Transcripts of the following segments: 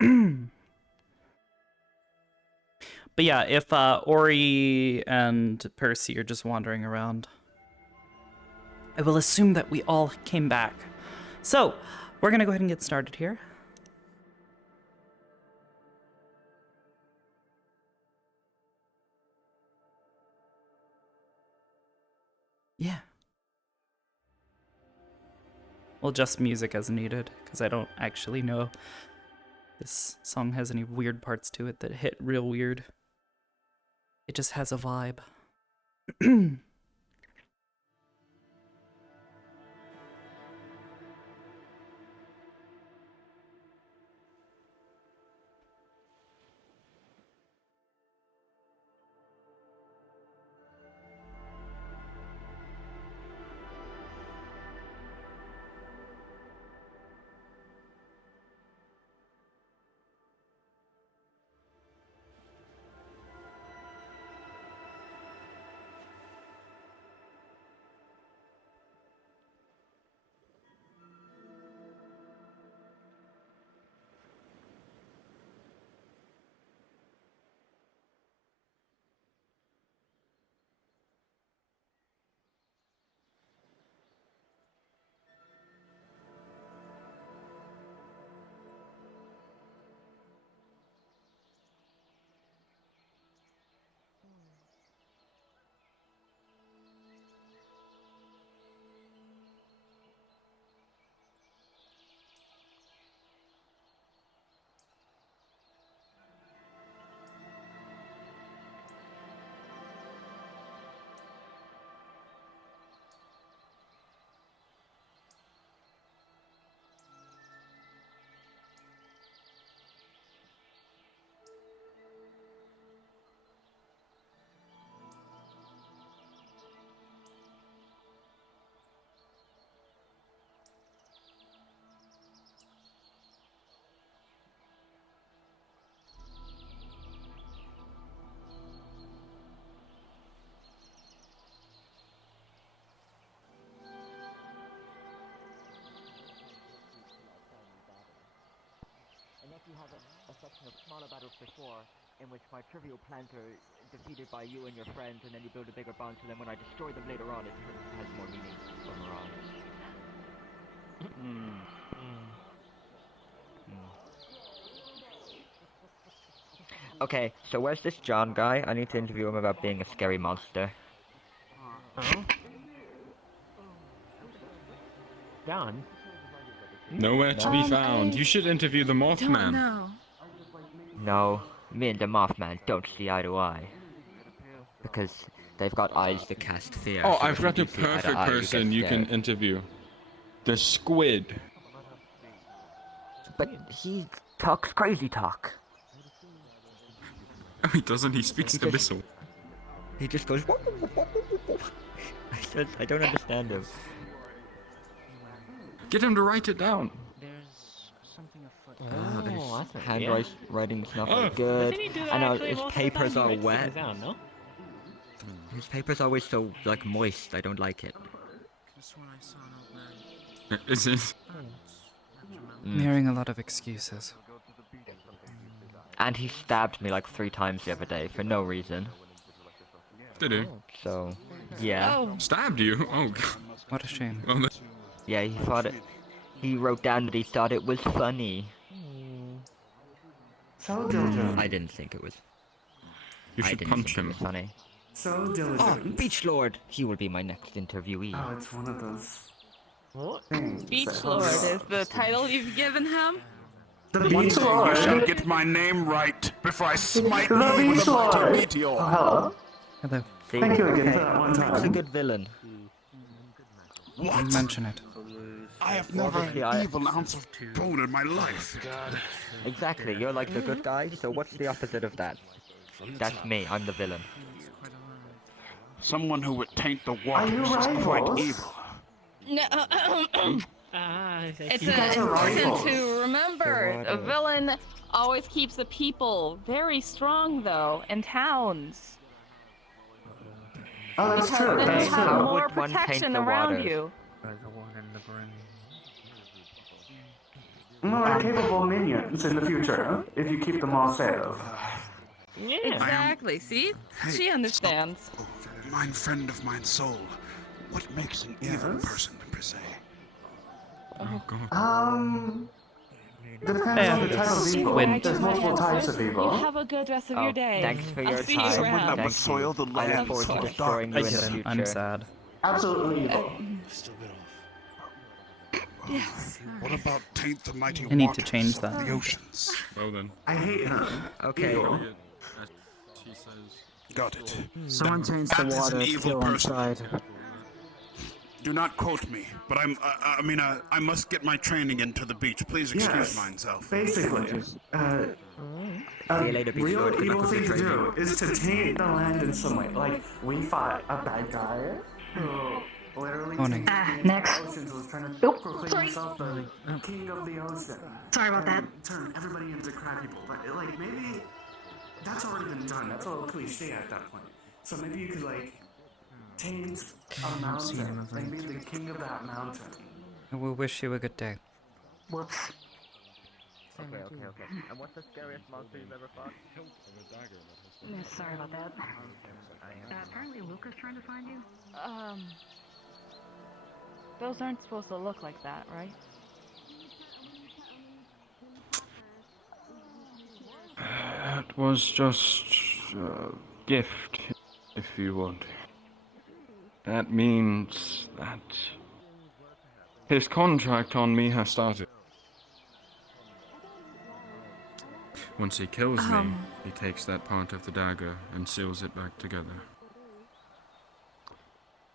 But yeah, if Ori and Percy are just wandering around, I will assume that we all came back. So, we're gonna go ahead and get started here. Yeah. We'll adjust music as needed, because I don't actually know this song has any weird parts to it that hit real weird. It just has a vibe. You have a section of smaller battles before, in which my trivial plans are defeated by you and your friends, and then you build a bigger bond, so then when I destroy them later on, it has more meaning for Mirage. Okay, so where's this John guy? I need to interview him about being a scary monster. Huh? John? Nowhere to be found. You should interview the Mothman. No, me and the Mothman don't see eye to eye. Because they've got eyes that cast fear. Oh, so I've if got do the see eye to perfect eye, person you get can scared. interview. The squid. But he talks crazy talk. Oh, he doesn't. He speaks abyssal. He just goes. I don't understand him. Get him to write it down. There's something afoot. Oh, That's there's an idea. handwriting's not Oh. very good. Doesn't he do that I know actually his most of the papers time? are He writes wet. things down, no? His paper's always so like moist. I don't like it. Is it? I'm hearing a lot of excuses. And he stabbed me like 3 times the other day for no reason. Did he? So, yeah. Oh, Stabbed you? Oh. What a shame. Well, Yeah, he thought it. He wrote down that he thought it was funny. So diligent. I didn't think it was. you I should didn't punch think it him. was funny. So Oh, diligent. Beach Lord! He will be my next interviewee. Oh, it's one of those What? things. Beach that Lord helps. is the title you've given him? The Beach Lord! You shall get my name right before I smite The you with Beach a mighty Lord! meteor. Oh, hello. Hello. See, Thank you again okay, for that one He's a time. good villain. What? Mention it. I have never had Obviously, an evil ounce of bone in my life. Exactly, you're like the good guy, so what's the opposite of that? That's me, I'm the villain. Someone who would taint the Are waters you is quite rivals? evil. No, It's You guys are important rivals. to remember. They're A what, villain always keeps the people very strong, though, in towns. Oh, that's Because true. then That's you have How true. more would one taint protection the around waters? you. more capable minions in the future if you keep them all safe. Yeah. Exactly. See? Hey, She understands. Oh, mine friend of mine soul. What makes an evil Yes? person, per se? Oh god. Depends Yeah, on the type of it's evil. wind. There's multiple types of You evil. have a good rest of Oh, your day. thanks for I'll your see time. you Someone around. that would soil the I look land forward to full of destroying I you in get the it. future. I'm sad. Absolutely evil. Yes. What about Taint the Mighty I need to Waters change of that. the oceans? Well then. I hate him. Okay. Evil. As she says. Got it. Someone taints the That is an water, evil still person. inside. Do not quote me, but I must get my training into the beach. Please excuse Yes. myself. Basically, See you later, Beach Lord. real Good luck evil with your thing to training. do is to taint the land in some way. Like, we fought a bad guy who literally Morning. tainted the entire oceans, was trying to proclaim himself the king of the ocean. Sorry about that. And turn everybody into crab people. But, like, maybe that's already been done. That's a little cliche at that point. So maybe you could, like, taint a mountain and be the king of that mountain. I will wish you a good day. Whoops. Okay. And what's the scariest monster you've ever fought? Sorry about that. Apparently Luca's trying to find you. Those aren't supposed to look like that, right? That was just a gift, if you would. That means that his contract on me has started. Once he kills me, he takes that part of the dagger and seals it back together.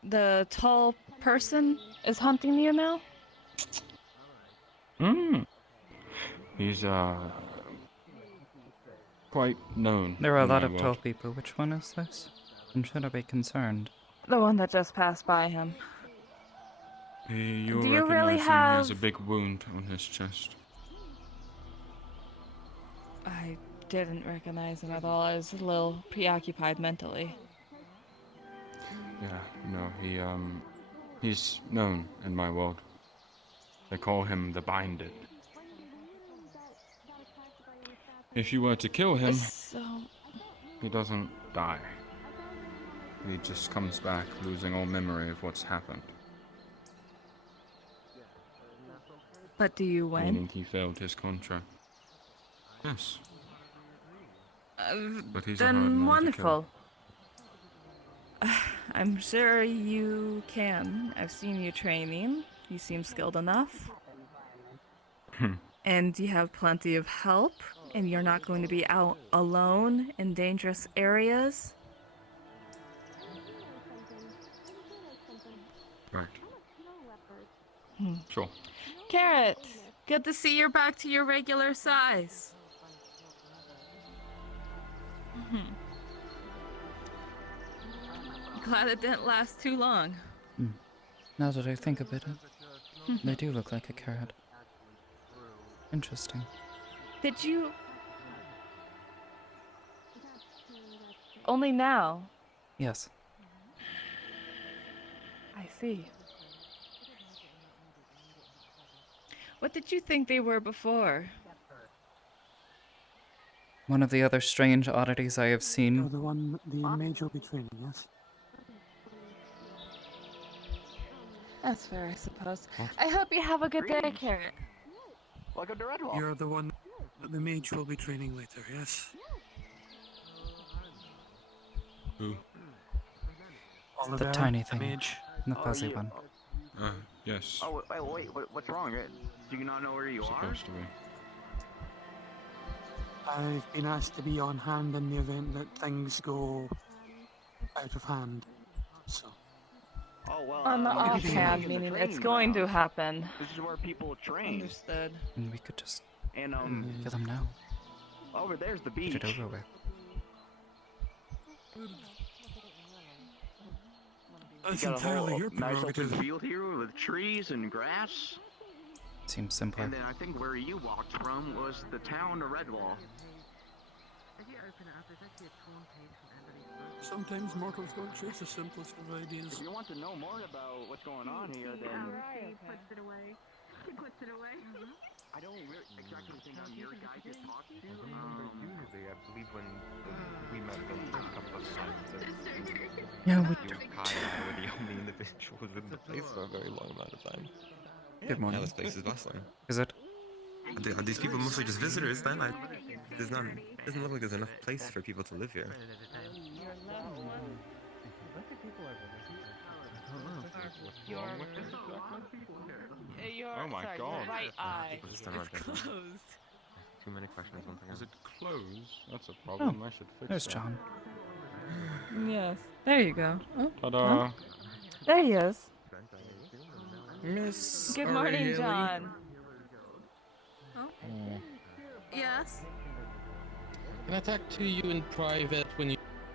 The tall person is hunting you now? He's quite known. There are a in lot my of world. tall people. Which one is this? And should I be concerned? The one that just passed by him. You'll Do you recognize really him. He has a have- big wound on his chest. I didn't recognize him at all. I was a little preoccupied mentally. Yeah, no, he's known in my world. They call him the Binded. If you were to kill him, So, he doesn't die. He just comes back, losing all memory of what's happened. but do you win? Meaning he failed his contract. Yes, but he's a hard man Then to wonderful. I'm sure you can. I've seen you training. You seem skilled enough. And you have plenty of help. And you're not going to be out alone in dangerous areas. Right. Sure. Carrot, good to see you're back to your regular size. Glad it didn't last too long. Now that I think of it, they do look like a carrot. Interesting. Did you... Only now? Yes. I see. What did you think they were before? One of the other strange oddities I have seen. The one the mage will be training, yes? That's fair, I suppose. I hope you have a good day, Carrot. Welcome to Redwall. You're the one that the mage will be training later, yes? Who? The tiny thing. Mage. The fuzzy one. Yes. Oh, wait, what's wrong? Do you not know where you are? Supposed to be. I've been asked to be on hand in the event that things go out of hand. So Oh, well, On the maybe you should offhand, be in the meaning training it's going to ground. happen. This is where people train. Understood. And we could just And, kill them now. over there's the beach. Get it over with. that's You got a entirely whole your nice open prerogative. field here with trees and grass. Seems simpler. And then I think where you walked from was the town of Redwall. Sometimes mortals don't choose the simplest of ideas. If you want to know more about what's going on here, then I don't exactly think I'm your guy to talk to. Usually, I believe when we met the first couple of times, Yeah, we you, Kai, and I were the only individuals in the place for a very long amount of time. Good Now morning. this place is bustling. Is it? Are these people mostly just visitors then? Doesn't look like there's enough place for people to live here. Oh my sorry, god. your right eye What's is the matter? closed. Too many questions once again. Is it closed? That's a problem. I should fix There's that. John. Yes. There you go. Oh, Ta-da! there he is. Miss. Good morning, John. Oh. Yes. Can I talk to you in private when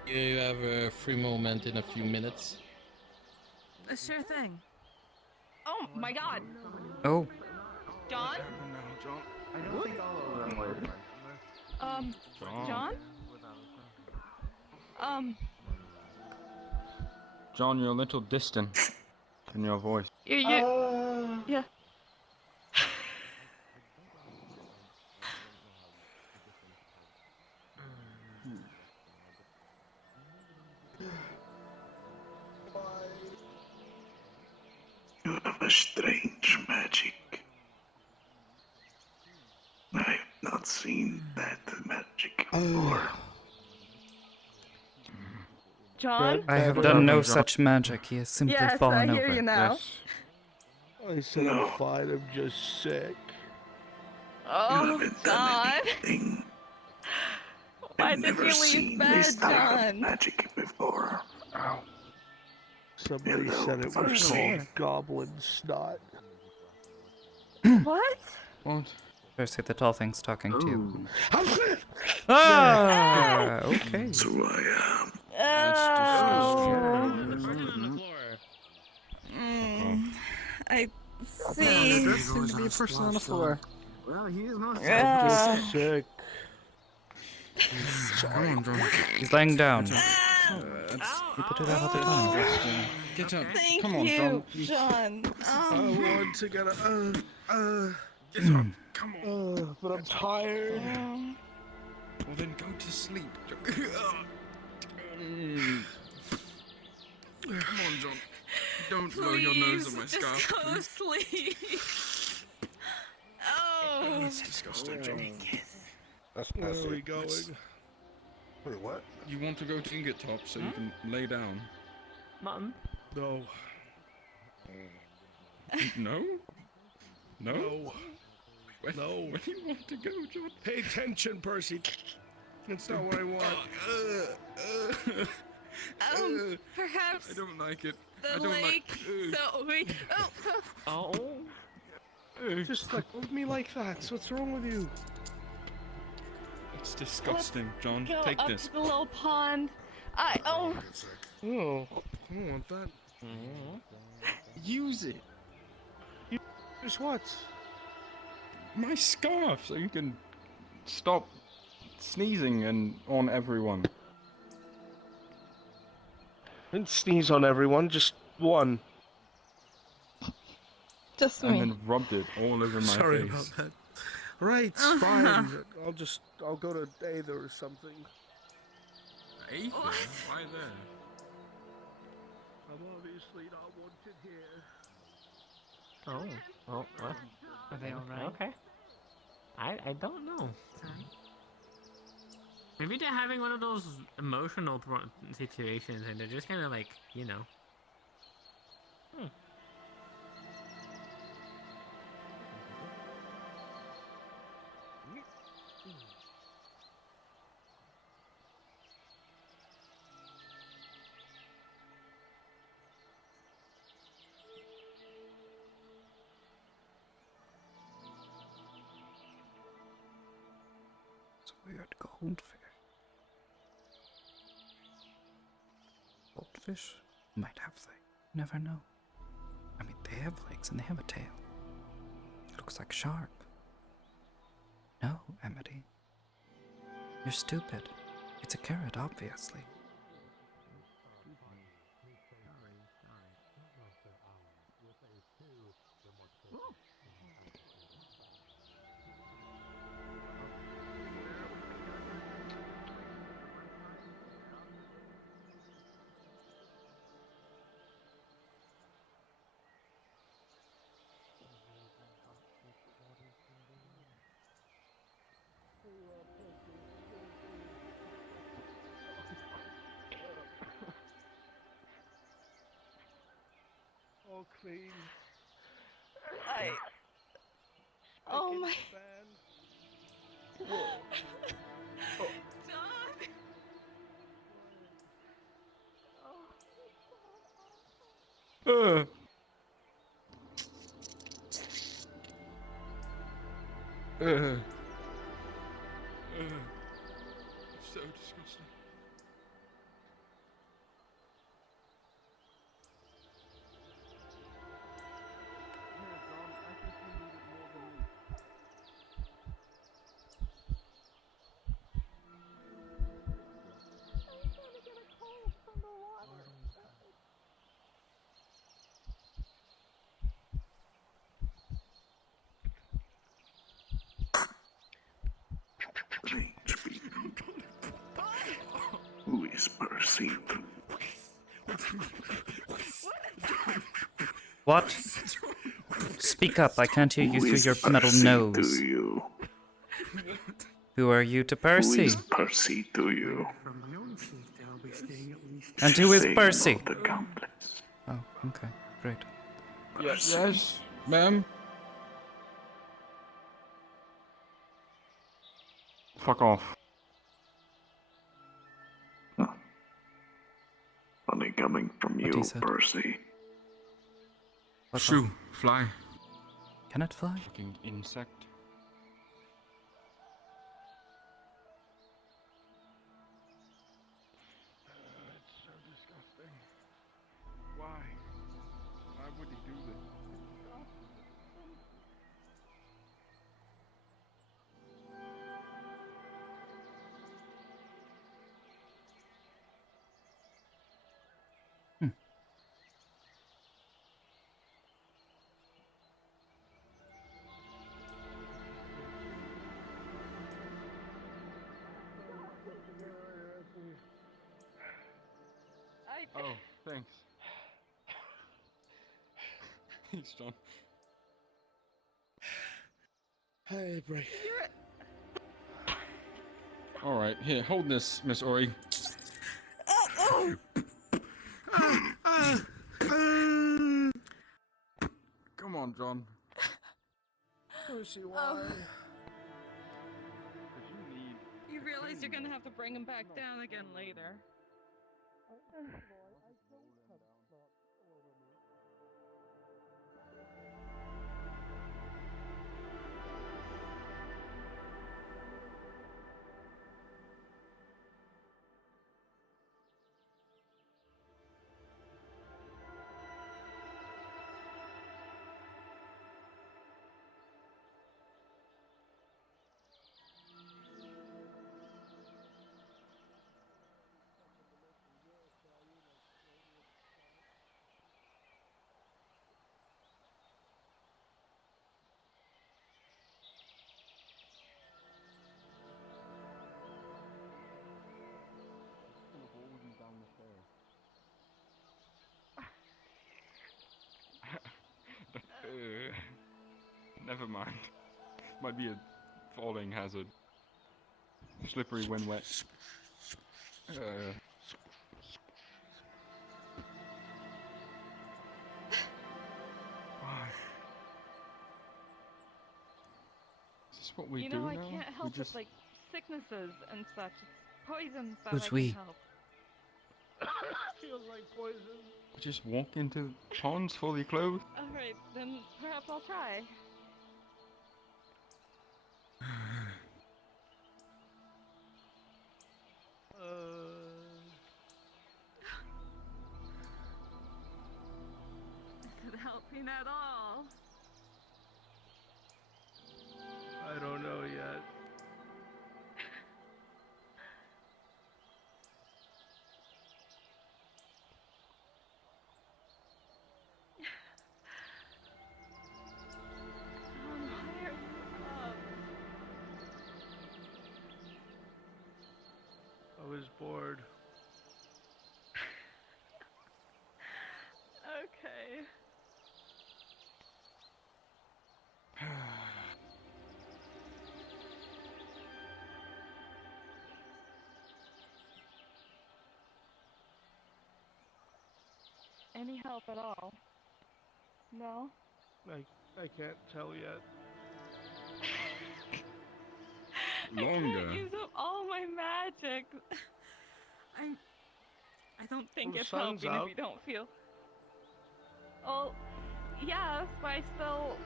you have a free moment in a few minutes? A sure thing. Oh my god. Oh. John? John. I don't think all of them were. John? John, you're a little distant in your voice. Yeah. You have a strange magic. I have not seen that magic before. John? I have done no such magic. He has simply Yes, fallen I hear over. you now. Yes. I said I'm fine, I'm just sick. Oh, John. Anything. Why I've did never you seen leave bed, this type of John? magic before. Ow. Somebody Hello, said it was Percy. called goblin snot. What? What? Percy, the tall thing's talking to you. I'm sick! Ah, okay. So I am. I There see. seems to be a person on the floor. Well, he is not I'm just sick. Come on, John. He's laying down. People do that all the time. Get up. Thank Come on, you, John. John. I want to get Get up. Come on. but I'm tired. Well, then go to sleep. Come on, John. Don't blow your nose on my scarf. Just go to sleep. Oh. That's disgusting, John. Where are we going? Wait, what? You want to go to Ingot Top so you can lay down? Mutton? No. No? No? No. Where, No. Where do you want to go, John? Pay attention, Percy. That's not what I want. Perhaps I don't like it. I the don't lake. like. So we. Oh. Oh. Just like with me like that. So what's wrong with you? It's disgusting, John. Go Take up this. to the little pond. Oh, I don't want that. Use it. Use what? My scarf, so you can stop sneezing and on everyone. Didn't sneeze on everyone, just one. Just And me. then rubbed it all over my Sorry face. about that. Right, fine. I'll go to Aether or something. Aether? Why there? I'm obviously not wanted here. Oh, what? Are they alright? Okay. I don't know. Maybe they're having one of those emotional situations and they're just kind of like, you know. It's a weird goldfish. Goldfish might have legs. You never know. I mean, they have legs and they have a tail. It looks like a shark. No, Amity. You're stupid. It's a carrot, obviously. all clean. Oh my. Whoa. John! So disgusting. Strange being. Who is Percy? What? Speak up, I can't hear you Who through is your metal Percy nose. to you? Who are you to Who Percy? is Percy to you? For my own safety, I'll be staying at least. And who is Saying Percy? of the complex. Oh, okay, great. Yes, ma'am. Fuck off. Funny coming from What you, he said. Percy. Fuck Shoo, off. fly. Can it fly? Fucking insect. It's so disgusting. Why? Why would he do this? Oh, thanks. Thanks, John. Hey, break. Alright, here, hold this, Miss Ori. Come on, John. Percy, why? You realize you're gonna have to bring him back down again later. Never mind. Might be a falling hazard. Slippery when wet. Is this what we You do know, I now? can't We help just with, like, sicknesses and such. It's poisons that Who's I we? can help. Feels like poison. we just walk into ponds fully clothed. Alright, then perhaps I'll try. Is it helping at all? I don't know yet. Why are you up? I was bored. Okay. Any help at all? No. I can't tell yet. I Longer. can't use up all my magic. I don't think Well, it's the sun's helping out. if you don't feel. Oh, yes, but I still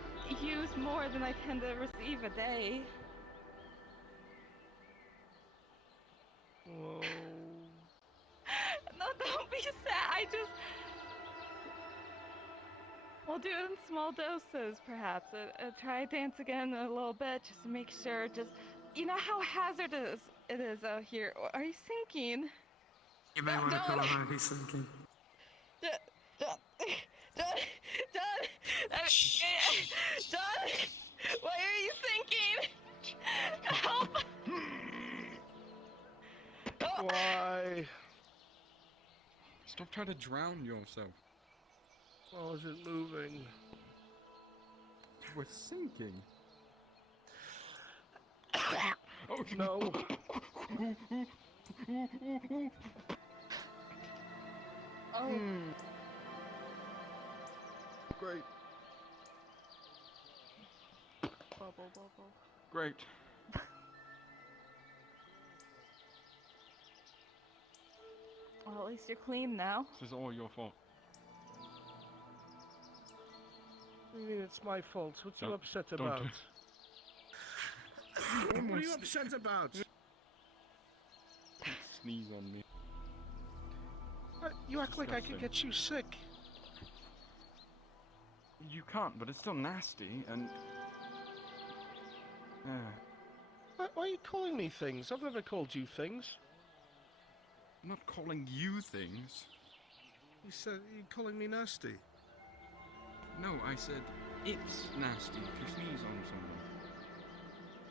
use more than I tend to receive a day. Whoa. No, don't be sad. I just. We'll do it in small doses, perhaps. Try dance again a little bit, just to make sure. Just, you know how hazardous it is out here. Are you sinking? You may want to call her. He's sinking. John, why are you sinking? Help! Why? Stop trying to drown yourself. Why is it moving? We're sinking. Oh no! Oh. Great. Bubble. Great. Well, at least you're clean now. This is all your fault. I mean, it's my fault. What you Don't- upset don't about? do- What are you upset about? Sneeze on me. What? You act like I could get you sick. You can't, but it's still nasty and. Why are you calling me things? I've never called you things. I'm not calling you things. You said you're calling me nasty. No, I said it's nasty to sneeze on someone.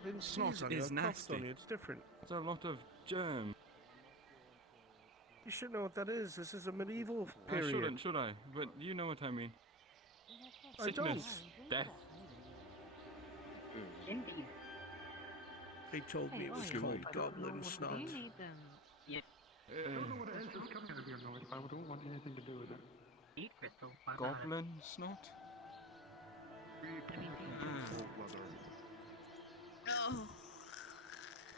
I didn't Snot sneeze on you, is I coughed nasty. on you. It's different. There's a lot of germ. You should know what that is. This is a medieval period. I shouldn't, should I? But you know what I mean. I don't. Sickness, death. Indeed. They told me it was called goblin snot. I don't know what it is. It's coming out of your nose, but I don't want anything to do with it. Eat crystal. Goblin snot? Oh.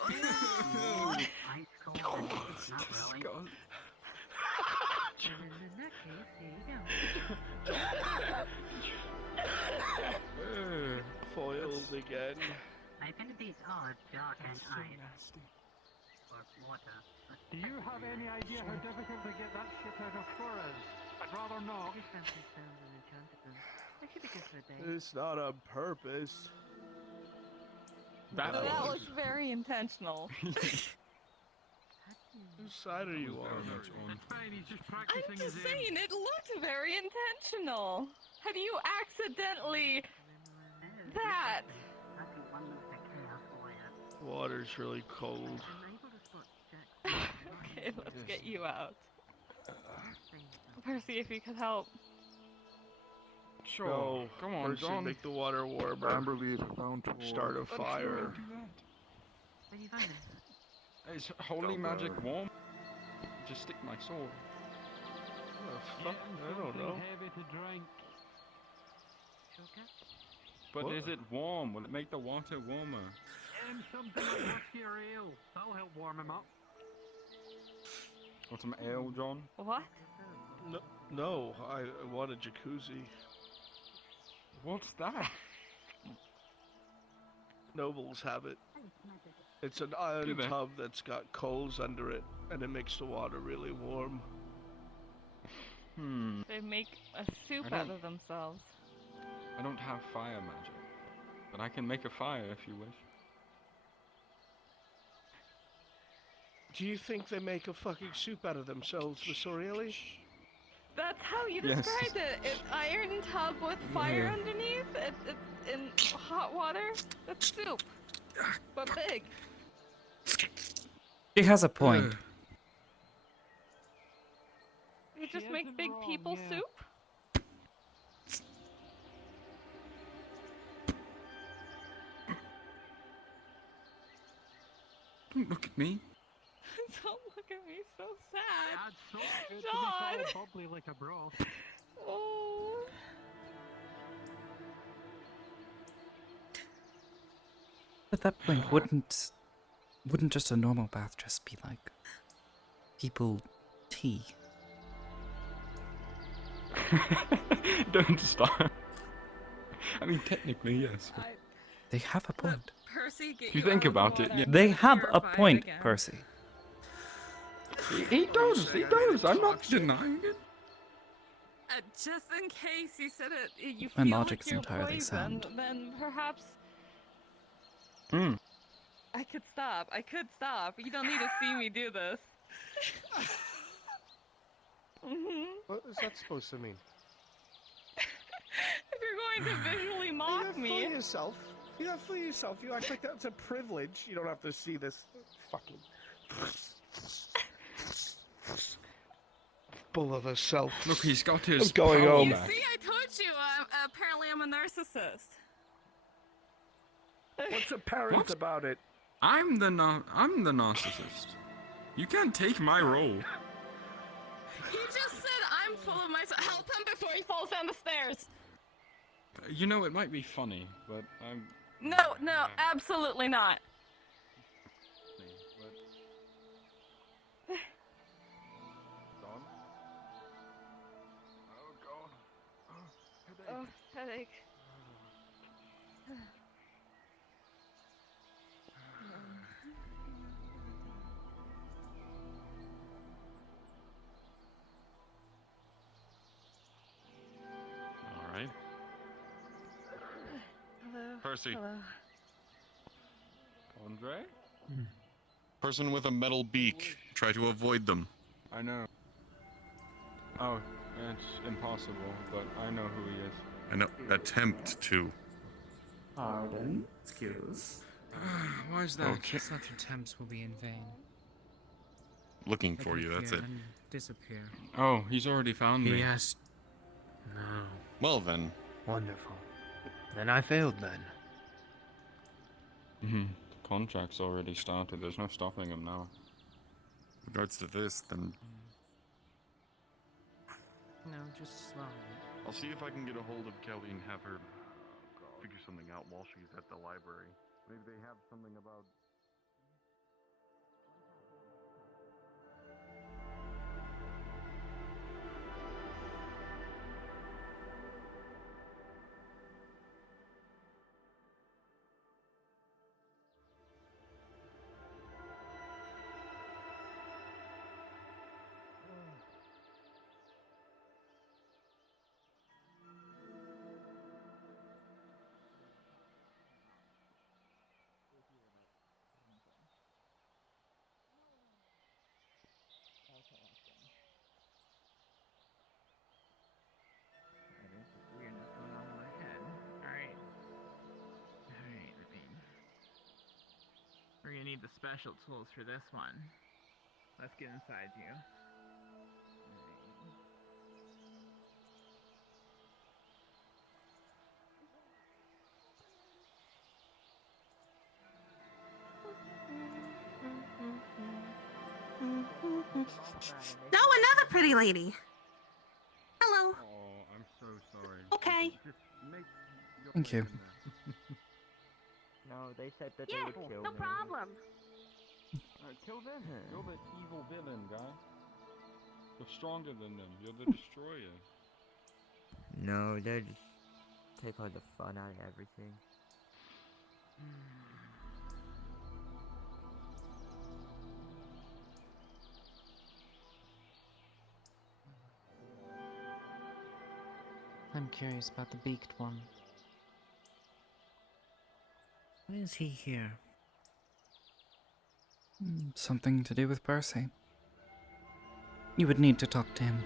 Oh no! Ice cold. Not really. God. In that case, here you go. Foiled again. Type into these odds, dark and ice. Or water. Do you have any idea how difficult to get that shit out of forest? I'd rather not. That could be good for a day. It's not on purpose. That was very intentional. Whose side are you on? It's fine, he's just I'm practicing just his saying, it looked very intentional. Have you accidentally that? Water's really cold. Okay, let's get you out. Percy, if you could help. Sure. No, Come on, Percy, John. make the water warmer. Amberleaf found toward. Start a fire. Where do you find them? Is holy magic warm? Just stick my sword. Oh, fuck, I don't know. heavy to drink. But What? is it warm? Will it make the water warmer? Something like whiskey or ale. That'll help warm him up. Want some ale, John? What? No, I want a jacuzzi. What's that? Nobles have it. It's an Do iron they? tub that's got coals under it, and it makes the water really warm. They make a soup I out don't- of themselves. I don't have fire magic, but I can make a fire if you wish. Do you think they make a fucking soup out of themselves, Miss Aureli? That's how you Yes. described it. It's iron tub with fire Yeah. underneath, in hot water. That's soup, but big. She has a point. You just make isn't big wrong, people yeah. soup. Don't look at me. Don't look at me so sad. Add salt to it to John. make it all bubbly like a broth. Oh. At that point, wouldn't just a normal bath just be like people tea? Don't start. I mean, technically, yes. But They have a point. Percy, get if you you think out of the about it, water. yeah. They I'm have a terrified point, again. Percy. He does. He does. I'm not denying it. Just in case you said it, you My feel logic's like you're entirely poisoned, sound. then perhaps Hmm. I could stop. I could stop. You don't need to see me do this. What is that supposed to mean? If you're going to visually mock me. Fool yourself. You gotta fool yourself. You act like that's a privilege. You don't have to see this fucking bull of herself. Look, he's got his. I'm going power home. back. See, I told you. Apparently, I'm a narcissist. What's apparent What? about it? I'm the narcissist. You can't take my role. He just said I'm full of myself. Help him before he falls down the stairs. You know, it might be funny, but I'm. No, absolutely not. Don? Oh, God. Headache. Oh, headache. All right. Hello. Percy. Hello. Andre? Person with a metal beak. Try to avoid them. I know. Oh, it's impossible, but I know who he is. I know. Attempt to. Pardon? Excuse. Why is that? Okay. Such attempts will be in vain. Looking for you, that's it. And disappear. Oh, he's already found me. Yes. No. Well then. Wonderful. Then I failed then. Mm-hmm. The contract's already started. There's no stopping him now. Regards to this, then No, just slowly. I'll see if I can get a hold of Kelly and have her figure something out while she's at the library. Maybe they have something about. We're gonna need the special tools for this one. Let's get inside you. No, another pretty lady. Hello. Oh, I'm so sorry. Okay. Just make your Thank way you. in there. No, they said that Yeah, they would kill no me. problem. Kill them. You're the evil villain, guy. You're stronger than them. You're the destroyer. No, they just take all the fun out of everything. I'm curious about the beaked one. Why is he here? Something to do with Percy. You would need to talk to him.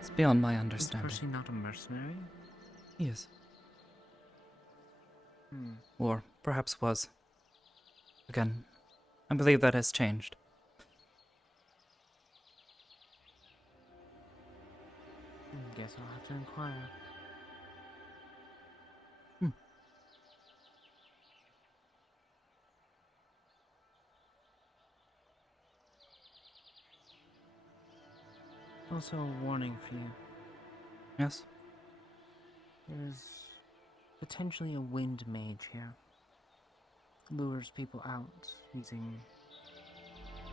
It's beyond my understanding. Is Percy not a mercenary? He is. Or perhaps was. Again, I believe that has changed. Guess I'll have to inquire. Also a warning for you. Yes? There's potentially a wind mage here. lures people out using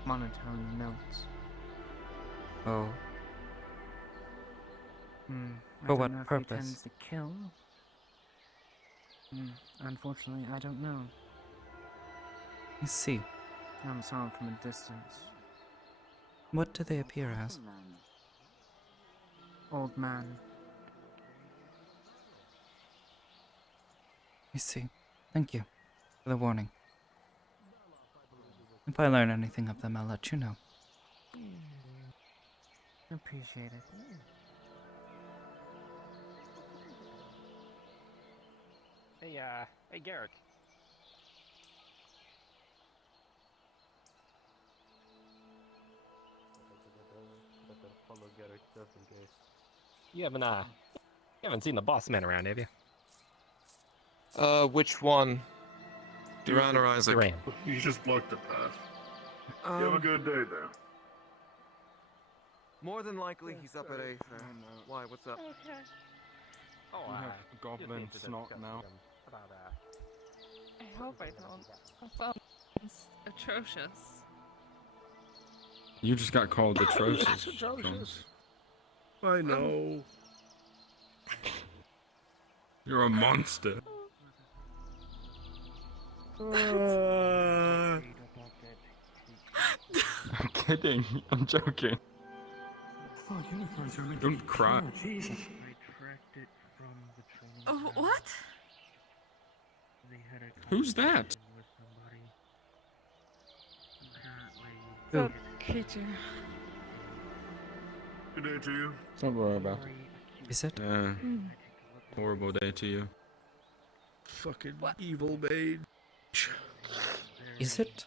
monotone notes. Oh. I For don't what know if purpose? he tends to kill. Unfortunately, I don't know. I see. I'm saw him from a distance. What do they appear as? Old man. I see. Thank you for the warning. If I learn anything of them, I'll let you know. Appreciate it. Hey Garrett. Follow Garrett just in case. You haven't seen the boss man around, have you? Which one? Duran or Isaac? Duran. You just blocked the path. You have a good day there. More than likely, he's up at Aether. Why? What's up? Okay. Oh, We have goblin snot now. I hope I don't. That sounds atrocious. You just got called atrocious. That's atrocious. I know. You're a monster. I'm kidding. I'm joking. Oh, unicorns are making Don't cry. Jesus. What? Who's that? The creature. Good day to you. Don't worry about it. Is it? Horrible day to you. Fucking evil mage. Is it?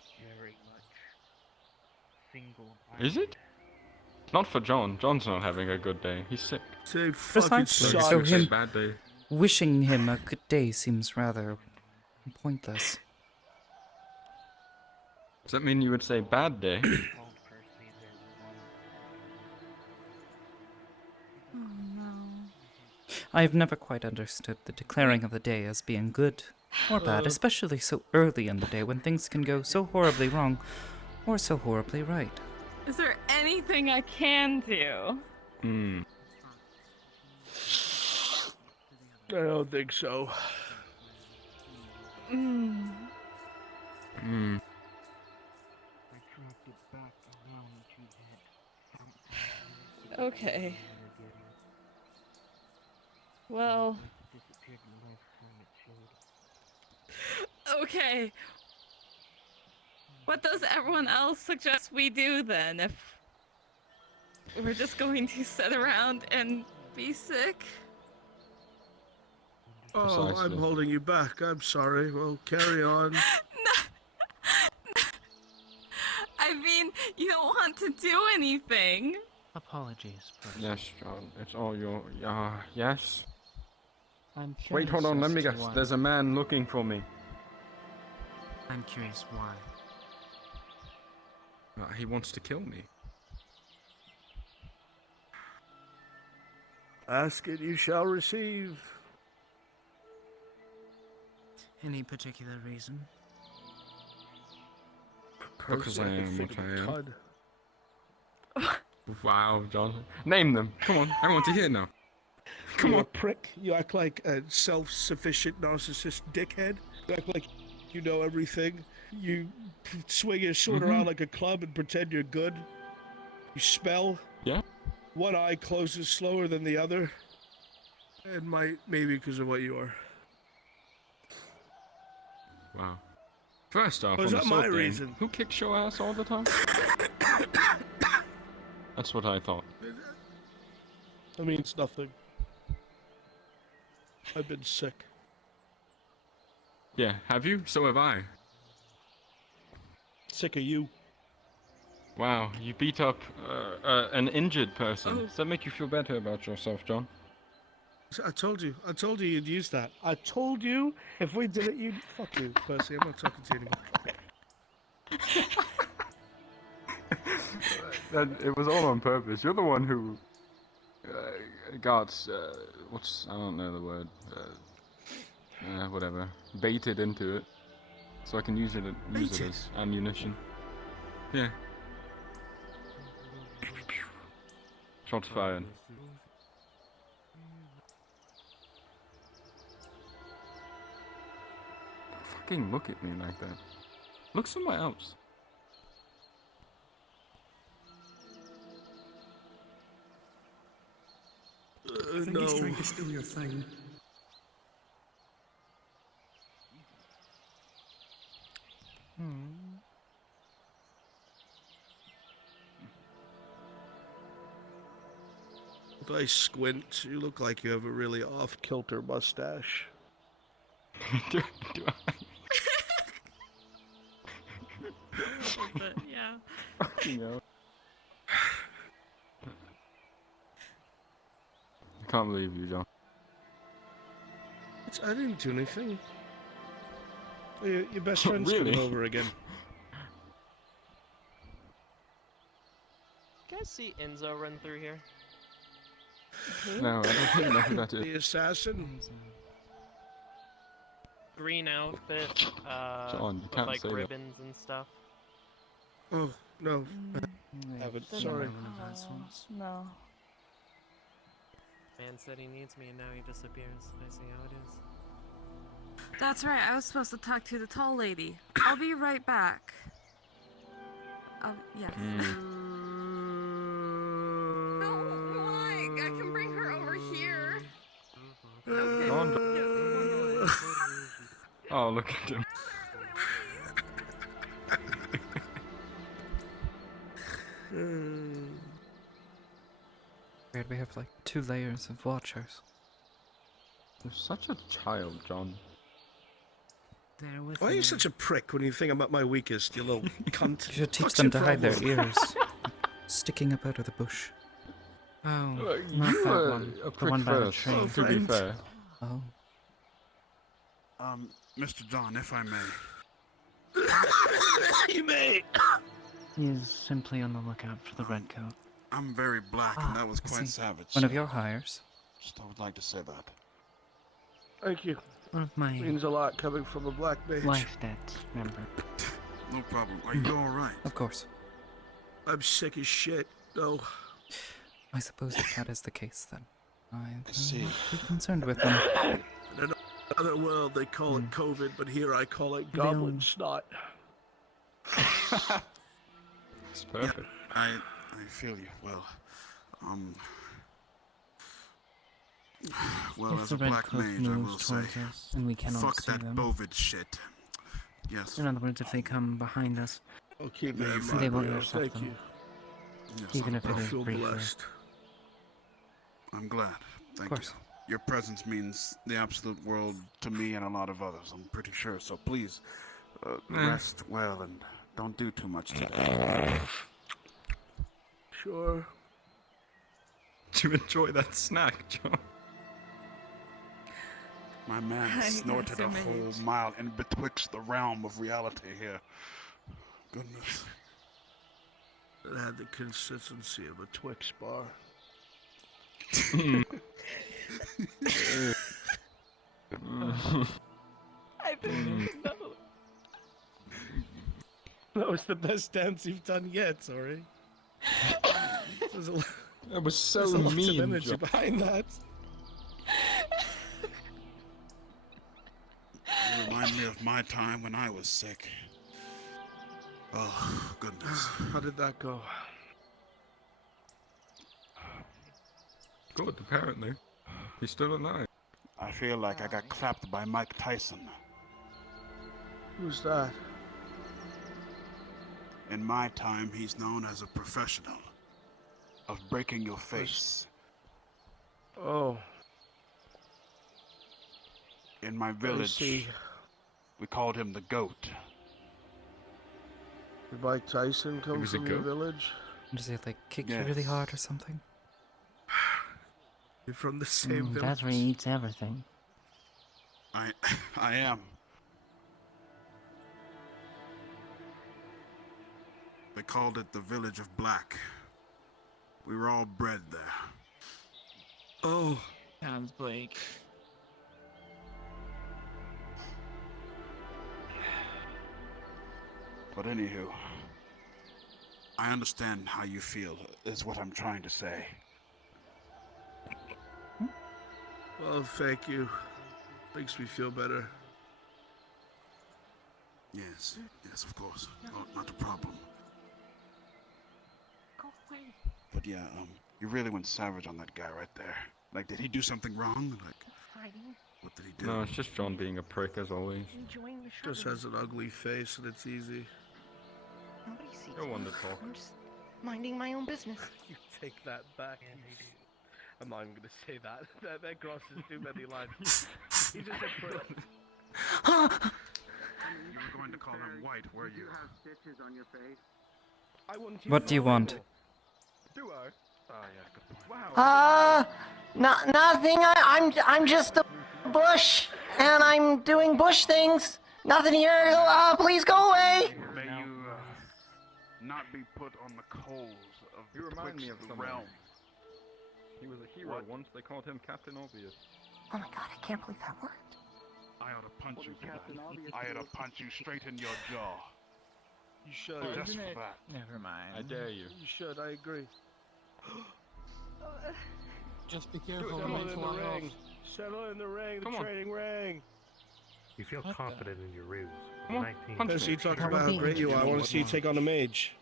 Is it? Not for John. John's not having a good day. He's sick. Say Precisely. So It's a him bad day. wishing him a good day seems rather pointless. Does that mean you would say bad day? Oh no. I have never quite understood the declaring of the day as being good or bad, especially so early in the day when things can go so horribly wrong or so horribly right. Is there anything I can do? I don't think so. Okay. Well. Okay. What does everyone else suggest we do then if we're just going to sit around and be sick? Oh, Precisely. I'm holding you back. I'm sorry. Well, carry on. I mean, you don't want to do anything. Apologies, Percy. Yes, John. It's all your. Yes. I'm curious. Wait, hold on. Let as me to guess. why. There's a man looking for me. I'm curious why. He wants to kill me. Ask and you shall receive. Any particular reason? Because I am what I am. Cud. Wow, John. Name them. Come on. I want to hear now. Come You on. a prick. You act like a self-sufficient narcissist dickhead. You act like you know everything. You swing your sword around like a club and pretend you're good. You spell. Yeah. One eye closes slower than the other. And maybe because of what you are. Wow. First off, Was on that the my sword game, reason? who kicks your ass all the time? That's what I thought. That means nothing. I've been sick. Yeah, have you? So have I. Sick of you. Wow, you beat up an injured person. Does that make you feel better about yourself, John? I told you you'd use that. I told you if we did it, you'd... Fuck you, Percy. I'm not talking to you anymore. It was all on purpose. You're the one who got, I don't know the word, whatever, baited into it. so I can use it as ammunition. Yeah. Shots fired. Don't fucking look at me like that. Look somewhere else. I think he's trying to steal your thing. If I squint, you look like you have a really off-kilter mustache. do I? But yeah. Fucking hell. I can't believe you, John. I didn't do anything. Your best friend's coming over again. You guys see Enzo run through here? No, I don't even know who that is. The assassin? Green outfit, John, you with can't like say that. ribbons and stuff. Oh, no. Haven't, sorry. No. Man said he needs me and now he disappears. I see how it is. That's right, I was supposed to talk to the tall lady. I'll be right back. Yes. No, Mike, I can bring her over here. Oh, look at him. Weird, we have like 2 layers of watchers. You're such a child, John. Why are you such a prick when you think I'm at my weakest, you little cunt? You should teach What's them your to hide their problem? ears. Sticking up out of the bush. Oh, You not that were one. a The prick one by the first, train. to be fair. Oh. Mr. John, if I may. You may. He is simply on the lookout for the red coat. I'm very black, and that was I quite see. savage. One of your hires. Just I would like to say that. Thank you. One of my Means a lot coming from a black mage. life debt member. No problem. Are you all right? Of course. I'm sick as shit. No. I suppose if that is the case, then I see. will not be concerned with them. In another world, they call it COVID, but here I call it goblin snot. It's perfect. I feel you. Well, well, If as the a red black coat mage, I will moves say, towards us and we cannot fuck see that them. bovid shit. Yes. In other words, if they come behind us, I'll keep May that you in find they mind. won't Leo. intercept Thank them. you. Yes, even if I it is feel briefly. blessed. I'm glad. Thank you. Your presence means the absolute world to me and a lot of others, I'm pretty sure. So please, rest well and don't do too much today. Sure. Do you enjoy that snack, John? My man has snorted a whole mile in betwixt the realm of reality here. Goodness. It had the consistency of a Twix bar. I didn't even know. That was the best dance you've done yet, sorry. That was so there's a lot mean, of energy John. behind that. You remind me of my time when I was sick. Oh, goodness. How did that go? Good, apparently. He's still alive. I feel like I got clapped by Mike Tyson. Who's that? In my time, he's known as a professional of breaking your face. Oh. In my I village, see. we called him the Goat. Did Mike Tyson come was a from your goat? village? Does he like kick you really hard or something? You're from the same village? That's where he eats everything. I am. They called it the Village of Black. We were all bred there. Oh. Sounds bleak. But anywho, I understand how you feel, is what I'm trying to say. Well, thank you. Makes me feel better. Yes, yes, of course. Not a problem. Go away. But yeah, you really went savage on that guy right there. Like, did he do something wrong? Like, Fighting. what did he do? No, it's just John being a prick as always. Enjoying the Just has an ugly face and it's easy. Nobody sees No me. one to talk. I'm just minding my own business. You take that back. I'm not even gonna say that. That crosses too many lines. He just said prick. You were going to call him white, were you? have stitches on your face? I want you What do you want? Do I? Oh yeah, good point. Wow. Nothing. I'm just a bush, and I'm doing bush things. Nothing here. Please go away. May you not be put on the coals of You remind me of the someone. realm. He was a hero once. They called him Captain Obvious. Oh my god, I can't believe that worked. I ought to punch you for that. I ought to punch you straight in your jaw. You should. Just Isn't for it? that. Never mind. I dare you. You should. I agree. Just be careful. Settle it in might the fly ring. Settle in the ring. The Come on. training ring. You feel confident in your ruse. Come on, 19. punch As me. you talk That about would how be great you are, I want to see you interesting. take on a mage.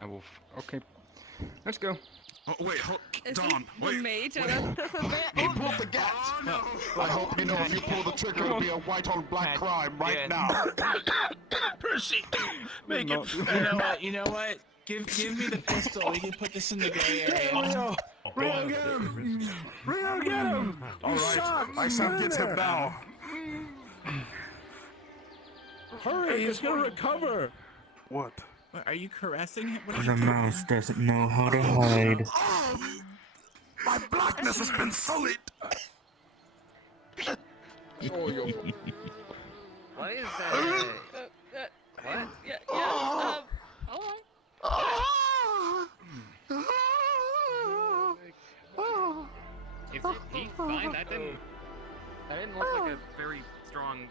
I will. Okay. Let's go. Oh, wait, Is Dawn, he wait. the mage at a disadvantage? He pulled the gat! Oh, no. I hope you know if you pull the trigger, it'll be a white on black crime right now. Percy, make You know what? You know what? Give me the pistol. We can put this in the gray area. Rio, get him! Rio, get him! All right, my son gets him now. Hurry, he's gonna recover. What? What, are you caressing him? What are The you mouse doesn't know how to hide. My blackness has been sullied. Oh, your What is that? What? Yeah. Hold on. Is he fine? That didn't look like a very strong.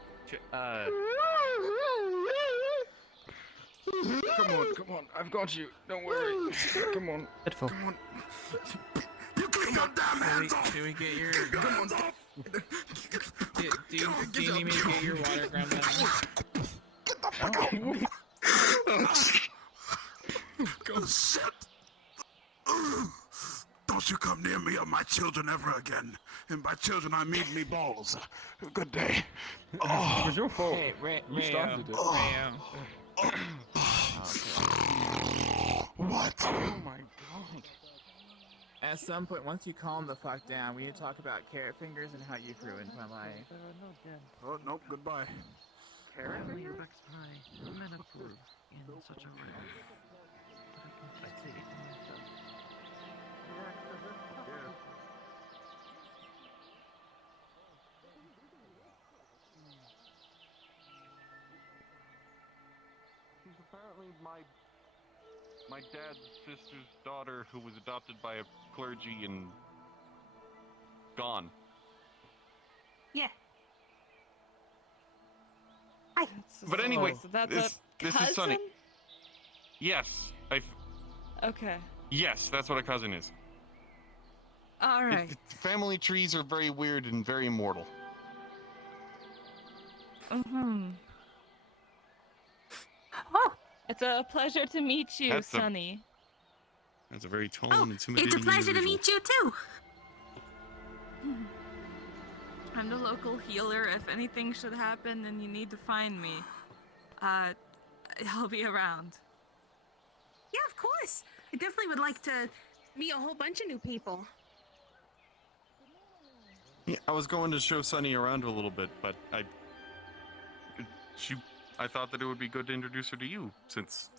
Come on. I've got you. Don't worry. Come on. Pitiful. Come on. You keep your damn hands off. Do we get your? Come on, stop. Do you need me to get your water, Grandma? Get the fuck out. Go. Shit. Don't you come near me or my children ever again. And by children, I mean me balls. Good day. It was your fault. Hey, You started it. What? Oh my god. At some point, once you calm the fuck down, we need to talk about carrot fingers and how you've ruined my life. Oh, nope, goodbye. Apparently your backstory men approve in such a way. But I can see it myself. She's apparently my dad's sister's daughter who was adopted by a clergy and gone. Yeah. But anyway, So that's this a is Sunny. cousin? Yes, Okay. yes, that's what a cousin is. All right. Family trees are very weird and very immortal. Mm-hmm. Oh, It's a pleasure to meet you, That's a- Sunny. That's a very tall oh, and intimidating it's a pleasure to individual. meet you too. I'm the local healer. If anything should happen and you need to find me, I'll be around. Yeah, of course. I definitely would like to meet a whole bunch of new people. Yeah, I was going to show Sunny around a little bit, but I thought that it would be good to introduce her to you, since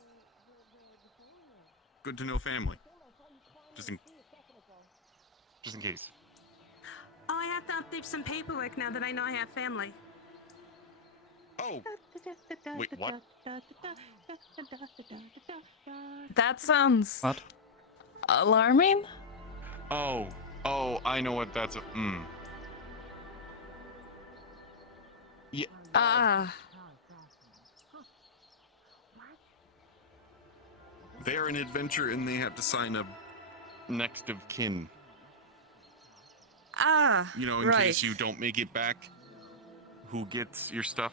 good to know family. Just in case. Oh, I have to update some paperwork now that I know I have family. Oh. Wait, what? That sounds What? alarming. Oh, I know what that's. Yeah. They're an adventure and they have to sign a next of kin. Ah, You know, in right. case you don't make it back, who gets your stuff.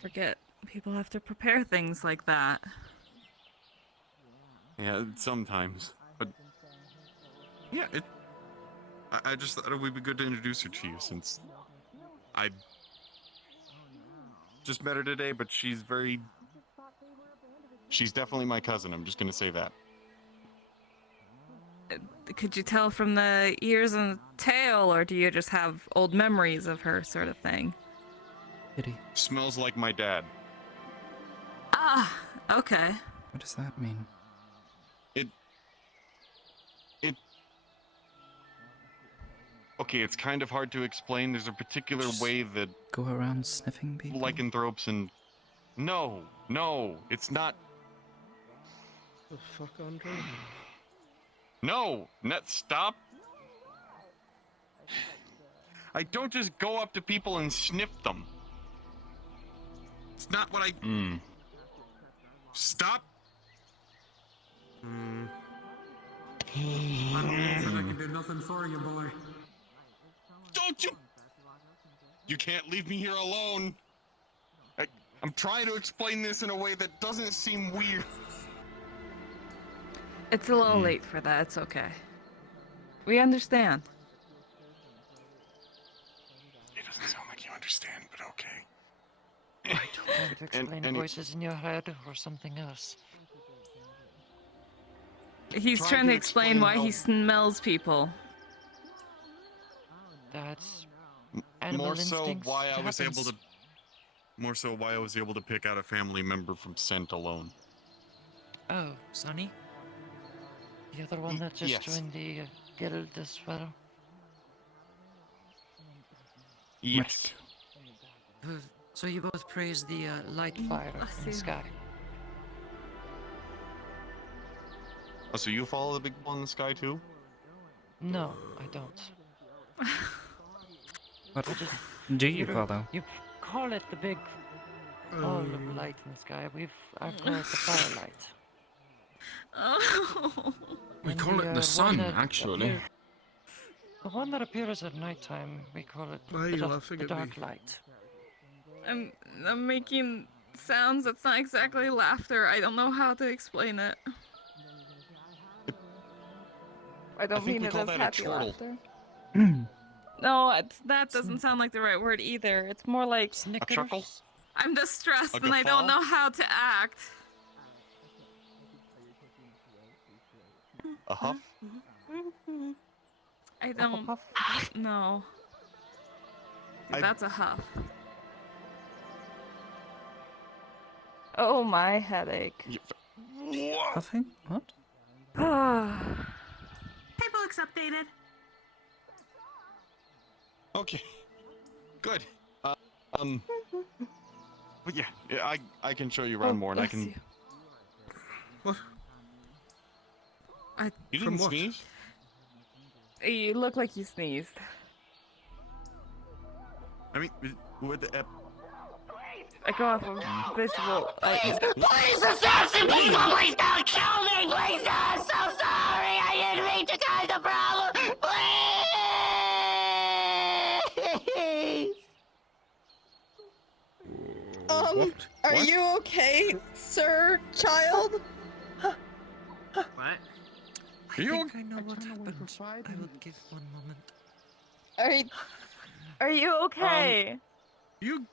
Forget people have to prepare things like that. Yeah, sometimes. But yeah, I just thought it would be good to introduce her to you since I just met her today, but she's definitely my cousin. I'm just gonna say that. Could you tell from the ears and tail, or do you just have old memories of her, sort of thing? Kitty. Smells like my dad. Ah, okay. What does that mean? Okay, it's kind of hard to explain. There's a particular way that go around sniffing people. Lycanthropes and no, it's not. The fuck, Andre? No, stop. I don't just go up to people and sniff them. It's not what I. Stop. I don't think I can do nothing for you, boy. Don't you? You can't leave me here alone. I'm trying to explain this in a way that doesn't seem weird. It's a little late for that. It's okay. We understand. It doesn't sound like you understand, but okay. Trying to explain voices in your head or something else. He's trying to explain why he smells people. That's More so why I was able to pick out a family member from scent alone. Oh, Sonny? The other one that just joined the Guild as well? Yes. So you both praise the light fire in the sky. Oh, so you follow the big one in the sky too? No, I don't. What do you follow? You call it the big ball of light in the sky. I call it the firelight. Oh. We call it the sun, actually. The one that appears at nighttime, we call it the dark light. I'm making sounds that's not exactly laughter. I don't know how to explain it. I don't mean it as happy laughter. No, that doesn't sound like the right word either. It's more like a chuckle. I'm distressed Like and a I don't fall? know how to act. A huff? I don't know. That's a huff. Oh, my headache. Huffing? What? Paperwork's updated. Okay. Good. But yeah, I can show you around more, and I can. What? You didn't sneeze? You look like you sneezed. I mean, with the. I go off of visual. Please, assassin people, please don't kill me, please don't. I'm so sorry. I didn't mean to cause the problem. Please. Are you okay, sir, child? What? I think I know what happened. I will give one moment. Are you okay? You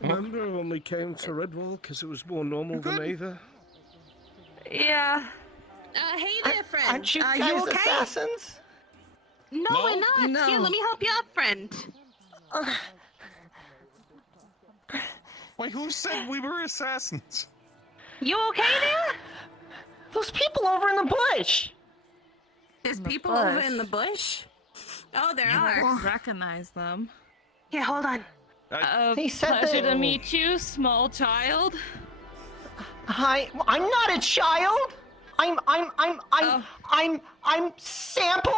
remember when we came to Redwall because it was more normal than Aether? Yeah. Hey there, friend. Aren't you you guys okay? assassins? No, we're not. No. Here, let me help you out, friend. Wait, who said we were assassins? You okay there? Those people over in the bush. There's In the people over bush. in the bush? Oh, there You are. won't recognize them. Here, hold on. He said Pleasure that- to meet you, small child. I'm not a child. I'm Sample.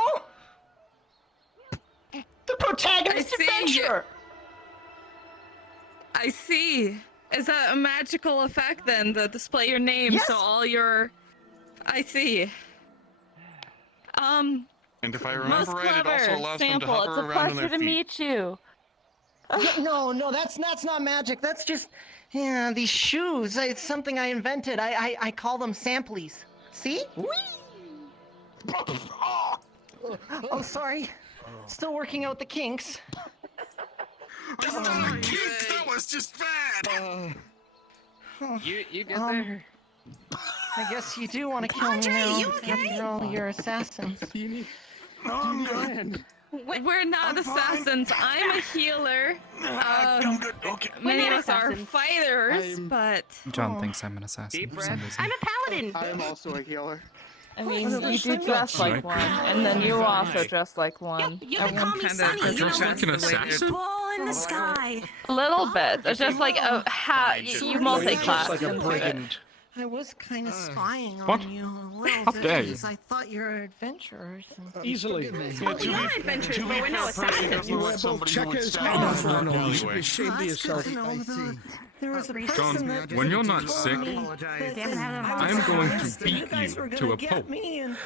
The protagonist I see adventure. I see. Is that a magical effect then to display your name? Yes. So all your. I see. And if I Most remember right, it also clever allows them to Sample. It's hover a around on their pleasure to feet. meet you. Yeah, no, that's not magic. That's just, yeah, these shoes. It's something I invented. I call them samplies. See? Whee! Oh, sorry. Still working out the kinks. That's not a kink. That was just bad. You get there? I guess you do want to kill me now. you okay? After all, you're assassins. I'm good. We're not assassins. I'm a healer. I'm good. Okay. Many of not us are assassins. fighters, but John thinks I'm an assassin Deep for some breath. reason. I'm a paladin. I am also a healer. I mean, Well, you do dress Right. like one, and then you also dress like one. You can call me Sunny. You Dress know, like an assassin? ball in the sky. A little bit. It's just like a hat. You multi-class. Just like a brigand. I was kind of spying What? on you a little How bit dare you. because I thought you were adventurers. Easily. Oh, we are adventurers, but we're no assassins. You wear both checkers and flannel. You should be ashamed of yourself. There was a person John, that when you're told not me sick, that I'm going to that beat guys you were to gonna a get pulp. me and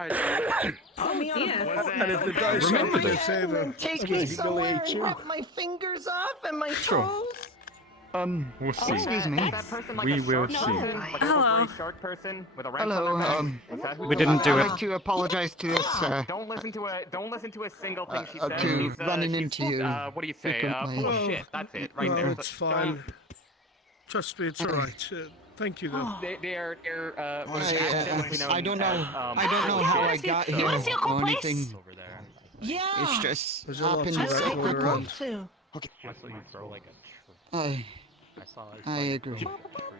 I put me on a boat And if the dice Remember happen, they this. say and then that take I'm me going somewhere to and you. rip my fingers off and my Sure. toes. We'll see. Excuse me. Is that person like We a will shark see. person? Like a Hello. little gray shark person with a wrench Hello, on their back? Is that who We you didn't are? do I'd it. like to apologize to this, Don't listen to a single thing she says. to She's, running she's, into you what do you say? frequently. Bullshit. That's it, right No, there. it's So, fine. Trust me, it's alright. Thank you, though. They're I don't know. I don't know how I got here or anything. over there. Yeah. It's just There's a lot happened. to I'd that like going around. to. I saw you throw like a I saw I agree.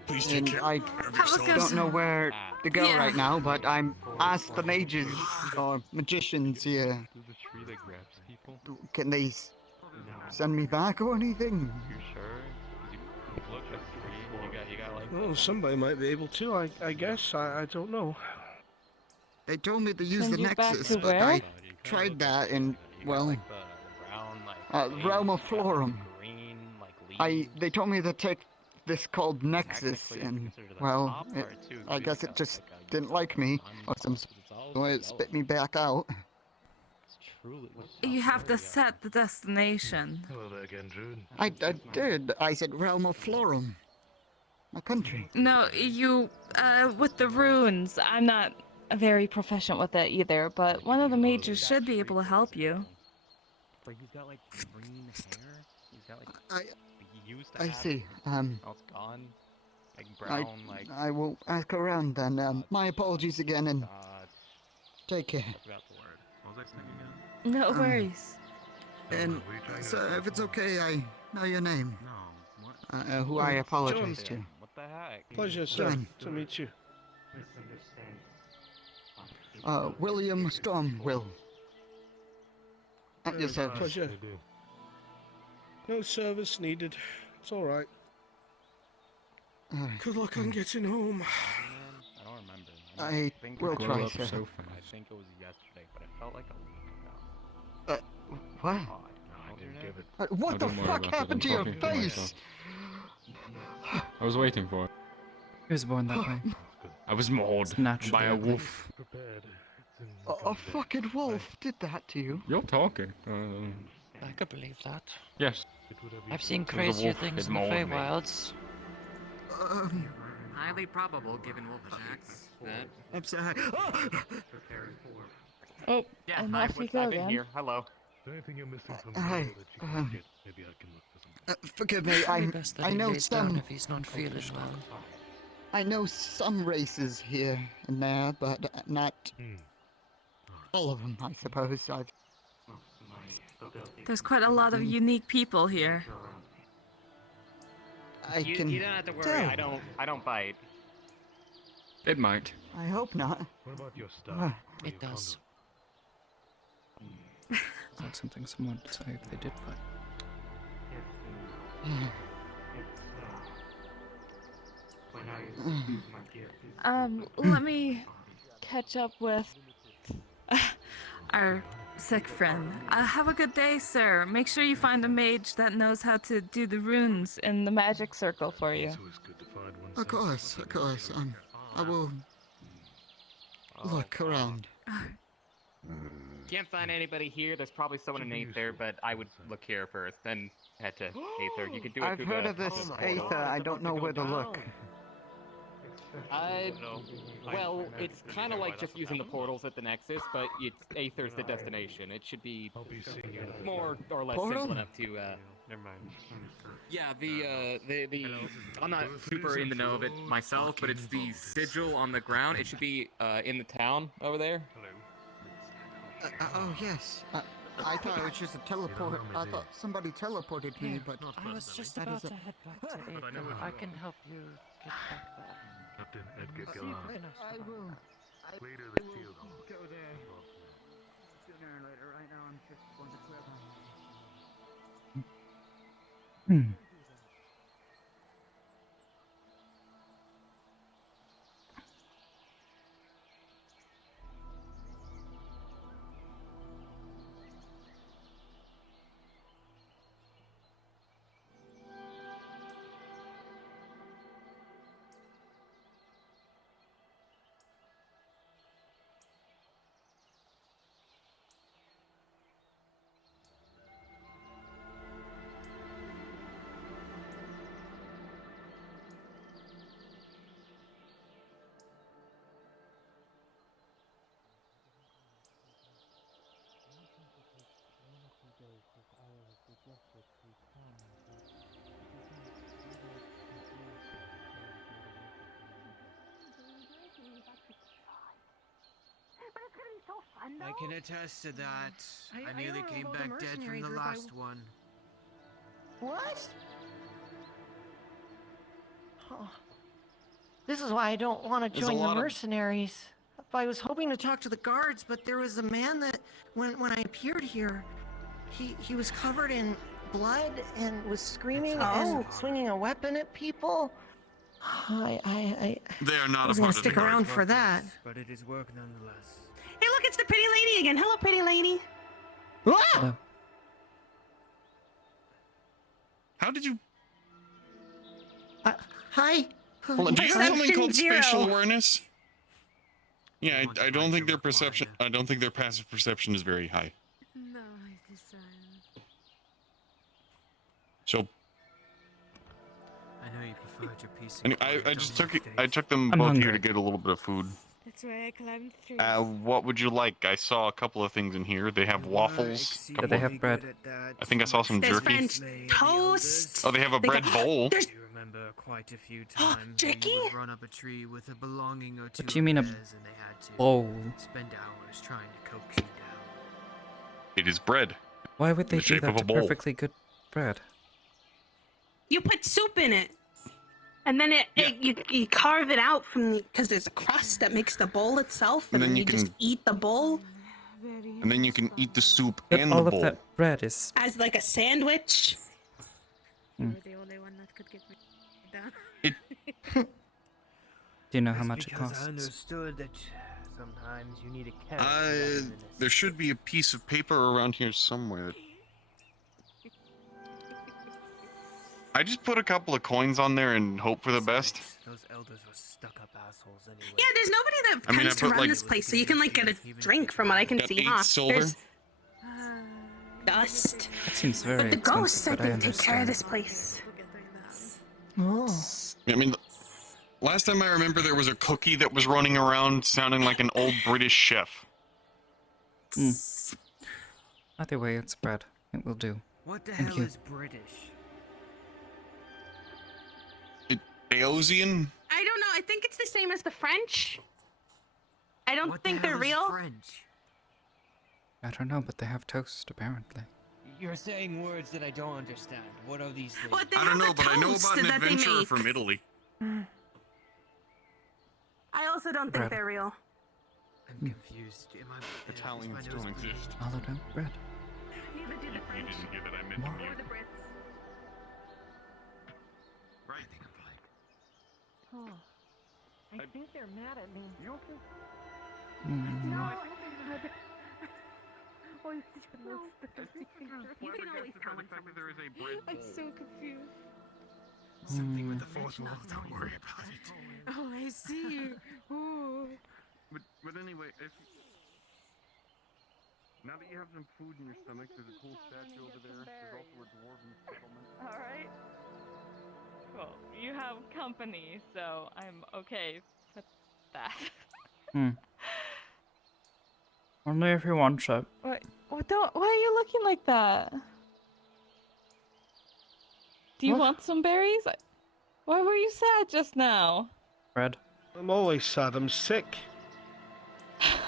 Please take And care I of yourselves. don't know where to go Yeah. right now, but I'm asked the mages or magicians here. The tree that grabs people? Can they send me back or anything? You sure? You look at the tree, you got like... Oh, somebody might be able to, I guess. I don't know. They told me to use Send the you back Nexus, to but where? I tried that and, well, The brown, like... Realm of Florum. Green, like leaves. They told me to take this called Nexus, Technically, it's and, considered the well, top part, too, I so guess you it got, just like, a didn't like me, or some It's all so it spit me back out. It's truly... You have to set the destination. Hello there again, June. I did. I said Realm of Florum. My country. No, you, with the runes, I'm not very proficient with it either, but one of the mages should be able to help you. Like he's got like green hair. He's got like I he used to I have see. it. Now it's gone. Like brown, like I will ask around then. My apologies again, and take care. I forgot the word. What was I saying again? No worries. And sir, if it's okay, I know your name. No. What? Who I apologize to. What the heck? Pleasure, sir, John. to meet you. William Stormwill. At your service. Pleasure. No service needed. It's alright. Good luck on getting home. I don't remember. I think will it was- try, up sir. so I fast. think it was yesterday, but it felt like a week ago. What? Oh, what was your name? What Oh, the don't worry fuck about it, happened I'm to your talking to face? myself. I was waiting for it. He was born that way. I was mauled It's naturally by a ugly. wolf. A fucking wolf did that to you? You're talking. I could believe that. Yes. I've seen It was a crazier wolf. things It in the mauled me. Feywilds. Highly probable given wolf attacks. That I'm sorry. Oh, Yeah, and I've off you go been then. here. Hello. Anything you're missing from Hi. that you can get? Maybe I can look for some. Forgive me. Probably best that I he know lays down some. if he's not feeling well. I know some races here and there, but not all of them. I suppose. There's quite a lot of unique people here. You don't have to worry. tell. I don't bite. It might. I hope not. What about your stuff? It does. It's like something someone would say if they did, but Let me catch up with our Sick friend. Have a good day, sir. Make sure you find a mage that knows how to do the runes in the magic circle for you. Of course. I will look around. Can't find anybody here. There's probably someone in Aether, but I would look here first, then head to Aether. You can do it I've through heard the of this portal. Aether. I don't know where to look. Well, it's kind of like just using the portals at the Nexus, but Aether's the destination. It should be more or less Portal? simple enough to, Never mind. Yeah, I'm not super in the know of it myself, but it's the sigil on the ground. It should be, in the town over there. Oh, yes. I thought it was just a teleport. I thought somebody teleported me, but I was just that about is to head back to Aether. I can help you get back there. Captain Edgar Gillard. I will. Leader of the Shield Hall. Go there. Sooner or later, right now I'm just going to clear them. I can attest to that. I nearly came back dead from the last one. What? Oh. This is why I don't want to There's a join the lot of- mercenaries. I was hoping to talk to the guards, but there was a man that, when I appeared here, he was covered in blood and was screaming and swinging a weapon at people. They are not a was part gonna of stick the around guard. for that. But it is work nonetheless. Hey, look, it's the pretty lady again. Hello, pretty lady. Ah! How did you? Hi. Hold on, do you have something called Perception spatial zero. awareness? Yeah, I don't think their perception. I don't think their passive perception is very high. No, it is. So I know you preferred your peace. and I just took them I'm both hungry. here to get a little bit of food. That's why I climbed through. What would you like? I saw a couple of things in here. They have waffles. Do they have bread? I think I saw some There's jerky. French toast. Oh, they have a bread bowl. There's Remember quite a few times jerky? when you would run up a tree with a belonging or two. What do you mean a of theirs and they had to bowl? spend hours trying to coax you down. It is bread. Why would they The do shape of that a to bowl. perfectly good bread? You put soup in it. And then you carve it out from because there's a crust that makes the bowl itself, And and, then then you you just can- eat the bowl And then you can eat the soup But and all the of bowl. that bread is. as like a sandwich. You were the only one that could get me down. Do you know how That's much it because I costs? understood that sometimes you need a carrot rather than a There should be a piece of paper around here somewhere. I just put a couple of coins on there and hope for the best. Those elders were stuck-up assholes anyway. Yeah, there's nobody that I mean, tends I to put, run like- this place, so you can like get a drink from what I can Got see, 8 huh? silver. There's dust. That seems very But the ghosts, I expensive, but I think, take care of understand. this place. Oh. I mean, last time I remember there was a cookie that was running around sounding like an old British chef. Either way, it's bread. It will do. What the Thank hell you. is British? Aeosian? I don't know. I think it's the same as the French. I don't What the think hell they're is real. French? I don't know, but they have toast, apparently. You're saying words that I don't understand. What are these things? What they I don't have know, a but I know toast about an that they adventurer make. from Italy. I also don't Bread. think they're real. I'm confused. Am I? Italians is my don't nose exist. Hollowed out bread. Neither do the French. You didn't hear that I meant What? to Or mute. the Brits. Right. I think I'm like. Oh, I think they're mad at me. You okay? Mm. always You can always tell when someone's there is a bread I'm bowl. so confused. Something with the fourth wall. Don't worry about it. Oh, I see. Oh. But anyway, now that you have some food in your stomach, there's a cool statue over there. There's also a dwarven settlement. All right. Well, you have company, so I'm okay with that. Only if you want it. What don't? Why are you looking like that? Do you want some berries? Why were you sad just now? Bread. I'm always sad. I'm sick.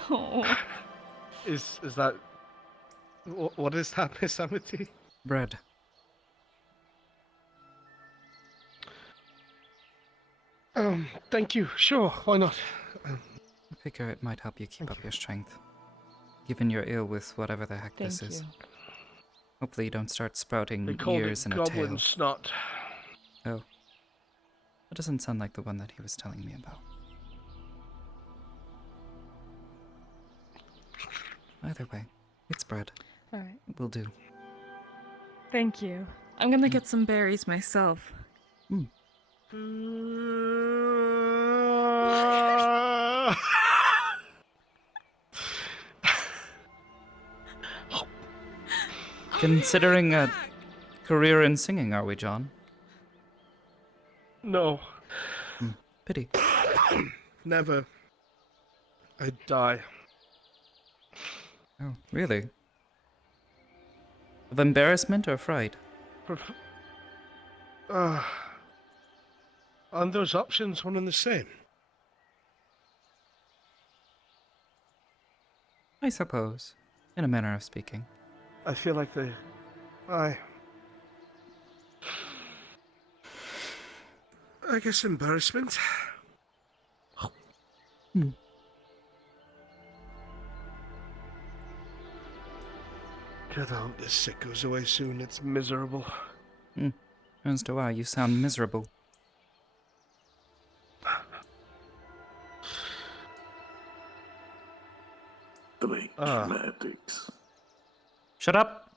Oh. Is that... What is that, Miss Amity? Bread. Thank you. Sure, why not? I figure it might help you keep up your strength. Given you're ill with whatever the heck this is. Hopefully you don't start sprouting ears and a tail. Goblin snot. Oh. That doesn't sound like the one that he was telling me about. Either way, it's bread. Alright. It will do. Thank you. I'm gonna get some berries myself. Considering a career in singing, are we, John? No. Pity. Never. I'd die. Oh, really? Of embarrassment or fright? Aren't those options one and the same? I suppose, in a manner of speaking. I feel like I guess embarrassment. God, I hope this sick goes away soon. It's miserable. As do I. You sound miserable. Dramatics. Shut up!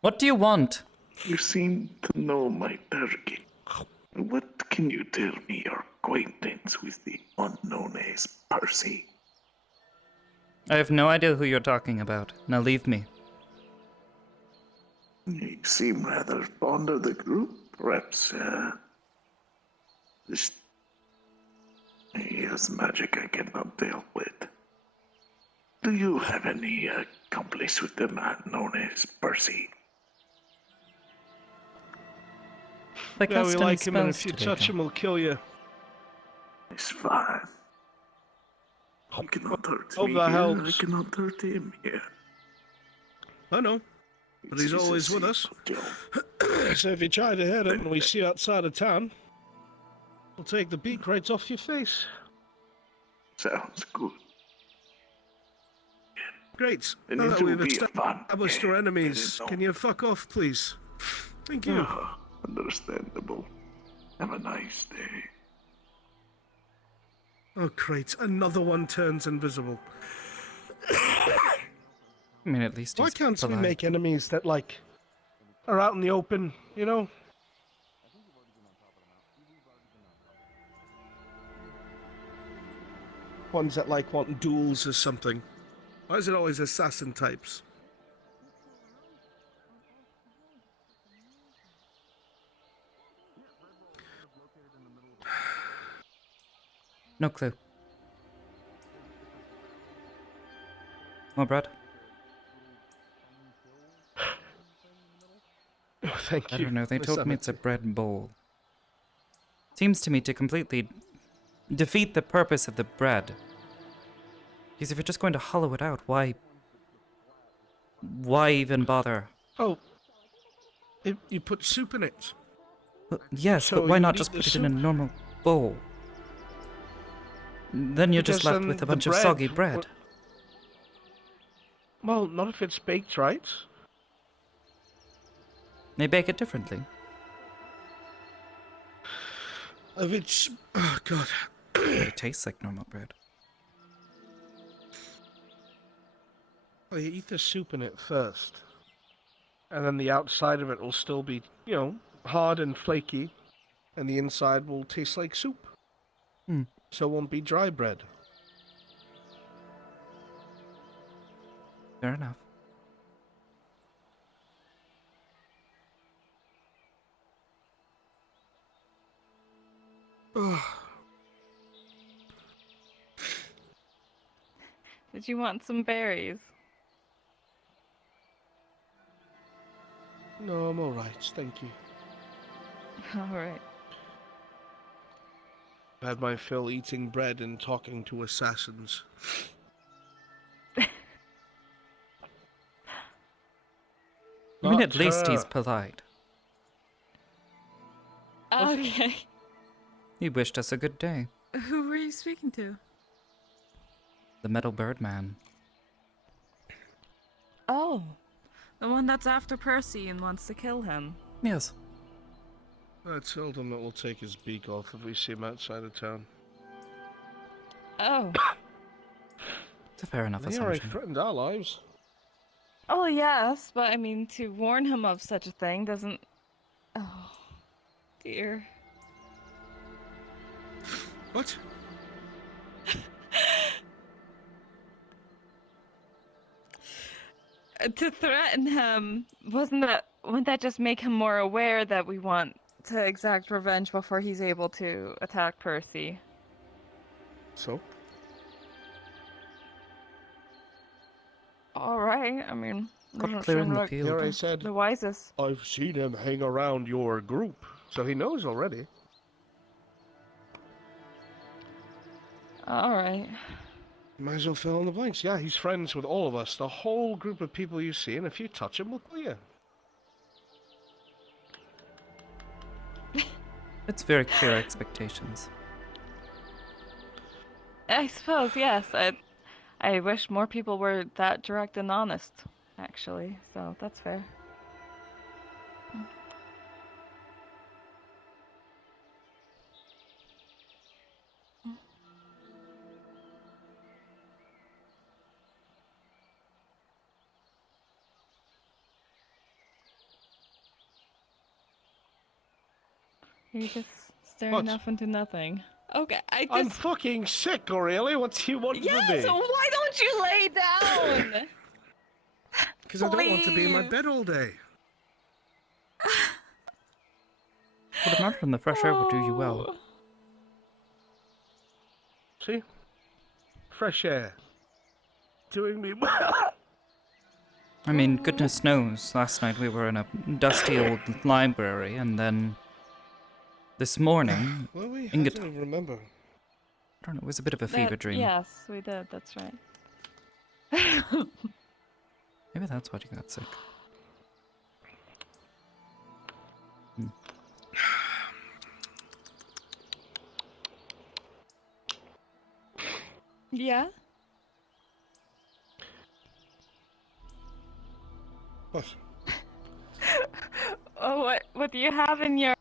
What do you want? You seem to know my target. What can you tell me your acquaintance with the unknown as Percy? I have no idea who you're talking about. Now leave me. You seem rather fond of the group. Perhaps, he has magic I cannot deal with. Do you have any accomplice with the man known as Percy? Yeah, we like him, and if you touch him, we'll kill you. It's fine. He cannot hurt Hope me that here, helps. I cannot hurt him here. I know, but he's always with us. So if you try to hit him and we see you outside of town, we'll take the beak right off your face. Sounds good. Great. And Now it that will we've be a fun established our enemies, can you fuck off, please? Thank you. Understandable. Have a nice day. Oh, great. Another one turns invisible. I mean, at least Why he's can't we polite. make enemies that, like, are out in the open, you know? Ones that, like, want duels or something. Why is it always assassin types? No clue. More bread? Oh, thank I you. don't know, they Miss told me it's a Amity. bread bowl. Seems to me to completely defeat the purpose of the bread. Because if you're just going to hollow it out, why even bother? Oh, you put soup in it. Well, yes, So but why you not would just eat put the it in a soup? normal bowl? Then you're just Because left then with a the bunch of bread soggy would- bread. Well, not if it's baked right. They bake it differently. If it's... Oh, God. But it tastes like normal bread. Well, you eat the soup in it first. And then the outside of it will still be, hard and flaky. And the inside will taste like soup. So it won't be dry bread. Fair enough. Did you want some berries? No, I'm alright, thank you. Alright. I've had my fill eating bread and talking to assassins. I mean, at Not least he's her. polite. Okay. He wished us a good day. Who were you speaking to? The Metal Birdman. Oh. The one that's after Percy and wants to kill him. Yes. I told him that we'll take his beak off if we see him outside of town. Oh. It's a fair enough He already assumption. threatened our lives. Oh, yes, but I mean, to warn him of such a thing doesn't... Oh, dear. What? To threaten him, wouldn't that just make him more aware that we want to exact revenge before he's able to attack Percy? So? Alright, I mean, doesn't clearing seem the like field. He already said, the wisest. I've seen him hang around your group. So he knows already. Alright. Might as well fill in the blanks. Yeah, he's friends with all of us. The whole group of people you see, and if you touch him, we'll kill you. It's very clear expectations. I suppose, yes. I wish more people were that direct and honest, actually, so that's fair. You're just staring What? off into nothing. Okay, I'm fucking sick, Aurelia. What do you want from me? so why don't you lay down? Because I don't want to be in my Please. bed all day. But imagine the fresh air would do you well. See? Fresh air. Doing me well. I mean, goodness knows, last night we were in a dusty old library, and then this morning, Well, I Ingot, don't even remember. I don't know, it was a bit of a fever dream. Yes, we did, that's right. Maybe that's why you got sick. Yeah? What? Oh, what do you have in your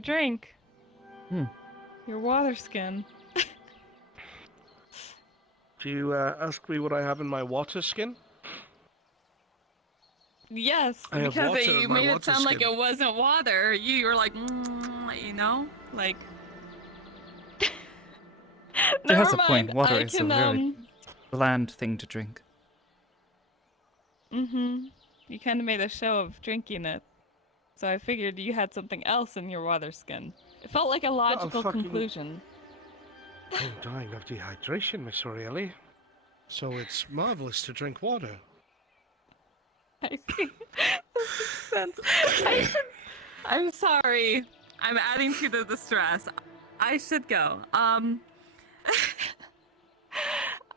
drink? Your water skin. Do you ask me what I have in my water skin? Yes, I have because water you in my made it water sound like skin. it wasn't water. You were like, like. She has a Never point, mind, water I is a can, very bland thing to drink. You kind of made a show of drinking it. So I figured you had something else in your water skin. It felt like a logical conclusion. I'm dying of dehydration, Miss Aurelia. So it's marvelous to drink water. I see. That makes sense. I'm sorry. I'm adding to the distress. I should go.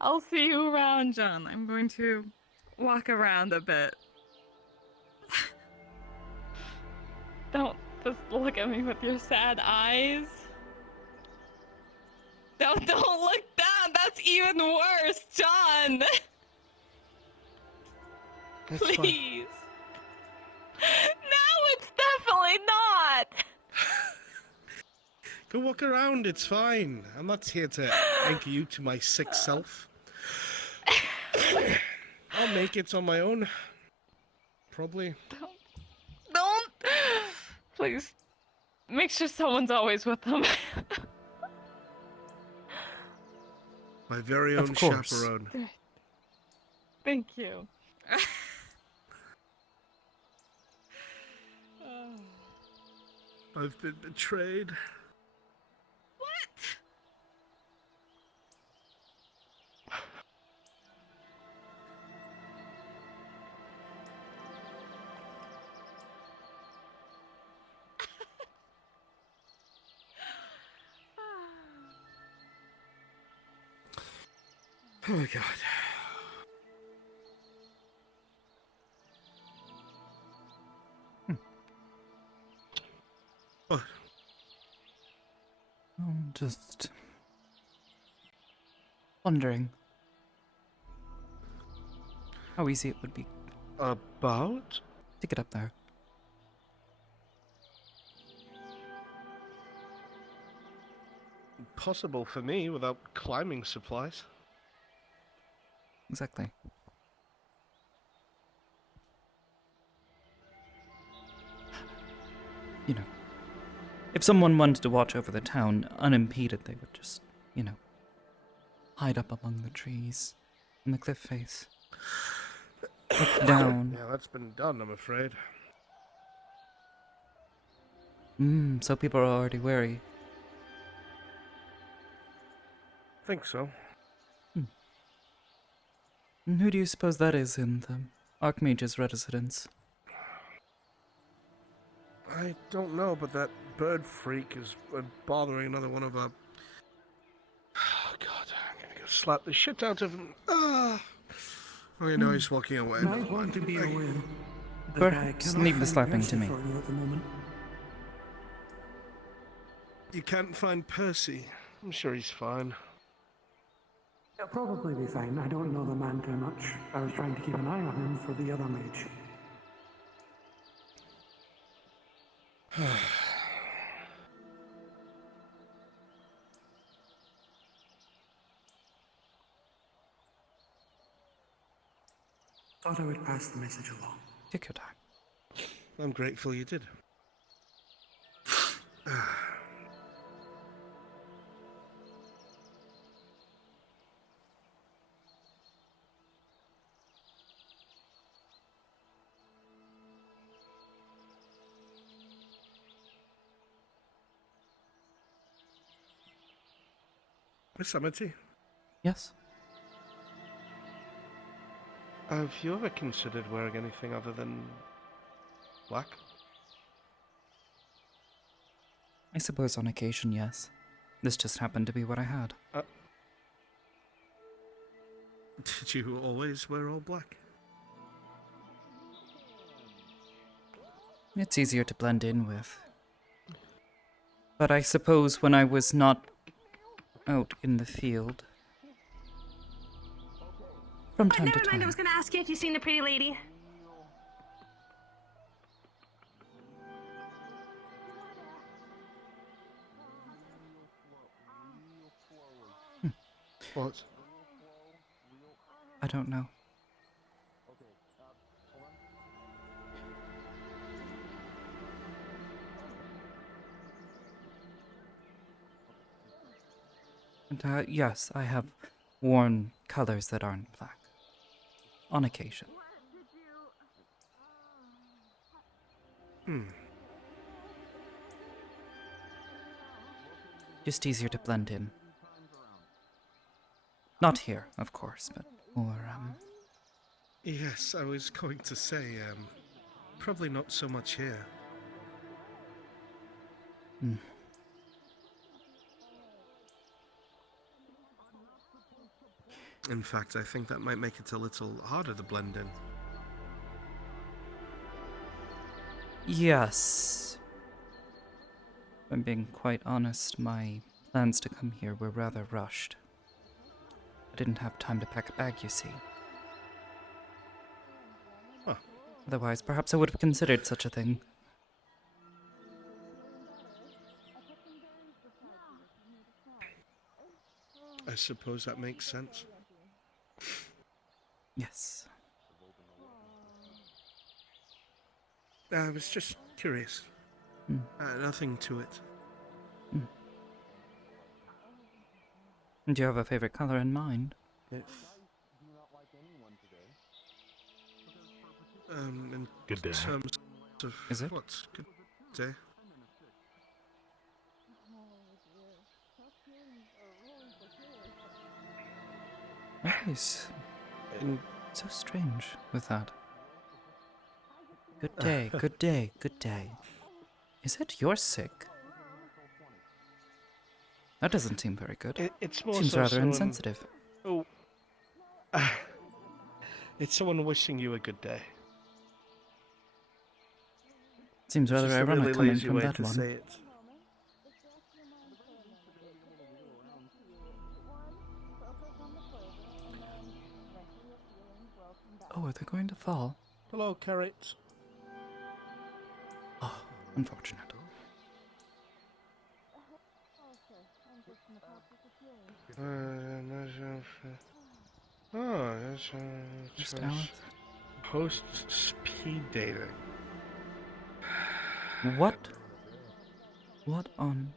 I'll see you around, John. I'm going to walk around a bit. Don't just look at me with your sad eyes. Don't look down. That's even worse, John. That's fine. Please. No, it's definitely not. Go walk around, it's fine. I'm not here to anchor you to my sick self. I'll make it on my own. Probably. Don't. Please. Make sure someone's always with them. My very Of own course. chaperone. Thank you. I've been betrayed. Oh my god. Oh. I'm just wondering how easy it would be About? to get up there. Possible for me without climbing supplies. Exactly. You know, if someone wanted to watch over the town unimpeded, they would just, hide up among the trees in the cliff face. Look down. Yeah, that's been done, I'm afraid. So people are already wary. Think so. And who do you suppose that is in the Archmage's residence? I don't know, but that bird freak is bothering another one of our... Oh god, I'm gonna go slap the shit out of him. Ah! Oh, you know he's walking away. I want to be aware that I Perhaps cannot leave the find slapping Percy to me. for you at the moment. You can't find Percy. I'm sure he's fine. He'll probably be fine. I don't know the man too much. I was trying to keep an eye on him for the other mage. Thought I would pass the message along. Take your time. I'm grateful you did. Miss Amity? Yes? Have you ever considered wearing anything other than black? I suppose on occasion, yes. This just happened to be what I had. Did you always wear all black? It's easier to blend in with. But I suppose when I was not out in the field, from time to Never mind, I time. was gonna ask you if you've seen the pretty lady. What? I don't know. And, yes, I have worn colors that aren't black. On occasion. Just easier to blend in. Not here, of course, but more, Yes, I was going to say, probably not so much here. In fact, I think that might make it a little harder to blend in. Yes. If I'm being quite honest, my plans to come here were rather rushed. I didn't have time to pack a bag, you see. Huh. Otherwise, perhaps I would have considered such a thing. I suppose that makes sense. Yes. I was just curious. Nothing to it. Do you have a favorite color in mind? In Good day. terms of Is it? what? Good day. Always so strange with that. Good day, good day, good day. Is it you're sick? That doesn't seem very good. It's more Seems so rather someone- insensitive. Oh. It's someone wishing you a good day. Seems It's rather just a ironic really coming lazy from way that to one. say it. Oh, are they going to fall? Hello, Carrot. Oh, unfortunate. Oh, that's Just choice. Alice. Post speed dating. What? What on?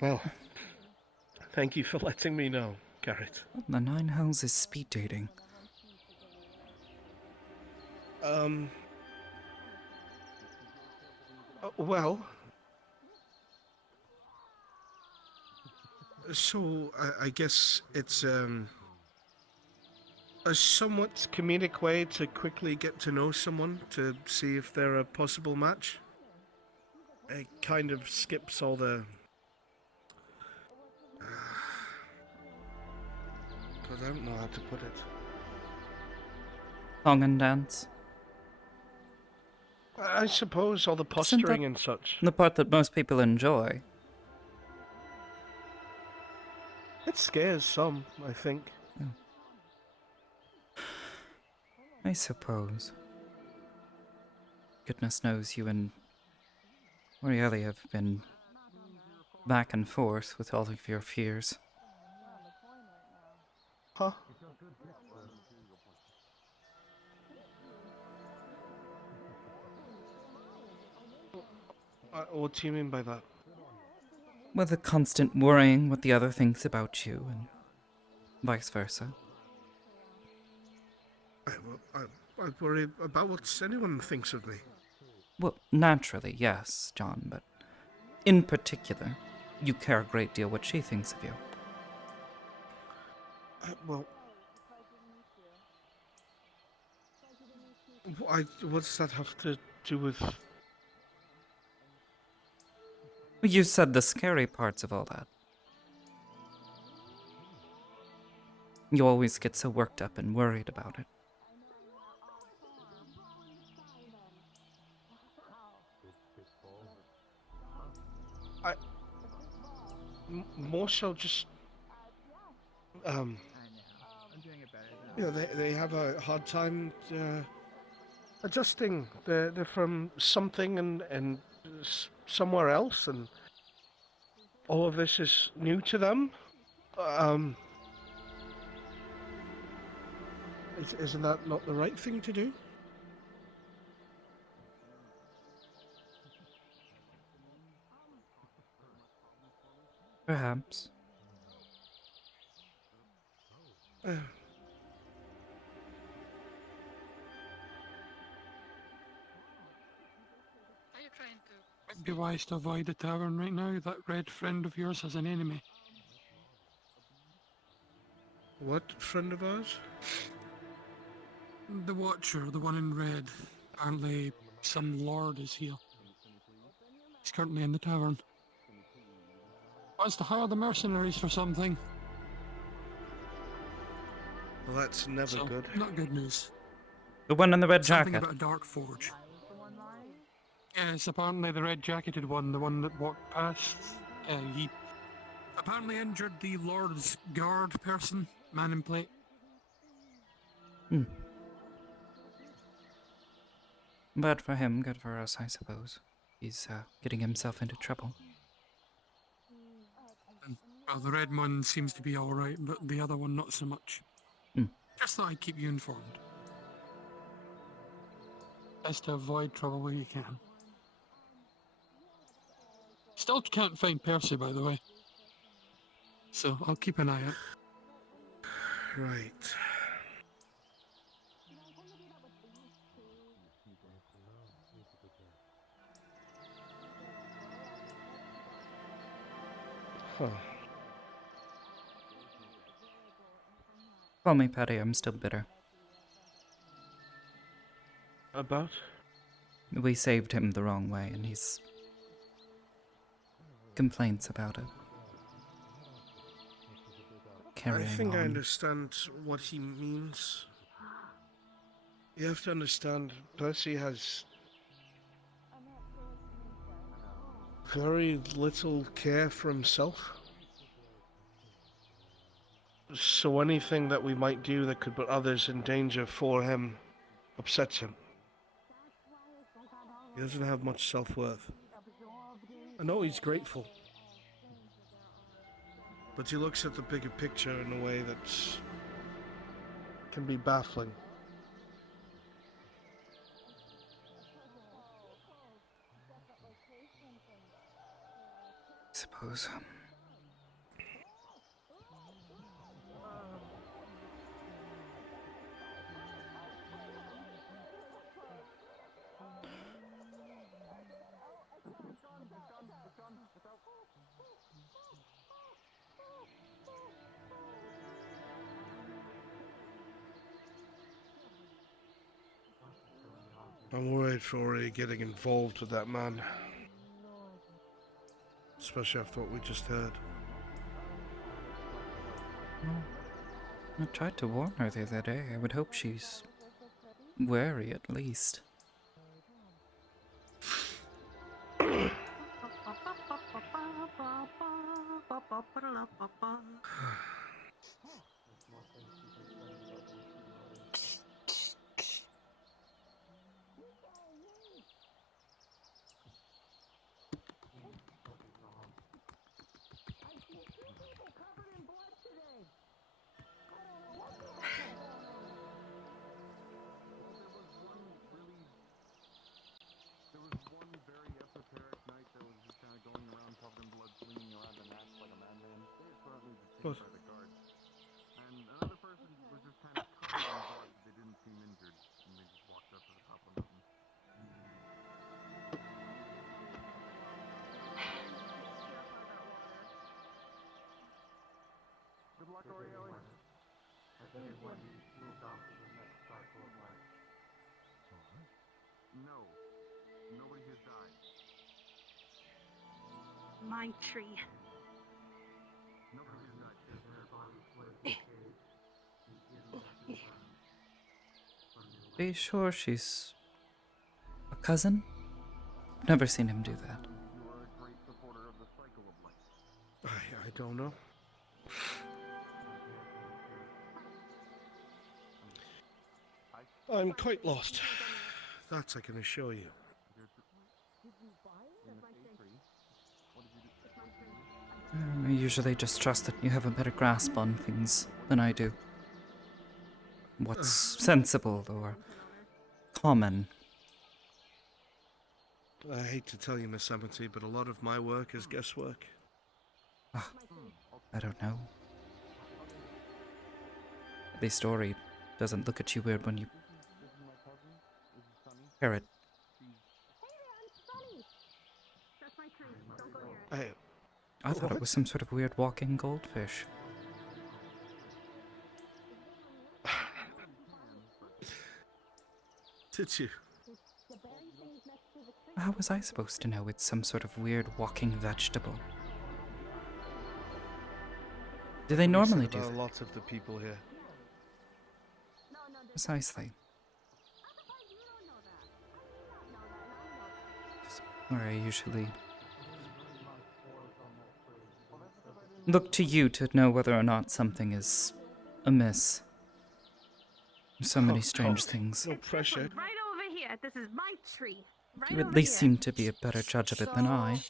Well, thank you for letting me know, Garrett. What in the nine hells is speed dating? Well, so I guess it's a somewhat comedic way to quickly get to know someone to see if they're a possible match. It kind of skips all the. God, I don't know how to put it. Song and dance? I suppose all the posturing and such. The part that most people enjoy. It scares some, I think. I suppose. Goodness knows you and Morielli have been back and forth with all of your fears. Huh? What do you mean by that? With the constant worrying what the other thinks about you, and vice versa. I worry about what anyone thinks of me. Well, naturally, yes, John, but in particular, you care a great deal what she thinks of you. Well, what does that have to do with? You said the scary parts of all that. You always get so worked up and worried about it. More so just, I'm doing it better you know, they have a hard time adjusting. They're from something and somewhere else, and all of this is new to them. Isn't that not the right thing to do? Perhaps. Might be wise to avoid the tavern right now. That red friend of yours has an enemy. What friend of ours? The Watcher, the one in red. Apparently, some lord is here. He's currently in the tavern. Wants to hire the mercenaries for something. Well, that's never good. Not good news. The one in the red Something jacket. about a dark forge. Yes, apparently the red-jacketed one, the one that walked past. He apparently injured the Lord's guard person, man in plate. Bad for him, good for us, I suppose. He's getting himself into trouble. Well, the red one seems to be alright, but the other one not so much. Just thought I'd keep you informed. Best to avoid trouble where you can. Still can't find Percy, by the way. So I'll keep an eye out. Right. Huh. Call me Patty, I'm still bitter. About? We saved him the wrong way, and he's complains about it. Carrying I think on. I understand what he means. You have to understand, Percy has very little care for himself. So anything that we might do that could put others in danger for him upsets him. He doesn't have much self-worth. I know he's grateful, but he looks at the bigger picture in a way that can be baffling. I suppose. I'm worried for already getting involved with that man. Especially after what we just heard. Well, I tried to warn her the other day. I would hope she's wary at least. What? And another person was just kind of covered in blood, but they didn't seem injured, and they just walked up to the top of the mountain. Good luck, Oreo. No, nobody has died. My tree. Nobody has died. Are you sure she's a cousin? I've never seen him do that. You are a great supporter of the cycle of life. I don't know. I'm quite lost. That I can assure you. I usually just trust that you have a better grasp on things than I do. What's sensible or common. I hate to tell you, Miss Amity, but a lot of my work is guesswork. I don't know. The story doesn't look at you weird when you hear it. I thought it was some sort of weird walking goldfish. Did you? How was I supposed to know it's some sort of weird walking vegetable? Do they normally do that? Lots of the people here. Precisely. Where I usually look to you to know whether or not something is amiss. There's so many strange things. No pressure. Right over here. This is my tree. Right You at over least here. seem to be a better judge of it than I.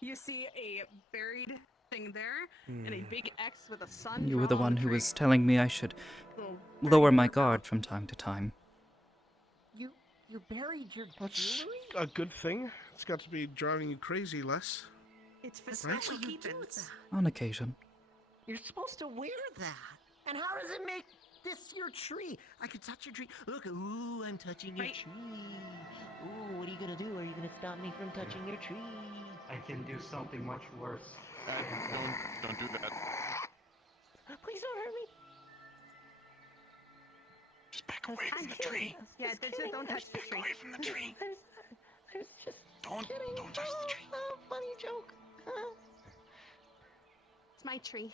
You see a buried thing there, and a big X with a sun. You were the drawn on one who tree. was telling me I should Little lower my guard from time to time. You You buried your That's jewelry? a good thing. It's got to be driving you crazy, Les. It's for Right? spooky boots. On occasion. You're supposed to wear that. And how does it make this your tree? I could touch your tree. Look, ooh, I'm touching your tree. Ooh, what are you gonna do? Are you gonna stop me from touching your tree? I can do something much worse. Don't do that. Please don't hurt me. Just back away from the tree. Yeah, don't touch the tree. Away from the tree. I was just Don't touch the tree. Oh, funny joke. It's my tree.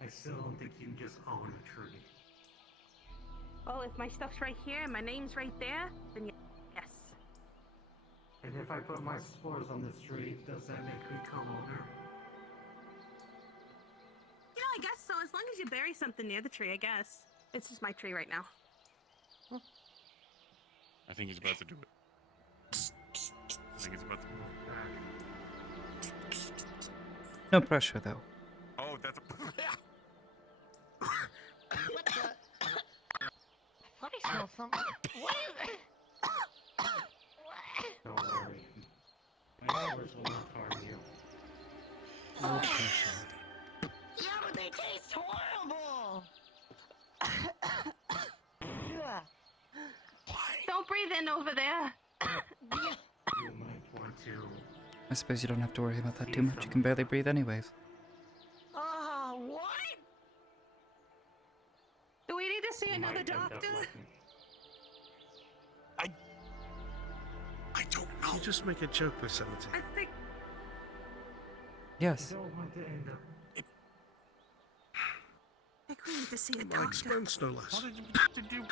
I still don't think you just own a tree. Well, if my stuff's right here and my name's right there, then yes. And if I put my spores on this tree, does that make me co-owner? Yeah, I guess so. As long as you bury something near the tree, I guess. It's just my tree right now. I think he's about to do it. I think he's about to do it. No pressure, though. Oh, that's a... What the? I thought I smelled something. What is it? Don't worry. My spores will not harm you. No pressure. Yeah, but they taste horrible. Don't breathe in over there. You might want to... I suppose you don't have to worry about that too much. You can barely breathe anyways. What? Do we need to see another doctor? I don't know. You just make a joke with Amity. I think... Yes. I don't want to end up... I think we need to see a My doctor. expense, no less. What did you have to do?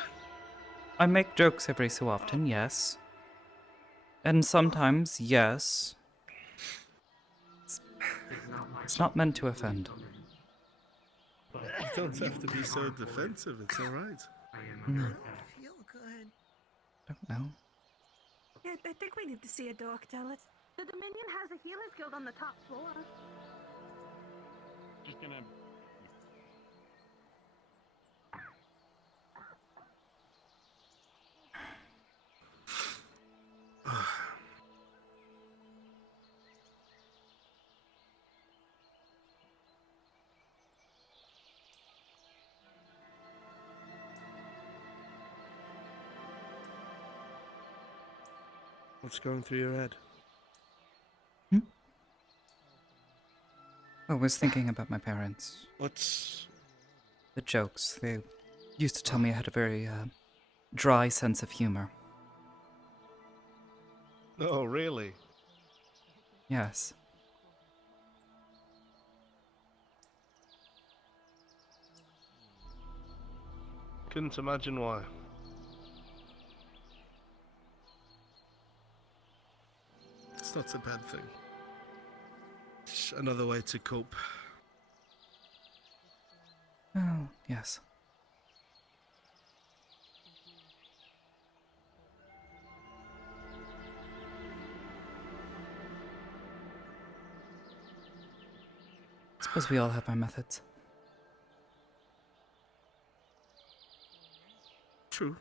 I make jokes every so often, yes. And sometimes, yes. It's not meant to offend. You don't have to be so defensive, it's alright. Feel good. Don't know. Yeah, I think we need to see a doctor. The Dominion has a healer's guild on the top floor. Just gonna... What's going through your head? I was thinking about my parents. What's... The jokes. They used to tell me I had a very, dry sense of humor. Oh, really? Yes. Couldn't imagine why. It's not a bad thing. It's another way to cope. Oh, yes. Suppose we all have our methods. True.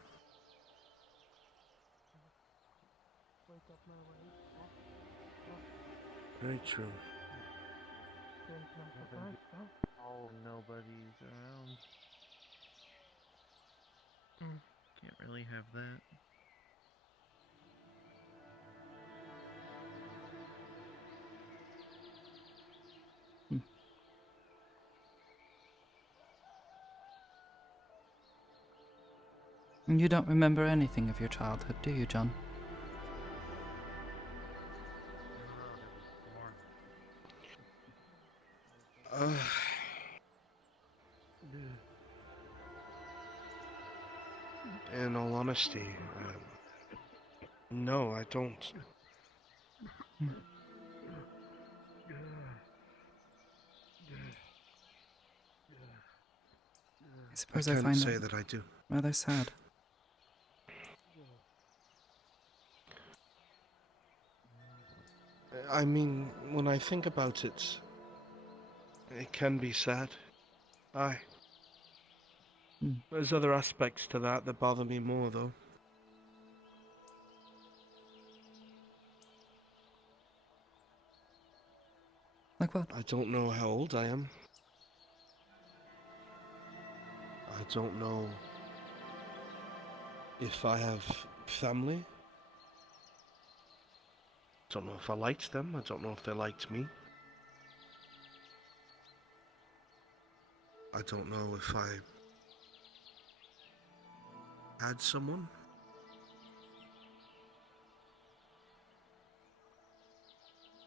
Very true. Oh, nobody's around. Can't really have that. You don't remember anything of your childhood, do you, John? In all honesty, no, I don't. I suppose I can't find say it that I do. rather sad. I mean, when I think about it, it can be sad. Aye. There's other aspects to that bother me more, though. Like what? I don't know how old I am. I don't know if I have family. I don't know if I liked them. I don't know if they liked me. I don't know if I had someone.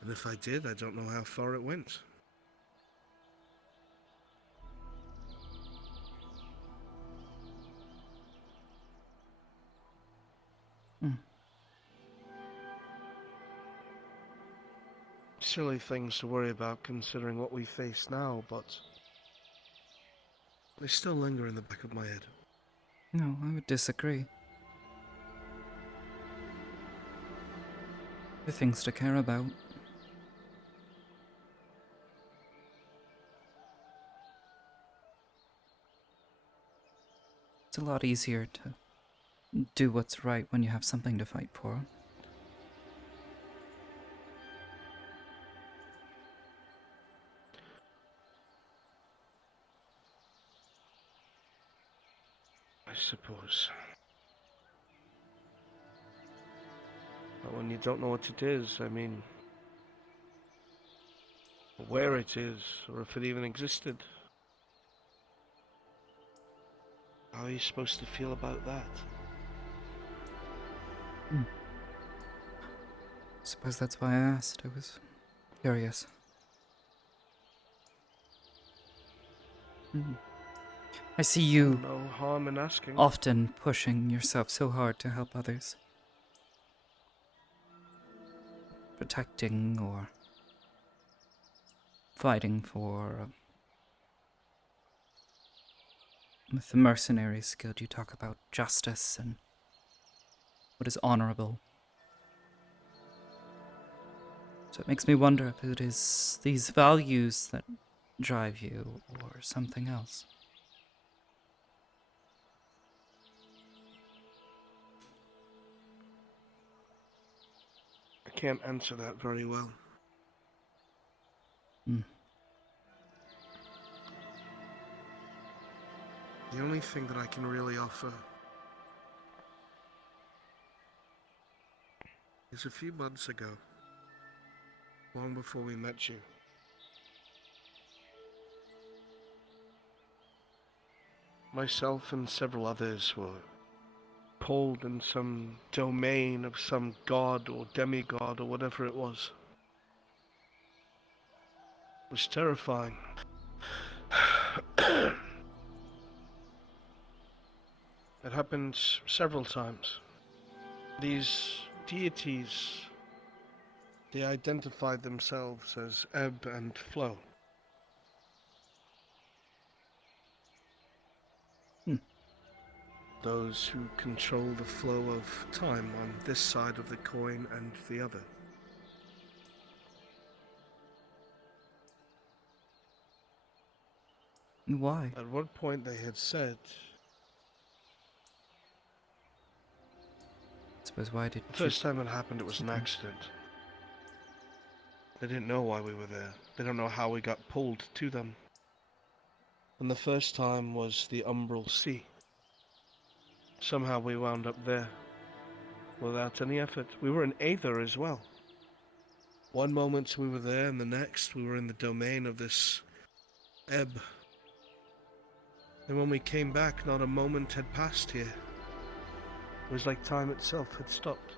And if I did, I don't know how far it went. Silly things to worry about considering what we face now, but they still linger in the back of my head. No, I would disagree. There are things to care about. It's a lot easier to do what's right when you have something to fight for. I suppose. But when you don't know what it is, I mean, where it is, or if it even existed, how are you supposed to feel about that? Suppose that's why I asked. I was curious. I see you No harm in asking. often pushing yourself so hard to help others. Protecting or fighting for... With the Mercenaries Guild, you talk about justice and what is honorable. So it makes me wonder if it is these values that drive you, or something else. I can't answer that very well. The only thing that I can really offer is a few months ago, long before we met you. Myself and several others were pulled in some domain of some god or demigod or whatever it was. It was terrifying. It happened several times. These deities, they identified themselves as ebb and flow. Those who control the flow of time on this side of the coin and the other. Why? At one point they had said... I suppose why did The first time it happened, it was an accident. They didn't know why we were there. They don't know how we got pulled to them. And the first time was the Umbral Sea. Somehow we wound up there. Without any effort. We were in Aether as well. One moment we were there, and the next we were in the domain of this ebb. And when we came back, not a moment had passed here. It was like time itself had stopped.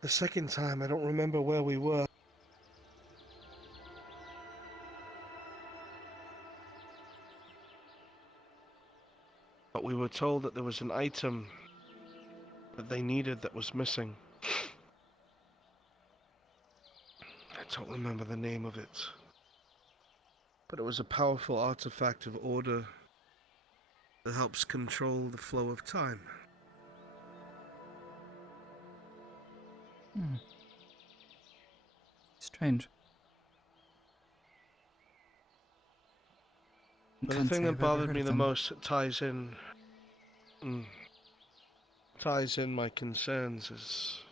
The second time, I don't remember where we were. But we were told that there was an item that they needed that was missing. I don't remember the name of it. But it was a powerful artifact of order that helps control the flow of time. Strange. But the Can't thing say that I've ever bothered heard me of the them. most ties in my concerns is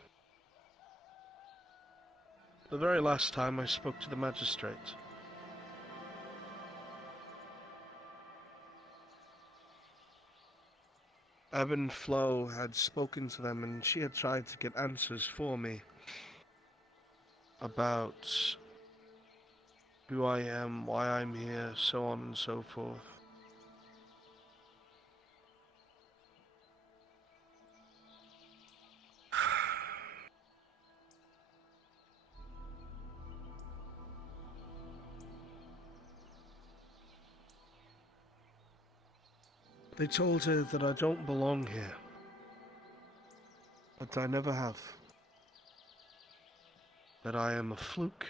the very last time I spoke to the magistrate. Ebb and Flow had spoken to them, and she had tried to get answers for me about who I am, why I'm here, so on and so forth. They told her that I don't belong here, that I never have, that I am a fluke.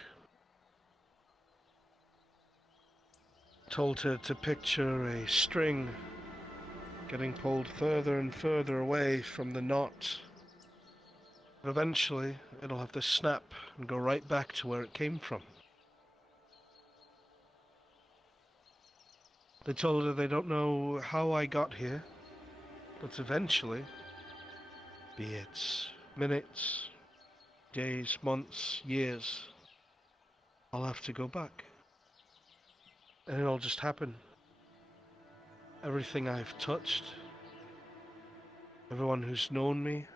Told her to picture a string getting pulled further and further away from the knot. But eventually, it'll have to snap and go right back to where it came from. They told her they don't know how I got here, but eventually, be it minutes, days, months, years, I'll have to go back. And it'll just happen. Everything I've touched, everyone who's known me,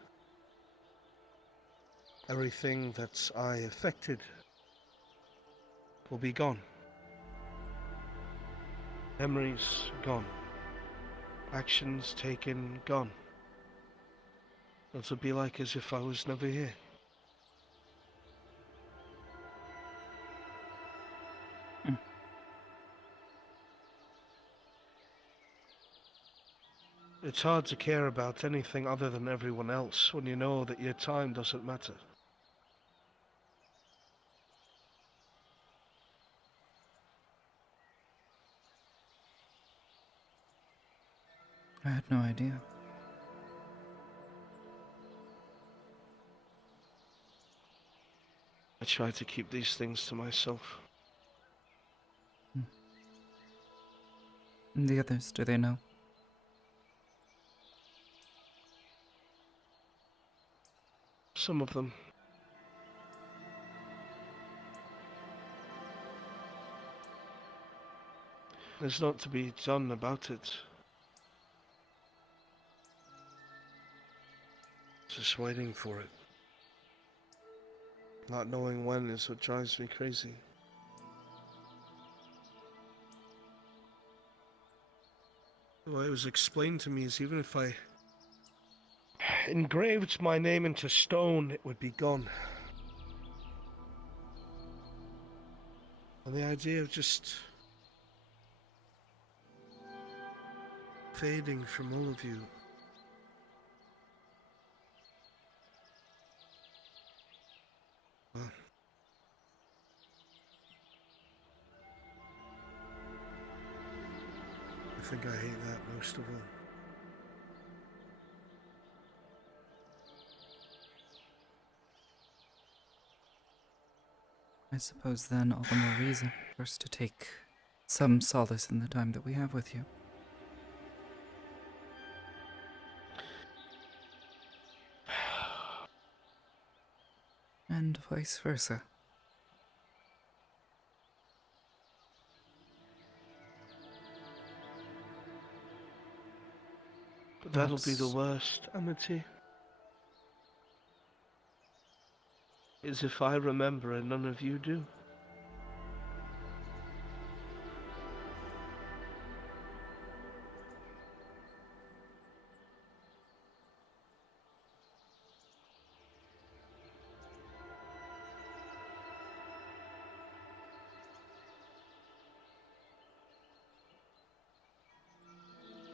everything that I affected will be gone. Memories gone. Actions taken gone. It'll be like as if I was never here. It's hard to care about anything other than everyone else when you know that your time doesn't matter. I had no idea. I try to keep these things to myself. And the others, do they know? Some of them. There's not to be done about it. Just waiting for it. Not knowing when is what drives me crazy. The way it was explained to me is even if I engraved my name into stone, it would be gone. And the idea of just fading from all of you. Well, I think I hate that most of all. I suppose then all the more reason for us to take some solace in the time that we have with you. And vice versa. But that'll be the worst, Amity. Is if I remember and none of you do.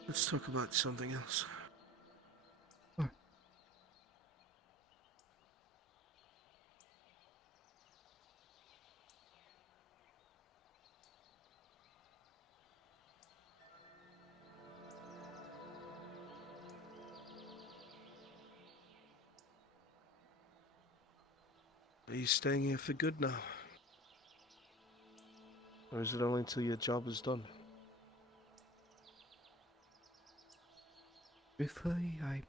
Let's talk about something else. Sure. Are you staying here for good now? Or is it only till your job is done? Truthfully, I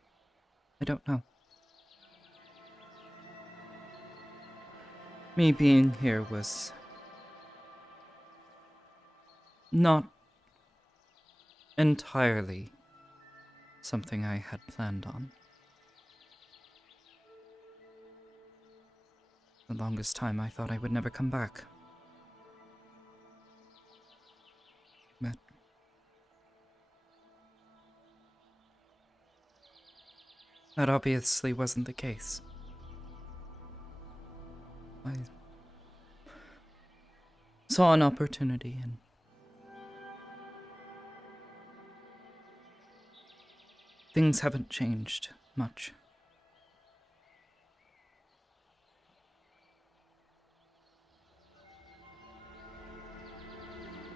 don't know. Me being here was not entirely something I had planned on. The longest time I thought I would never come back. But that obviously wasn't the case. I saw an opportunity and things haven't changed much.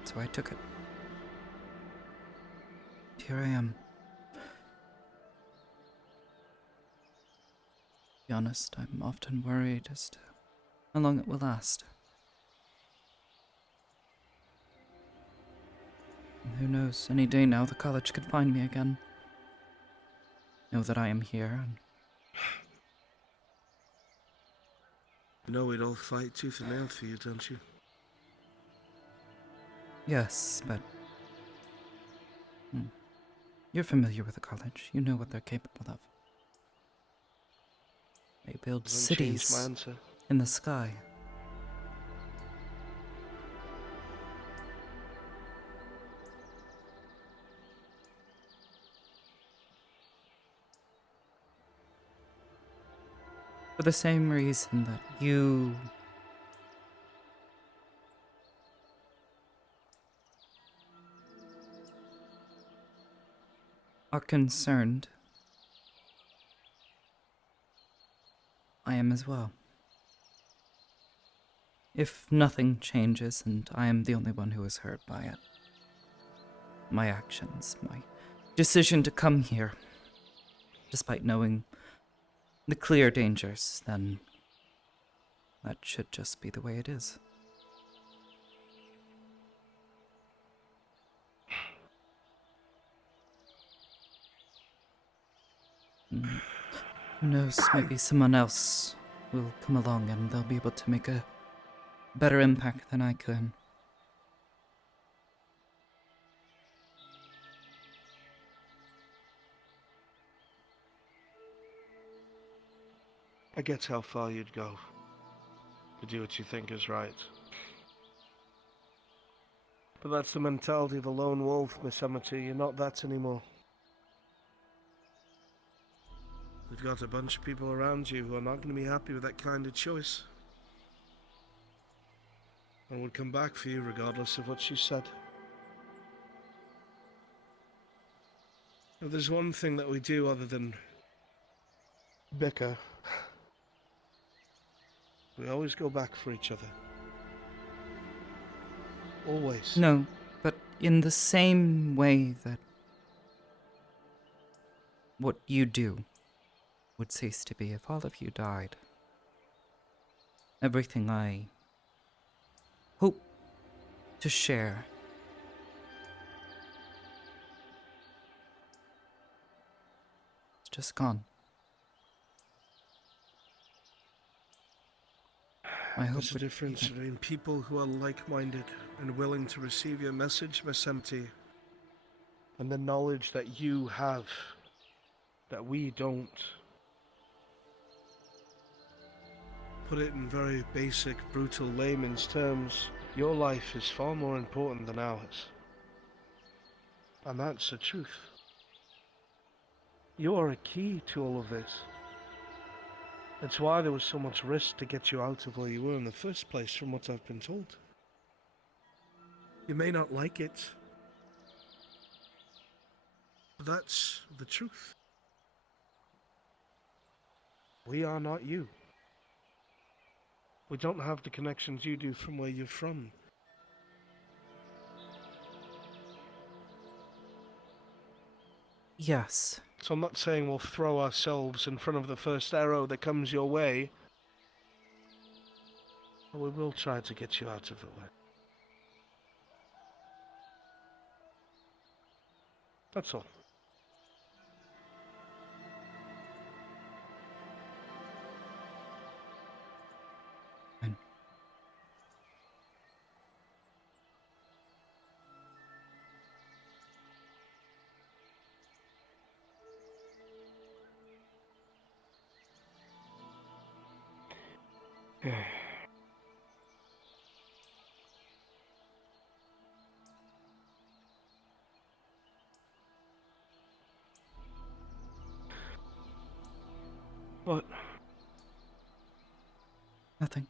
So I took it. Here I am. To be honest, I'm often worried as to how long it will last. And who knows, any day now the college could find me again. Know that I am here and You know we'd all fight tooth and nail for you, don't you? yes, but you're familiar with the college. You know what they're capable of. They build Doesn't change my cities answer. in the sky. For the same reason that you are concerned, I am as well. If nothing changes and I am the only one who is hurt by it, my actions, my decision to come here, despite knowing the clear dangers, then that should just be the way it is. Who knows, maybe someone else will come along and they'll be able to make a better impact than I can. I get how far you'd go to do what you think is right. But that's the mentality of the lone wolf, Miss Amity. You're not that anymore. You've got a bunch of people around you who are not going to be happy with that kind of choice. And would come back for you regardless of what you said. If there's one thing that we do other than bicker, we always go back for each other. Always. No, but in the same way that what you do would cease to be if all of you died. Everything I hope to share is just gone. I hope There's a difference between people who are like-minded and willing to receive your message, Miss Amity, and the knowledge that you have that we don't. Put it in very basic, brutal layman's terms, your life is far more important than ours. And that's the truth. You are a key to all of this. It's why there was so much risk to get you out of where you were in the first place, from what I've been told. You may not like it, but that's the truth. We are not you. We don't have the connections you do from where you're from. Yes. So I'm not saying we'll throw ourselves in front of the first arrow that comes your way. But we will try to get you out of the way. That's all. What? Nothing.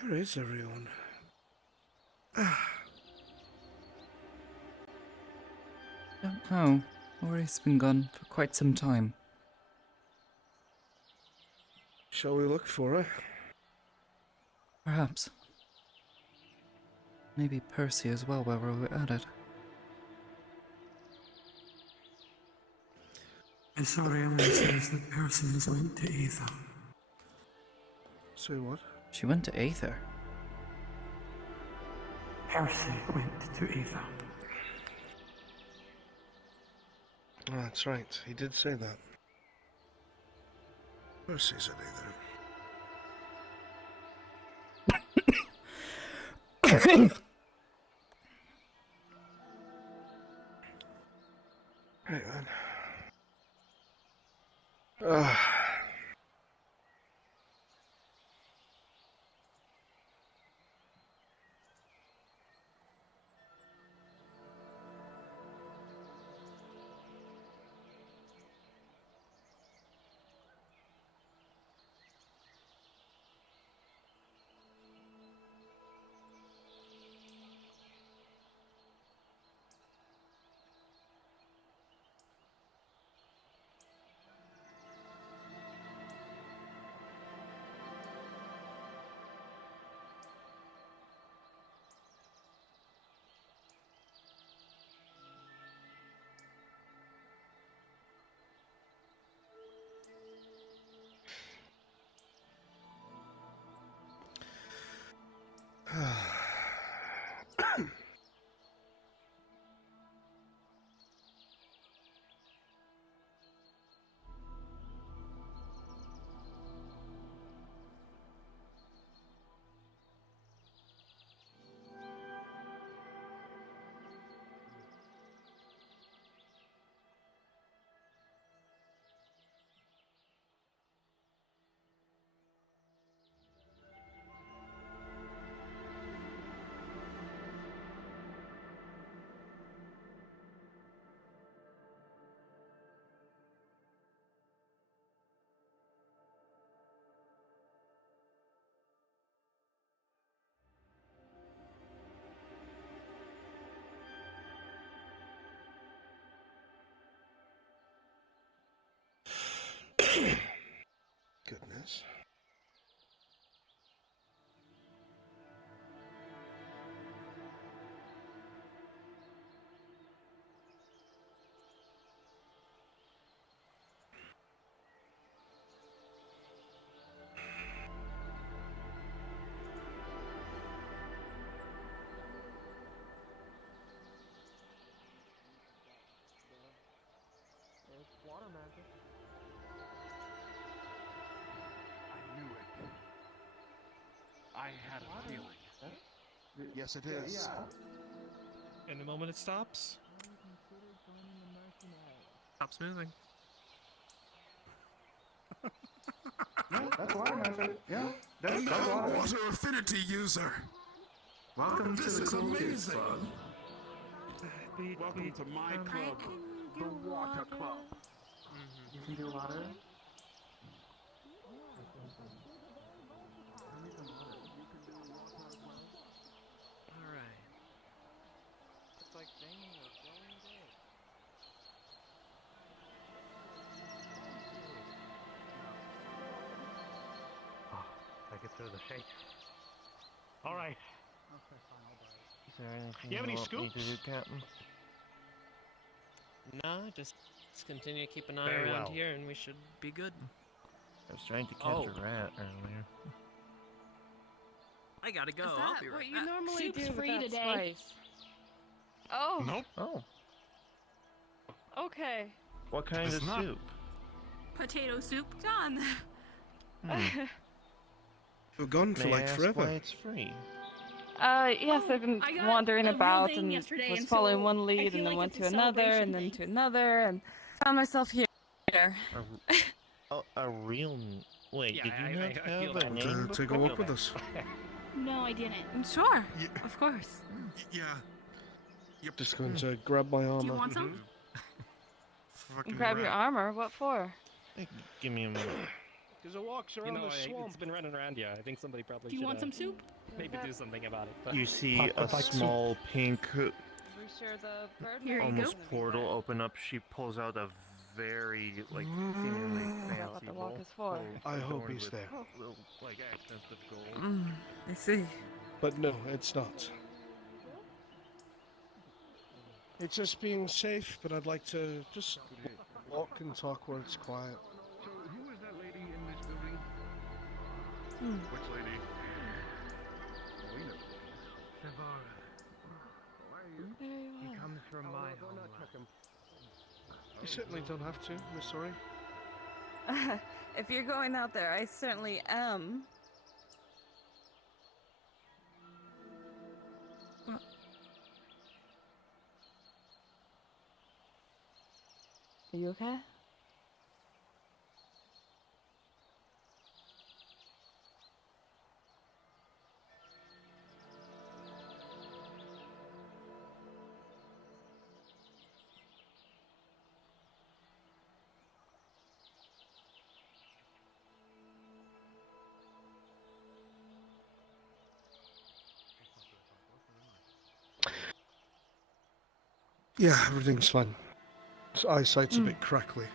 Where is everyone? Don't know. Ori's been gone for quite some time. Shall we look for her? Perhaps. Maybe Percy as well while we're at it. Ellen says that Percy has went to Aether. Say what? She went to Aether. Percy went to Aether. Oh, that's right. He did say that. Percy's at Aether. Right then. Goodness. It's water magic. I knew it. I had a feeling. Yes, it is. And the moment it stops, stops moving. Yeah, that's water magic. Yeah, that's I'm water. a water affinity user. Welcome This to the is Cool Kids amazing. Club. Welcome to my club, the Water Club. You can do water? Alright. It's like singing or flowing day. Oh, take it through the shake. All right. Is there anything You have any want me to do, scoops? Captain? No, just continue to keep an eye Very around well. here and we should be good. I was trying to catch Oh. a rat earlier. I gotta go. Is I'll that be what right you back. normally Soup's do with free that today. spice? Oh. Nope. Oh. Okay. What kind It's of not. soup? Potato soup, John. We're gone for May I like ask forever. why it's free? Yes, I've been I got wandering a real about name and yesterday, was and following so one I lead feel and then like went it's to a another celebration and then thing. to another and found myself here. A real... Wait, Yeah, did you I not feel have that. a name Take a before? walk with us. No, I didn't. Sure, of course. Yeah. Yep. Just going to grab my armor. Do you want some? Fucking Grab your rat. armor. What for? Give me a minute. Because it walks around the swamp. It's been running around. Yeah, I think somebody probably Do you should, want some soup? maybe do something about it. But You see a small pink We share the burden. Here you almost go. portal open up. She pulls out a very, like, seemingly Is that what fancy the walk bowl. is for? I hope adorned he's with there. Little, like, accents of gold. I see. But no, it's not. It's just being safe, but I'd like to just walk and talk where it's quiet. So, who is that lady in this building? Which lady? Selena. He comes from my homeland. You certainly don't have to. We're sorry. If you're going out there, I certainly am. Are you okay? Yeah, everything's fine. His eyesight's a bit crackly.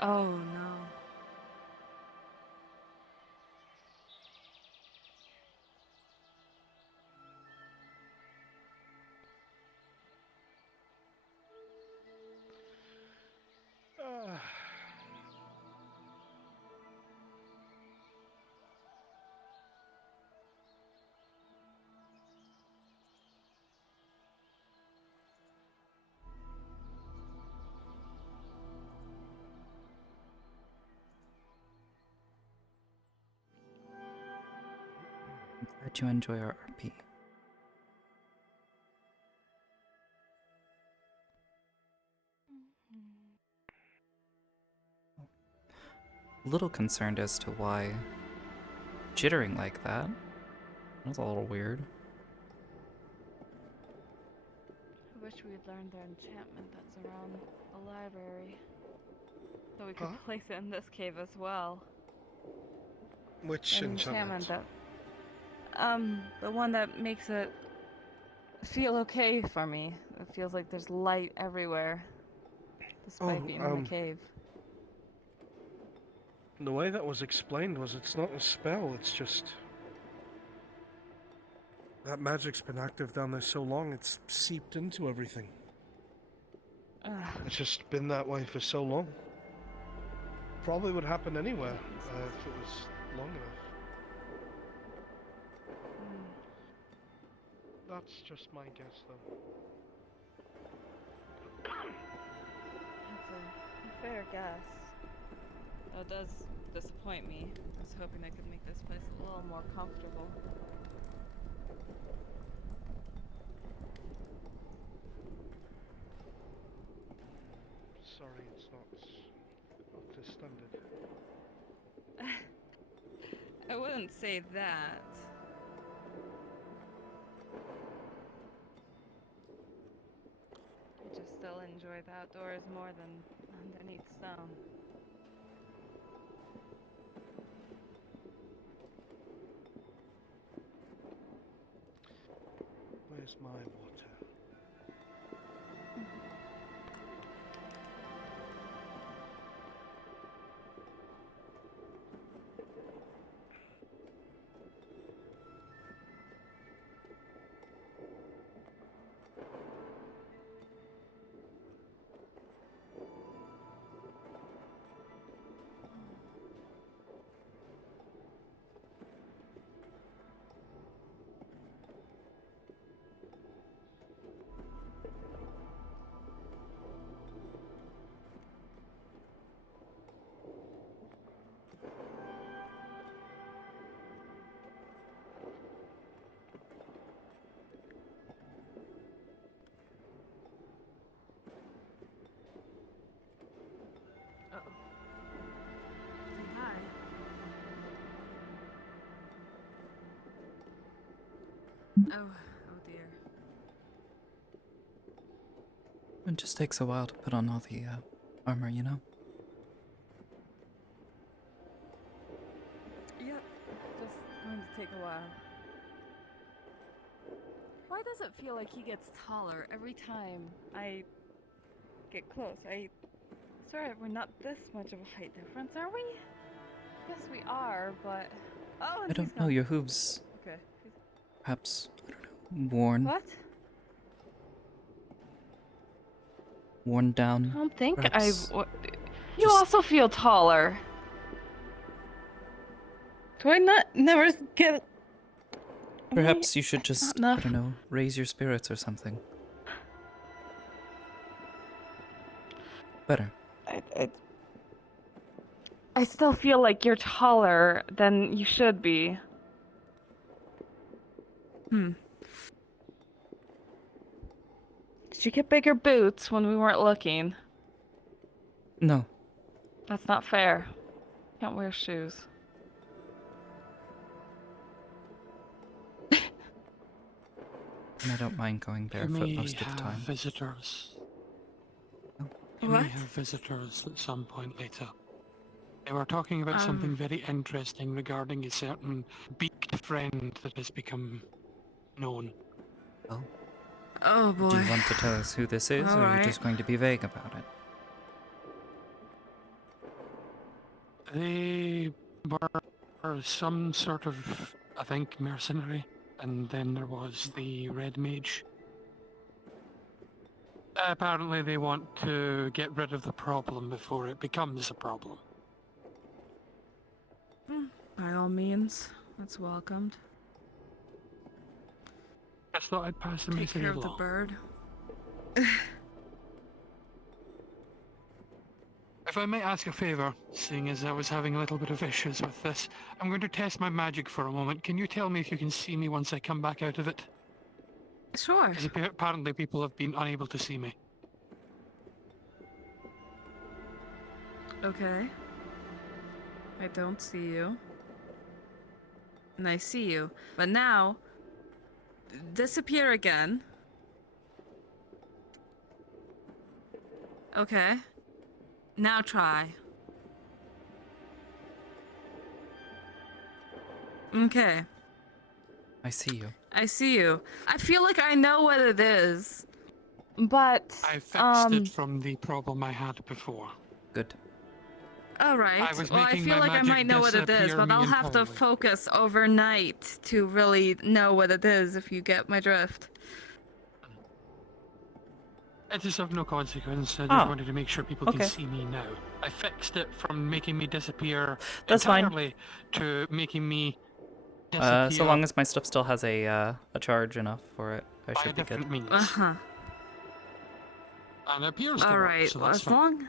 Oh no. I'm glad you enjoy our RP. A little concerned as to why jittering like that. That's a little weird. I wish we'd learned the enchantment that's around the library. So we could place it in this cave as well. Which An enchantment? that the one that makes it feel okay for me. It feels like there's light everywhere, despite being in the cave. The way that was explained was it's not a spell, it's just... That magic's been active down there so long, it's seeped into everything. It's just been that way for so long. Probably would happen anywhere, if it was long enough. That's just my guess, though. That's a fair guess. Though it does disappoint me. I was hoping I could make this place a little more comfortable. Sorry, it's not to standard. I wouldn't say that. I just still enjoy the outdoors more than underneath stone. Where's my water? Oh dear. It just takes a while to put on all the armor, you know? Yep, just going to take a while. Why does it feel like he gets taller every time I get close? I swear we're not this much of a height difference, are we? Guess we are, but oh, and I don't know, your hooves Okay. perhaps, I don't know, worn. What? Worn down. I don't think perhaps. You also feel taller. Do I never get? Perhaps you should just, I enough. don't know, raise your spirits or something. Better. I still feel like you're taller than you should be. Did you get bigger boots when we weren't looking? No. That's not fair. Can't wear shoes. And I don't mind going barefoot most of the time. Visitors. Oh. You may have visitors at some point later. They were talking about something very interesting regarding a certain beaked friend that has become known. Oh. Oh boy. Do you want to tell us who this is, or are you just going to be vague about it? They were some sort of, I think, mercenary, and then there was the Red Mage. Apparently they want to get rid of the problem before it becomes a problem. By all means, that's welcomed. I thought I'd pass the Take message care of the along. bird. If I may ask a favor, seeing as I was having a little bit of issues with this, I'm going to test my magic for a moment. Can you tell me if you can see me once I come back out of it? Sure. Because apparently people have been unable to see me. Okay. I don't see you. And I see you. But now, disappear again. Okay. Now try. Okay. I see you. I see you. I feel like I know what it is. But, I fixed it from the problem I had before. Good. Alright. I was Well, I making feel my like I magic might know what it is, disappear but me I'll have to entirely. focus overnight to really know what it is, if you get my drift. It is of no consequence. I just Ah, wanted to make sure people okay. can see me now. I fixed it from making me disappear That's fine. entirely to making me disappear So long as my stuff still has a charge enough for it, I by should be good. different means. Uh-huh. And it appears to work, Alright, so well, that's fine.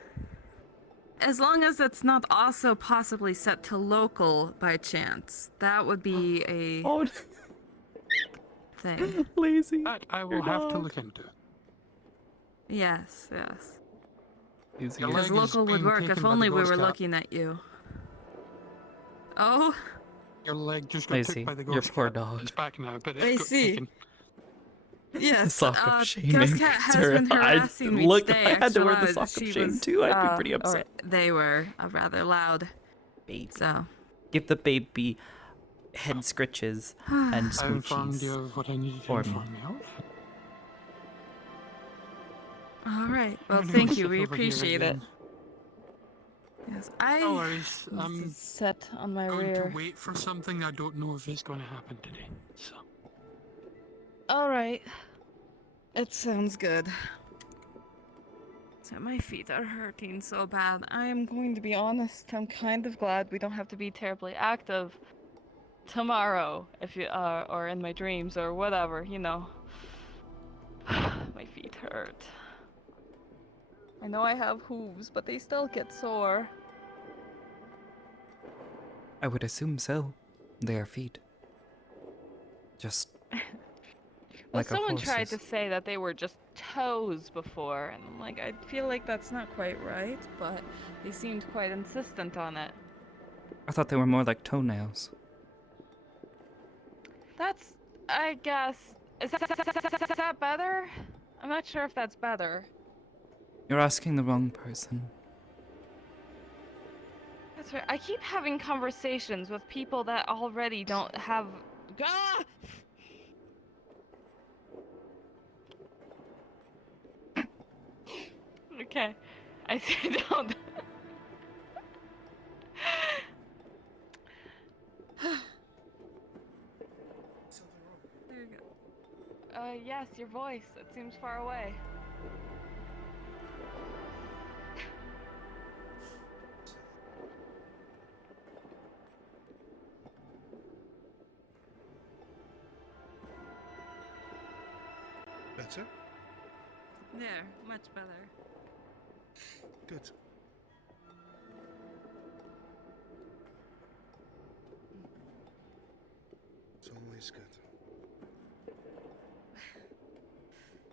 as long as it's not also possibly set to local by chance. That would be a thing. Lazy. That I will have to look into. Yes, yes. Easy. Your Because leg is local would being work taken if by the only we ghost were cat. looking at you. Oh, Your leg just got Lazy. took by the Your ghost poor cat. dog. It's back now, but I it got see. taken. yes. Sock of Ghost shaming. Cat has Sir, been harassing me look, today I had to extra wear the loud. sock of She shame was, too. I'd be pretty upset. or they were rather loud. Baby. So. Give the baby head scritches and I informed smoochies. you of what I needed to For me. inform you of. All right. Well, I'm gonna thank go you. sit We over here appreciate it. again. Yes, No worries. this I'm is set on my going rear. to wait for something I don't know if it's going to happen today. So. All right. It sounds good. So my feet are hurting so bad. I am going to be honest. I'm kind of glad we don't have to be terribly active tomorrow, if you or in my dreams or whatever. You know. My feet hurt. I know I have hooves, but they still get sore. I would assume so. They are feet. Just Well, like a someone tried horse's. to say that they were just toes before, and I'm like, I feel like that's not quite right, but they seemed quite insistent on it. I thought they were more like toenails. That's I guess. Is that better? I'm not sure if that's better. You're asking the wrong person. That's right. I keep having conversations with people that already don't have. Ah! Okay. I sit down. There you go. Yes, your voice. It seems far away. Better? There, much better. Good. It's always good.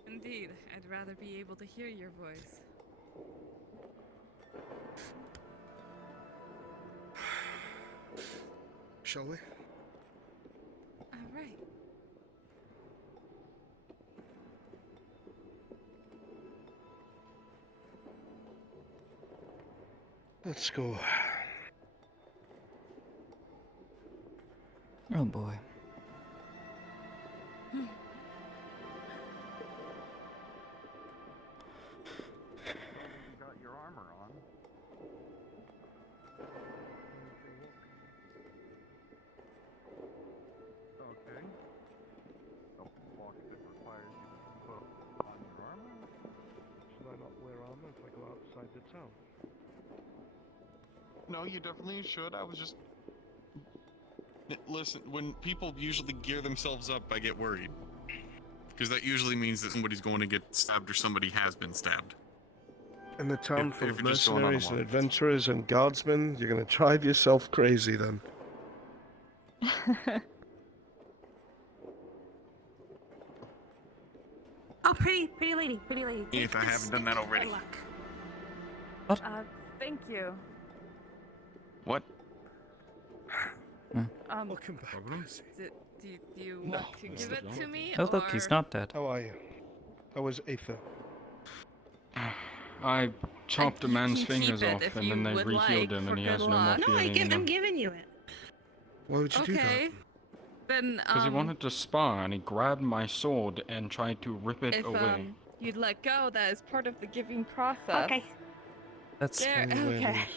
Indeed, I'd rather be able to hear your voice. Shall we? All right. Let's go. Oh boy. You got your armor on. Okay. A block that requires you to put on your armor? Should I not wear armor if I go outside the town? No, you definitely should. I was just... Listen, when people usually gear themselves up, I get worried. Because that usually means that somebody's going to get stabbed or somebody has been stabbed. In the town If full of you're just going on a mercenaries and walk. adventurers and guardsmen, you're gonna drive yourself crazy then. Oh, pretty lady, pretty lady. If I haven't done that already. Good luck. What? Thank you. What? Welcome back. Do you want to give it to me? Oh look, he's or- not dead. How are you? How is Aether? I chopped a you man's can keep fingers it off, if and you then they would re-healed like, him, for and he good has no more luck. No, feeling I'm giving you it. Why would you do that? Okay. Then Because he wanted to spar, and he grabbed my sword and tried to rip it if away. you'd let go, that is part of the giving process. Okay. That's There. Only way it Okay. is.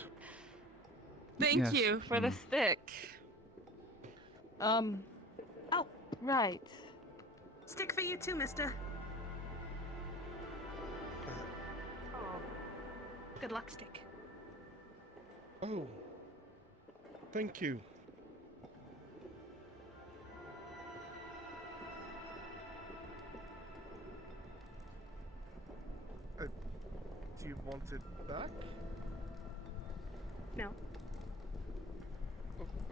Thank Yes. you for the stick. Oh. Right. Stick for you too, mister. Good luck, stick. Oh. Thank you. Do you want it back? No.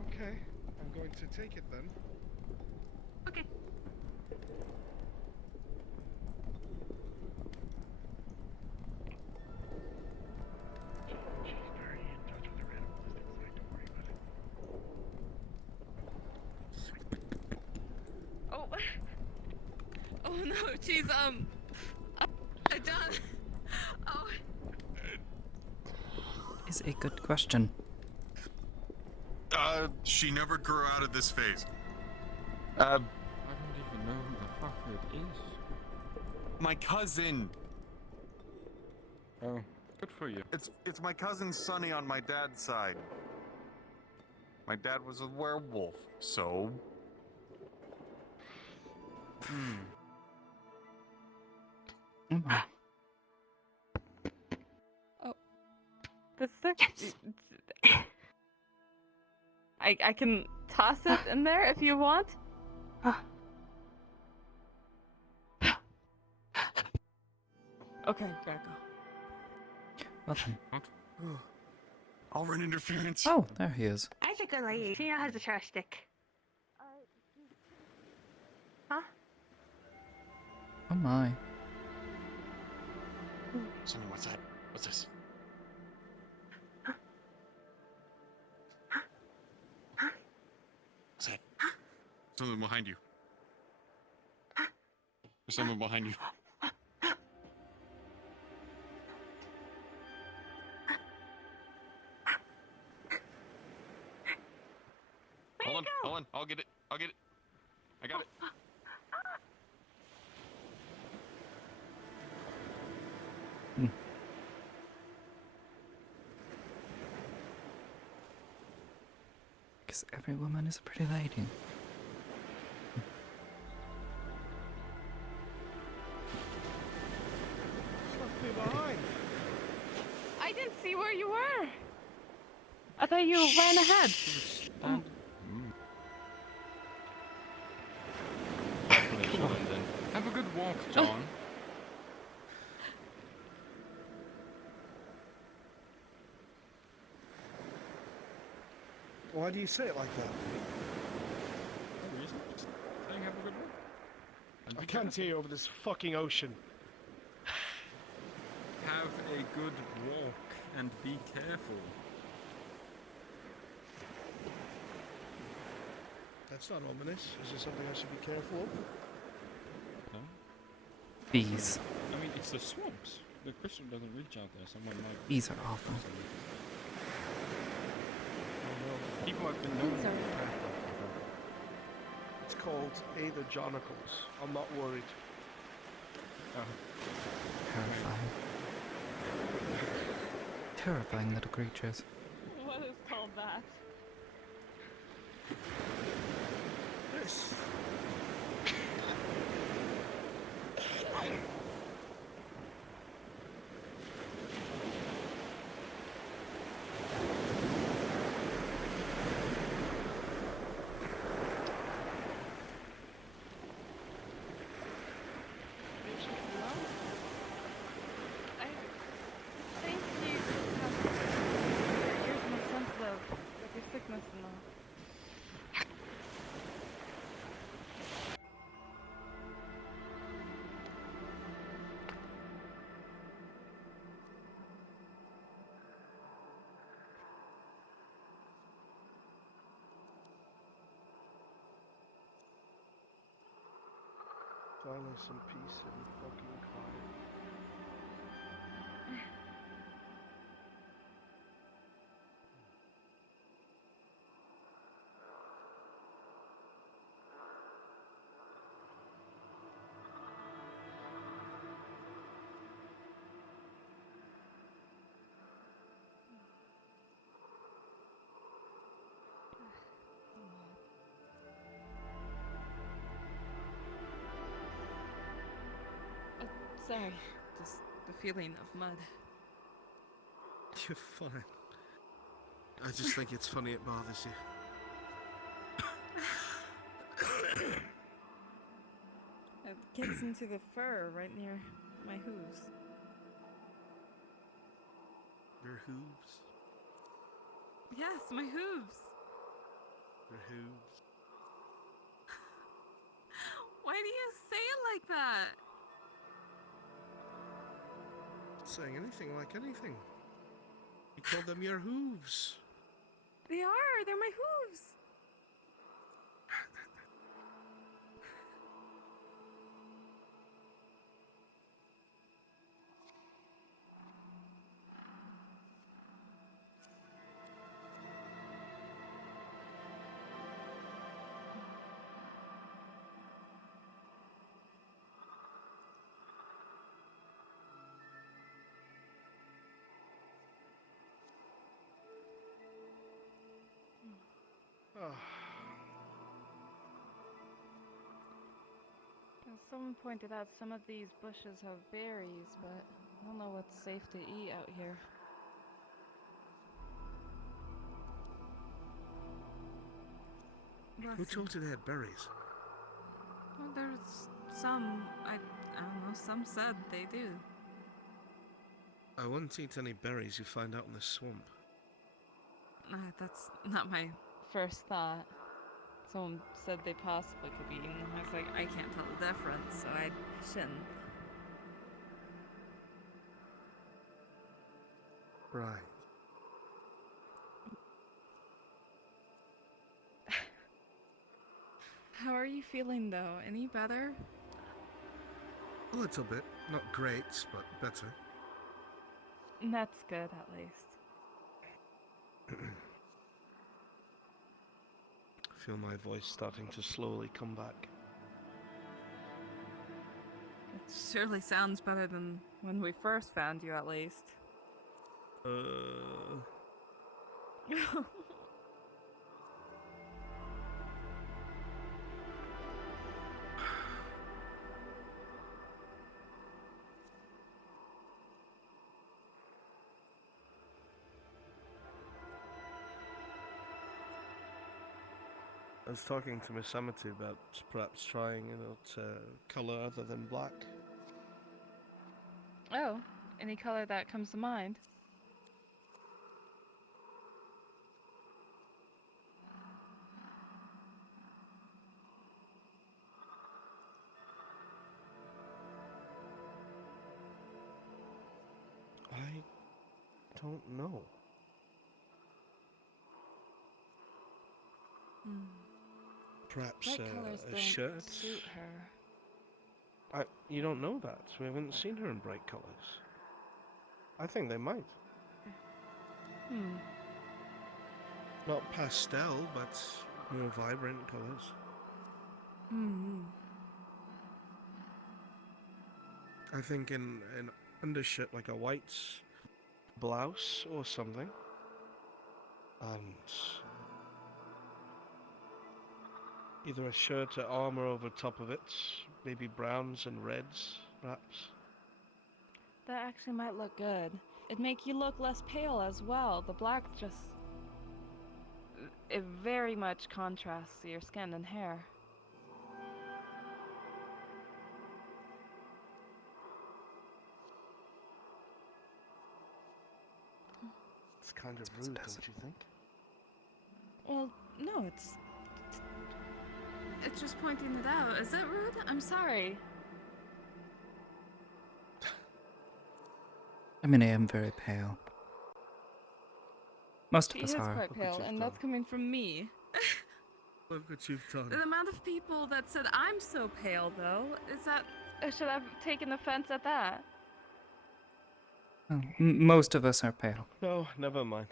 Okay. I'm going to take it then. Okay. She's very in touch with her animals, things like, don't worry about it. Oh. Oh no, she's done. Oh. Is a good question. She never grew out of this phase. I don't even know who the fuck it is. My cousin. Oh, good for you. It's my cousin Sonny on my dad's side. My dad was a werewolf, so... Oh. The stick. I can toss it in there if you want. Okay, gotta go. Well then. I'll run interference. Oh, there he is. I think a lady. She has a trash stick. Huh? Oh my. Sonny, what's that? What's this? What's that? Something behind you. There's someone behind you. Hold on. I'll get it. I got it. Because every woman is a pretty lady. Left me behind. I didn't see where you were. I thought you ran ahead. Have a good walk, John. Why do you say it like that? No reason. Just saying have a good walk. I can't hear you over this fucking ocean. Have a good walk and be careful. That's not ominous. Is there something I should be careful of? No? Bees. I mean, it's the swamps. The crystal doesn't reach out there. Someone might... Bees are awful. People have been known to It's called Aether Chronicles. I'm not worried. Terrifying. Terrifying little creatures. What is called that? This. I think you have your ears more sensitive with your sickness and all. Finally some peace and fucking quiet. Sorry, just the feeling of mud. You're fine. I just think it's funny it bothers you. It gets into the fur right near my hooves. Your hooves? Yes, my hooves. Your hooves? Why do you say it like that? Saying anything like anything. You called them your hooves. They are. They're my hooves. Someone pointed out some of these bushes have berries, but I don't know what's safe to eat out here. Who told you they had berries? Well, there's some, I don't know, some said they do. I wouldn't eat any berries you find out in the swamp. That's not my first thought. Someone said they possibly could be eaten. I was like, I can't tell the difference, so I shouldn't. Right. How are you feeling though? Any better? little bit. Not great, but better. That's good, at least. I feel my voice starting to slowly come back. It surely sounds better than when we first found you, at least. I was talking to Miss Amity about perhaps trying colour other than black. Oh, any color that comes to mind? I don't know. Perhaps Bright colors a don't shirt? suit her. You don't know that. We haven't seen her in bright colours. I think they might. Not pastel, but more vibrant colours. I think in an undershirt, like a white blouse or something. And either a shirt or armour over top of it. Maybe browns and reds, perhaps. That actually might look good. It'd make you look less pale as well. The black just... It very much contrasts your skin and hair. It's kind of rude, don't you think? Well, no, it's just pointing it out. Is it rude? I'm sorry. I mean, I am very pale. Most of He us is are. quite pale, and that's coming from me. Look what you've done. The amount of people that said I'm so pale, though, is that... Should I have taken offense at that? Oh, most of us are pale. No, never mind.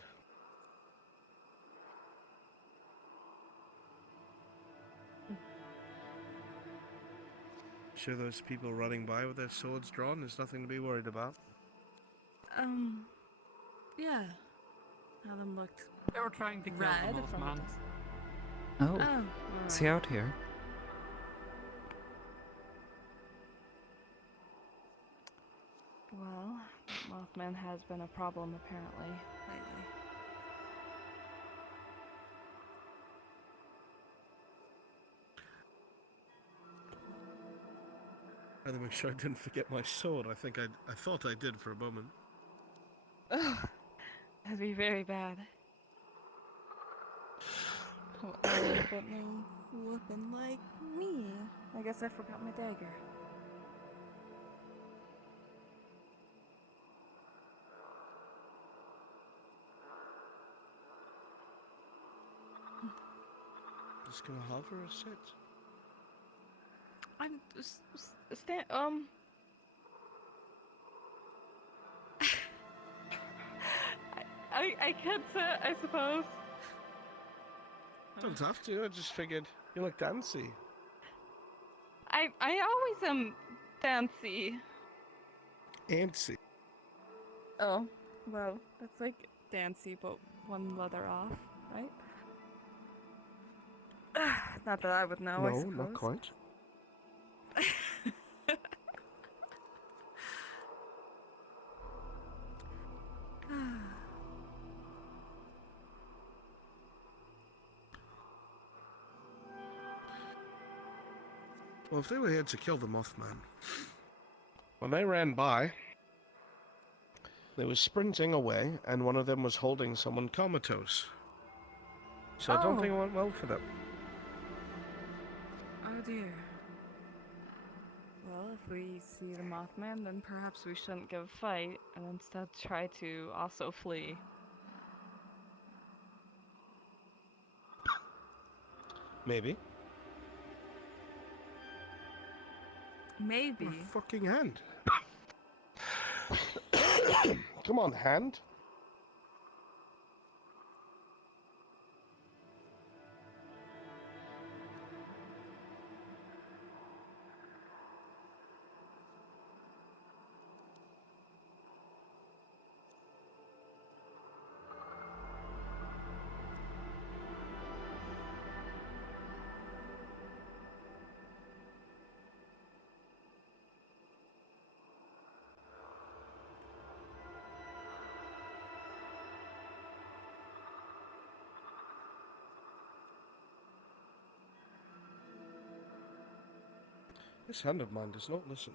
Sure, those people running by with their swords drawn is nothing to be worried about. Yeah. How them looked They were trying to kill red the from Mothman. Oh, is he out here? Well, Mothman has been a problem apparently lately. I had to make sure I didn't forget my sword. I thought I did for a moment. Ugh, that'd be very bad. Oh, but no weapon like me. I guess I forgot my dagger. Just gonna hover or sit? I'm I could sit, I suppose. Don't have to. I just figured you look dancy. I always am fancy. Antsy. Oh, well, that's like dancy, but one letter off, right? Not that I would know, I No, suppose. not quite. Well, if they were here to kill the Mothman, when they ran by, they were sprinting away, and one of them was holding someone comatose. So I don't think it went well for them. Oh dear. Well, if we see the Mothman, then perhaps we shouldn't give a fight, and instead try to also flee. Maybe. Maybe. Your fucking hand. Come on, hand. This hand of mine does not listen.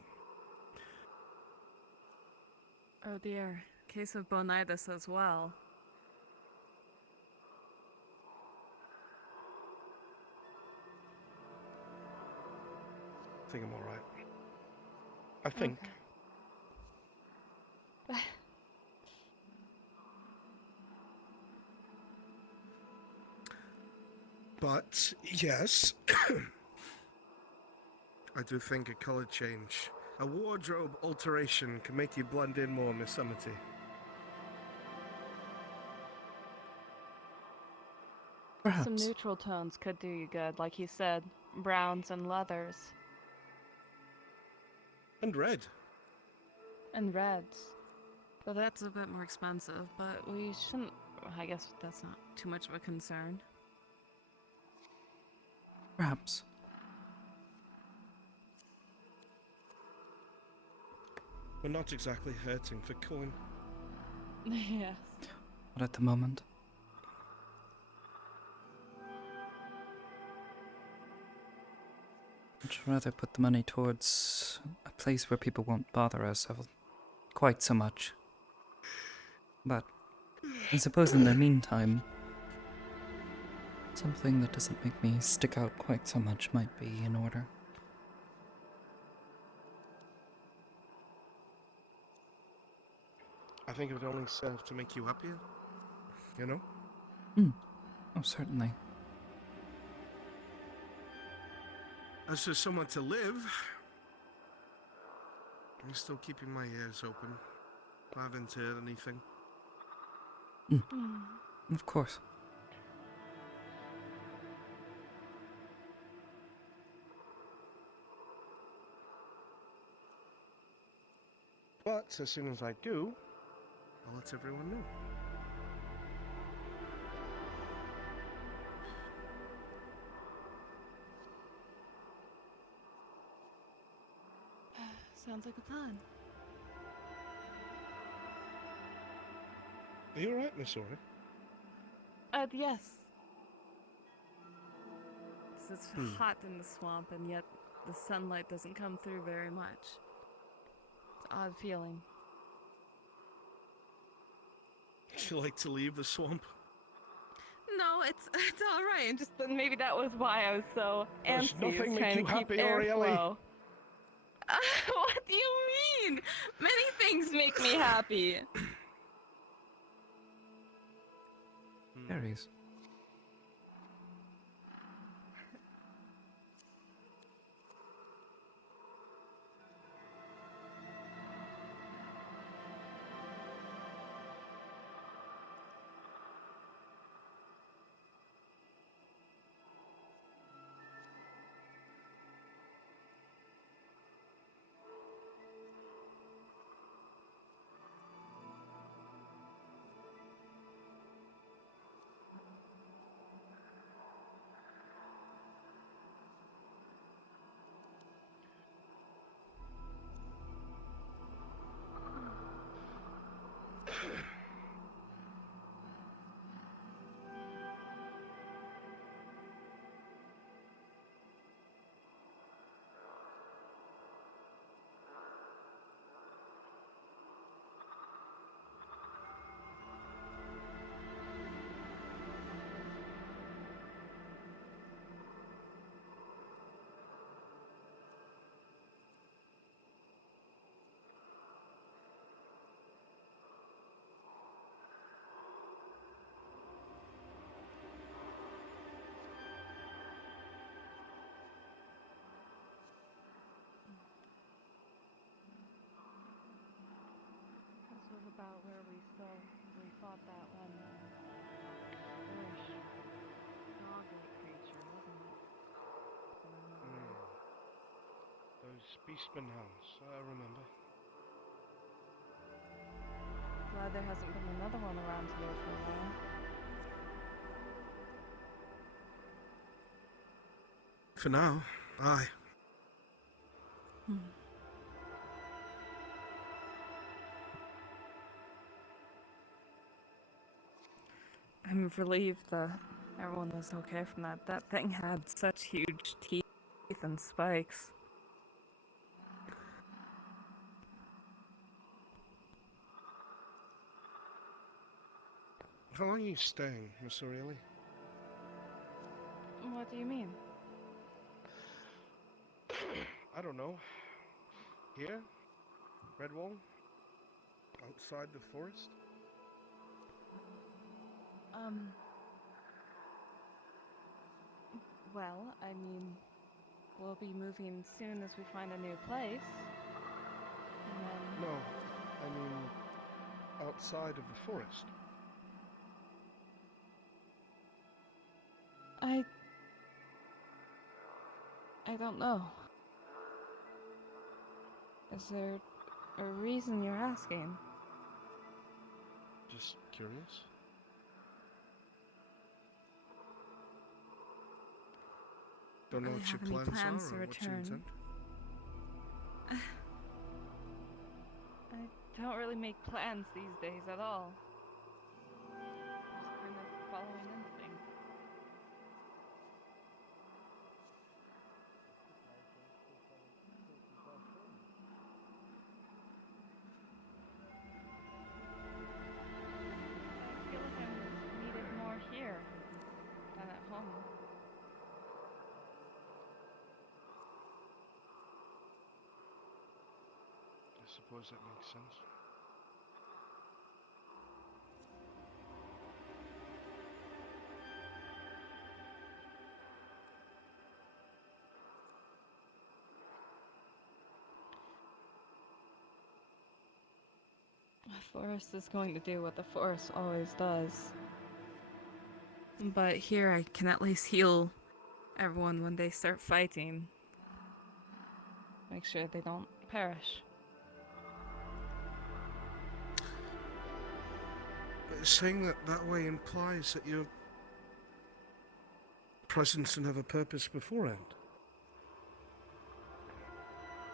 Oh dear. Case of bonitis as well. I think I'm alright. I think. Okay. But, yes. I do think a color change, a wardrobe alteration can make you blend in more, Miss Amity. Perhaps. Some neutral tones could do you good, like he said. Browns and leathers. And red. And reds. Well, that's a bit more expensive, but we shouldn't... I guess that's not too much of a concern. Perhaps. We're not exactly hurting for coin. Yes. Not at the moment. I'd rather put the money towards a place where people won't bother us quite so much. But I suppose in the meantime, something that doesn't make me stick out quite so much might be in order. I think it would only serve to make you happier. You know? Oh, certainly. As for someone to live, I'm still keeping my ears open. I haven't heard anything. Of course. But as soon as I do, I'll let everyone know. Sounds like a plan. Are you alright, Miss Ori? Yes. It's hot in the swamp, and yet the sunlight doesn't come through very much. It's an odd feeling. Would you like to leave the swamp? No, it's all right. Just maybe that was why I was so Does antsy. nothing was make trying you to keep happy, Orielli? airflow. What do you mean? Many things make me happy. Berries. about where we fought that one bush dog-like creature, wasn't it? Those beastman hounds, I remember. Glad there hasn't been another one around here for a while. For now, aye. I'm relieved that everyone was okay from that. That thing had such huge teeth and spikes. How long are you staying, Miss O'Reilly? What do you mean? I don't know. Here? Redwall? Outside the forest? Well, I mean, we'll be moving soon as we find a new place. And then... No, I mean, outside of the forest. I don't know. Is there a reason you're asking? Just curious. Don't know Really what your have any plans plans are to or what you return. intend. I don't really make plans these days at all. Just kind of following instinct. I feel like I'm needed more here than at home. I suppose that makes sense. The forest is going to do what the forest always does. But here I can at least heal everyone when they start fighting. Make sure they don't perish. But saying that way implies that your presence didn't have a purpose beforehand.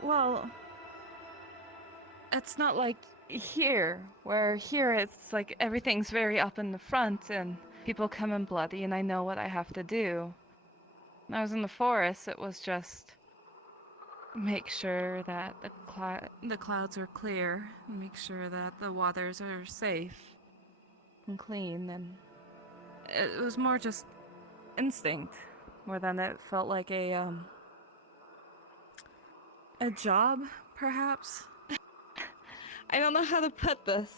Well, it's not like here, where here it's like everything's very up in the front and people come in bloody and I know what I have to do. When I was in the forest, it was just make sure that the clouds are clear, make sure that the waters are safe and clean, and it was more just instinct more than it felt like a job, perhaps. I don't know how to put this.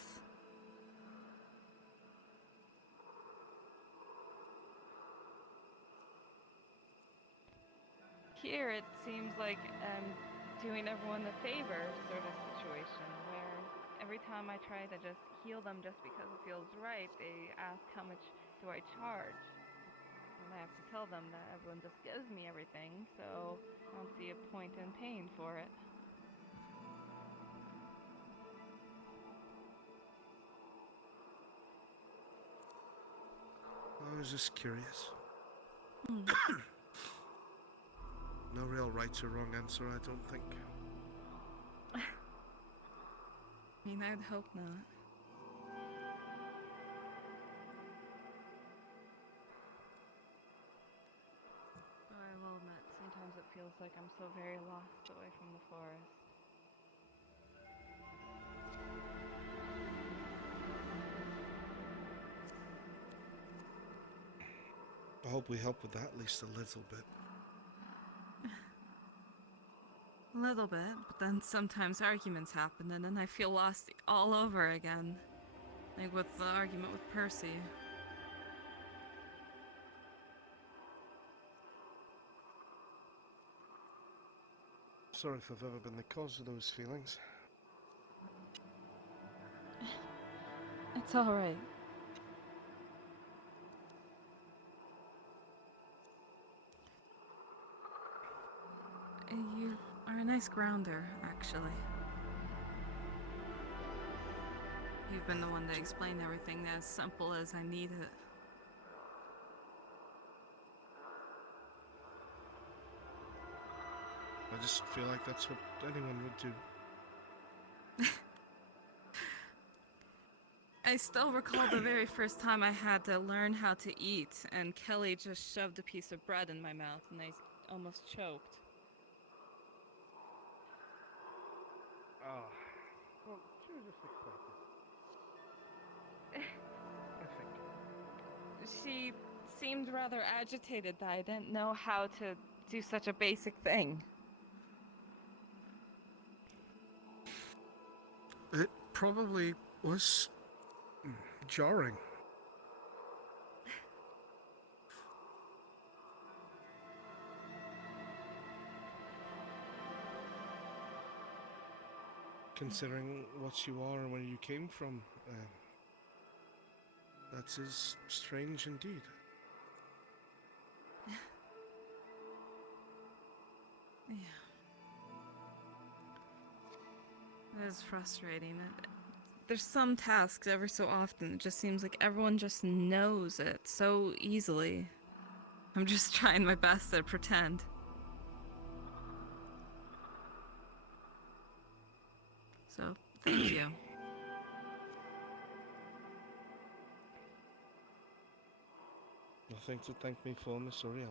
Here it seems like I'm doing everyone a favor sort of situation where every time I try to just heal them just because it feels right, they ask how much do I charge. And I have to tell them that everyone just gives me everything, so I don't see a point in paying for it. I was just curious. No real right or wrong answer, I don't think. I mean, I'd hope not. Though I will admit, sometimes it feels like I'm so very lost away from the forest. I hope we help with that at least a little bit. A little bit, but then sometimes arguments happen and then I feel lost all over again. Like with the argument with Percy. Sorry if I've ever been the cause of those feelings. It's alright. You are a nice grounder, actually. You've been the one to explain everything as simple as I need it. I just feel like that's what anyone would do. I still recall the very first time I had to learn how to eat, and Kelly just shoved a piece of bread in my mouth, and I almost choked. Oh. Well, she was just excited. I think. She seemed rather agitated that I didn't know how to do such a basic thing. It probably was jarring. Considering what you are and where you came from, that is strange indeed. Yeah. It is frustrating. There's some tasks every so often, it just seems like everyone just knows it so easily. I'm just trying my best to pretend. So, thank you. Nothing to thank me for, Miss O'Reilly.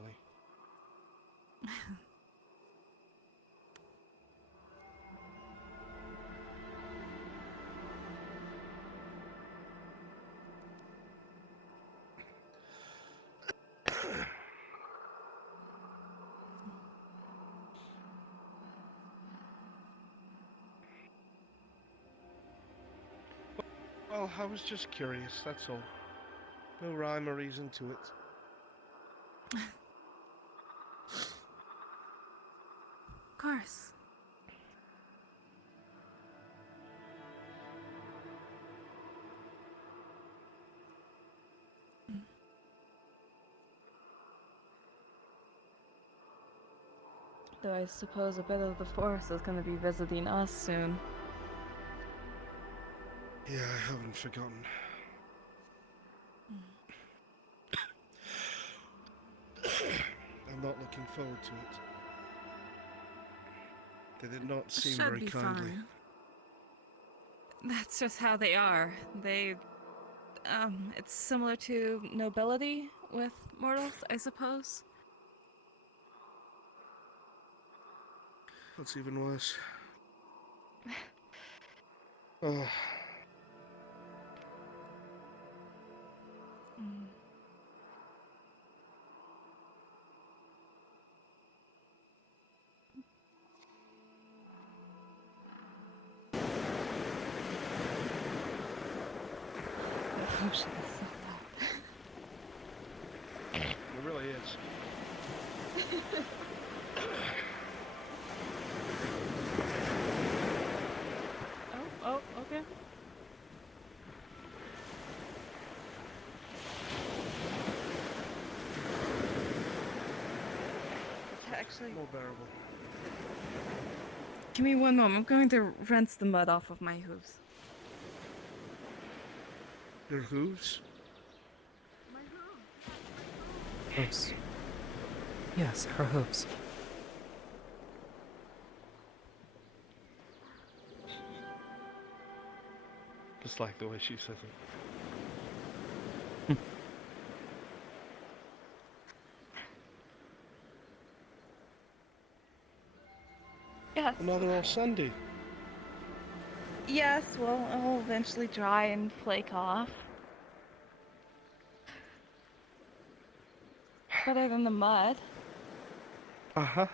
Well, I was just curious, that's all. No rhyme or reason to it. Of course. Though I suppose a bit of the force is going to be visiting us soon. Yeah, I haven't forgotten. I'm not looking forward to it. They did not seem Should very be kindly. fine. That's just how they are. It's similar to nobility with mortals, I suppose. That's even worse. Oh. It really is. Oh, okay. Actually, more bearable. Give me one moment. I'm going to rinse the mud off of my hooves. Your hooves? Hooves. Yes, her hooves. Just like the way she says it. Yes. Another all Sunday. Yes, well, it will eventually dry and flake off. Better than the mud. Uh-huh.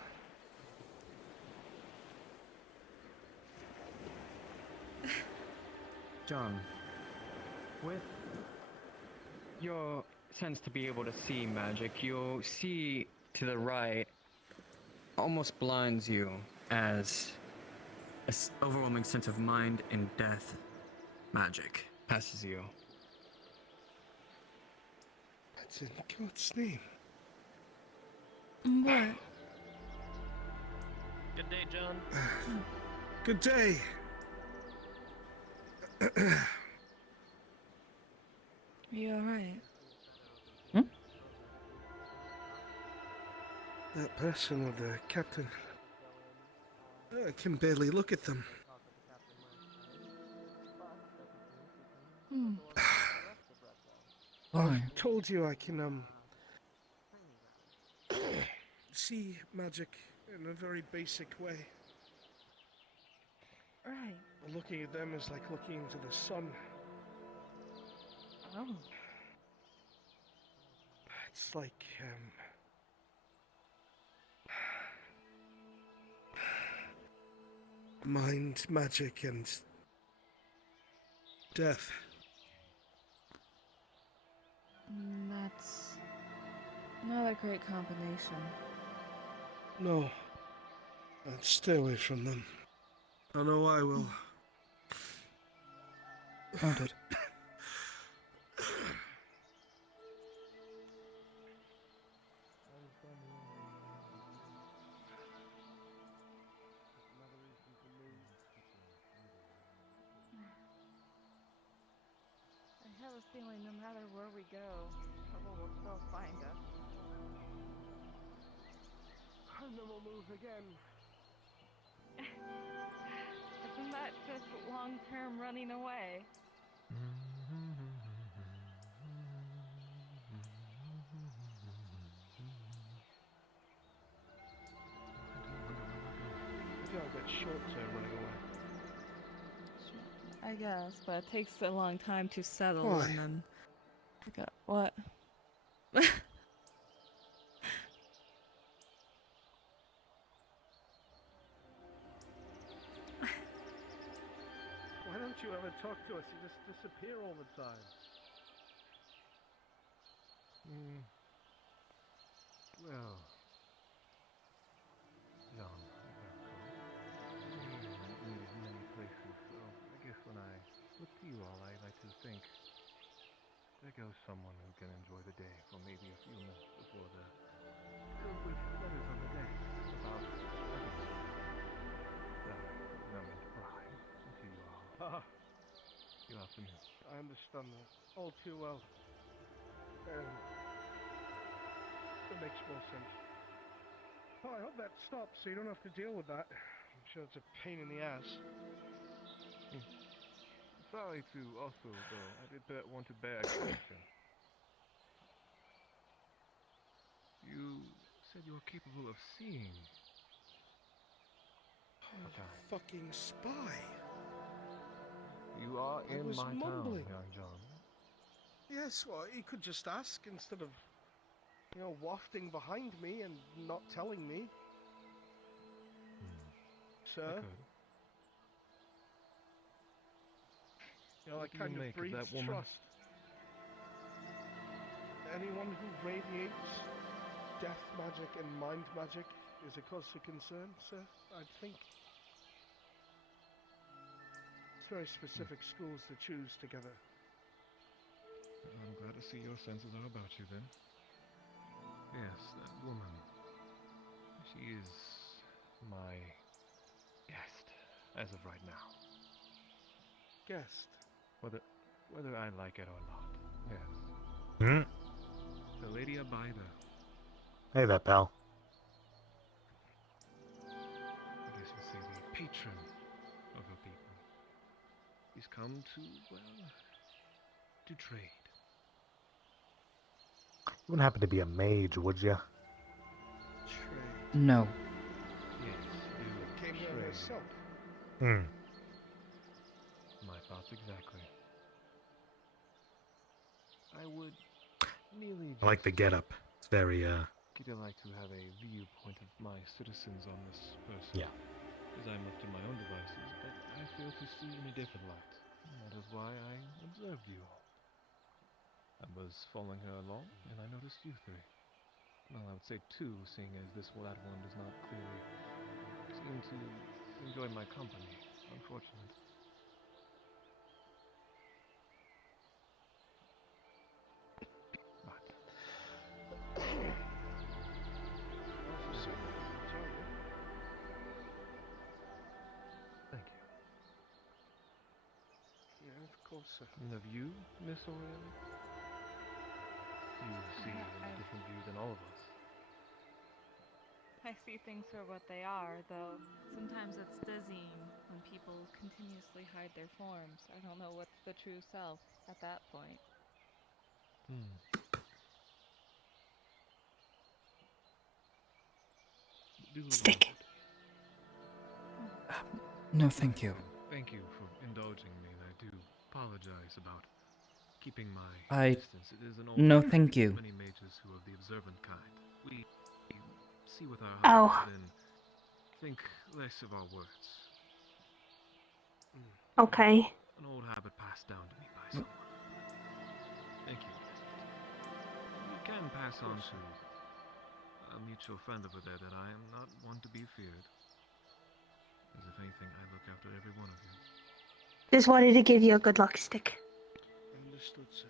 John, with your sense to be able to see magic, you'll see to the right almost blinds you as an overwhelming sense of mind and death magic. passes you. That's in God's name. What? Good day, John. Good day. Are you alright? That person with the captain. I can barely look at them. Why? I've told you I can, see magic in a very basic way. Right. Looking at them is like looking into the sun. Oh. It's like, mind magic and death. That's not a great combination. No. I'd stay away from them. I know I will. Noted. I have a feeling no matter where we go, trouble will still find us. And then we'll move again. Isn't that just long-term running away? I feel like that's short-term running away. I guess, but it takes a long time to settle Why? and then... What? Why don't you ever talk to us? You just disappear all the time. Well, John, many places, so I guess when I look to you all, I like to think there goes someone who can enjoy the day for maybe a few minutes before they're filled with letters on the deck about everything. I mean to pry into you all. Your afternoon. I understand that all too well. That makes more sense. Oh, I hope that stops so you don't have to deal with that. I'm sure it's a pain in the ass. Sorry to also, though, I did want to bear explanation. You said you were capable of seeing. Fucking spy. You are in was my mumbling. town, young John. Yes, well, you could just ask instead of, wafting behind me and not telling me. Sir? I could. That What do kind you of make of breeds that woman? trust. Anyone who radiates death magic and mind magic is a cause for concern, sir, I'd think. It's very specific schools to choose together. I'm glad to see your senses are about you then. Yes, that woman. She is my guest, as of right now. Guest? Whether I like it or not, yes. Hmm? The Lady Abida. Hey there, pal. I guess you'd say the patron of her people. He's come to, well, to trade. You wouldn't happen to be a mage, would you? No. Yes, you Came here trade. herself. My thoughts exactly. I would merely I like the getup. It's very, like to have a viewpoint of my citizens on this person. Yeah. As I'm left to my own devices, but I fail to see in a different light. And that is why I observed you all. I was following her along, and I noticed you three. Well, I would say two, seeing as this lad one does not clearly seem to enjoy my company. Unfortunate. course, sir. And of you, Miss Aurelia? You see a different view than all of us. I see things for what they are, though sometimes it's dizzying when people continuously hide their forms. I don't know what's the true self at that point. Stick. No, thank you. Thank you for indulging me, and I do apologize about keeping my distance. It is an old No, habit thank of you. many mages who are the observant kind. We see with our Oh. hearts, then think less of our words. Okay. An old habit passed down to me by someone. Thank you. You can pass on to a mutual friend over there that I am not one to be feared. As if anything, I look after every one of you. Just wanted to give you a good luck stick. Understood, sir.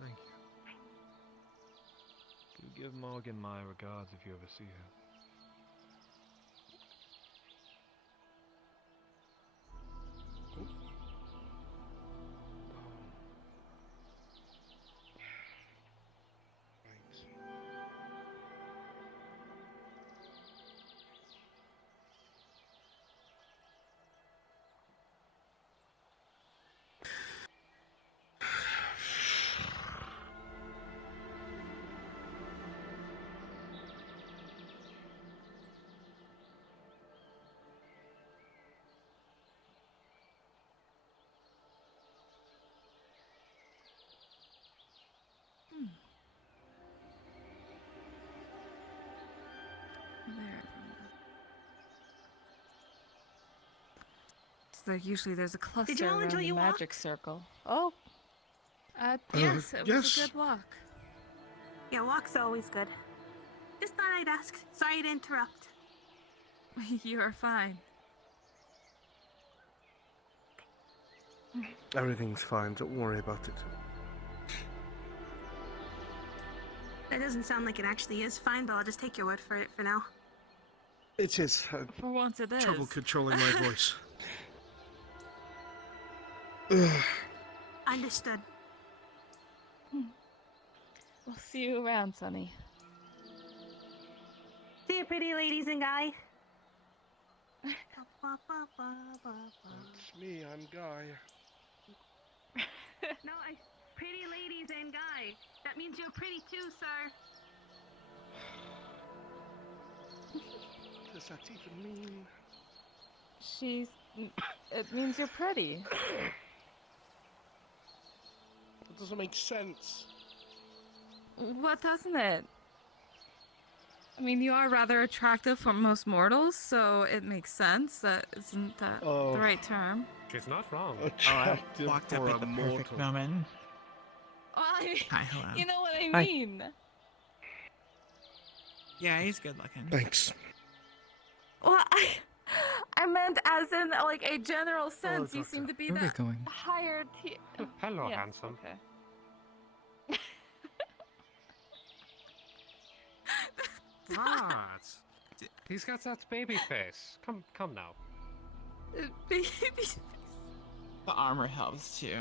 Thank you. You give Morgan my regards if you ever see her. So usually there's a cluster Did you all around enjoy the your walk? magic circle. Oh. Yes, it was yes. a good walk. Yeah, walk's always good. Just thought I'd ask. Sorry to interrupt. You are fine. Everything's fine. Don't worry about it. That doesn't sound like it actually is fine, but I'll just take your word for it for now. It is. For once it is. Trouble controlling my voice. Understood. We'll see you around, Sonny. See you, pretty ladies and guy. That's me. I'm Guy. No, pretty ladies and guy. That means you're pretty too, sir. Does that even mean? It means you're pretty. That doesn't make sense. What doesn't it? I mean, you are rather attractive for most mortals, so it makes sense. Isn't that the right term? She's not wrong. Attractive walked for up a at the mortal. perfect moment. Well, I mean, Hi, hello. you know what I Hi. mean. Yeah, he's good looking. Thanks. Well, I meant as in like a general sense. You Doctor. seem to be Where are we the going? higher tier. Hello, Yes, handsome. Okay. What? He's got that baby face. Come now. Baby. The armor helps too.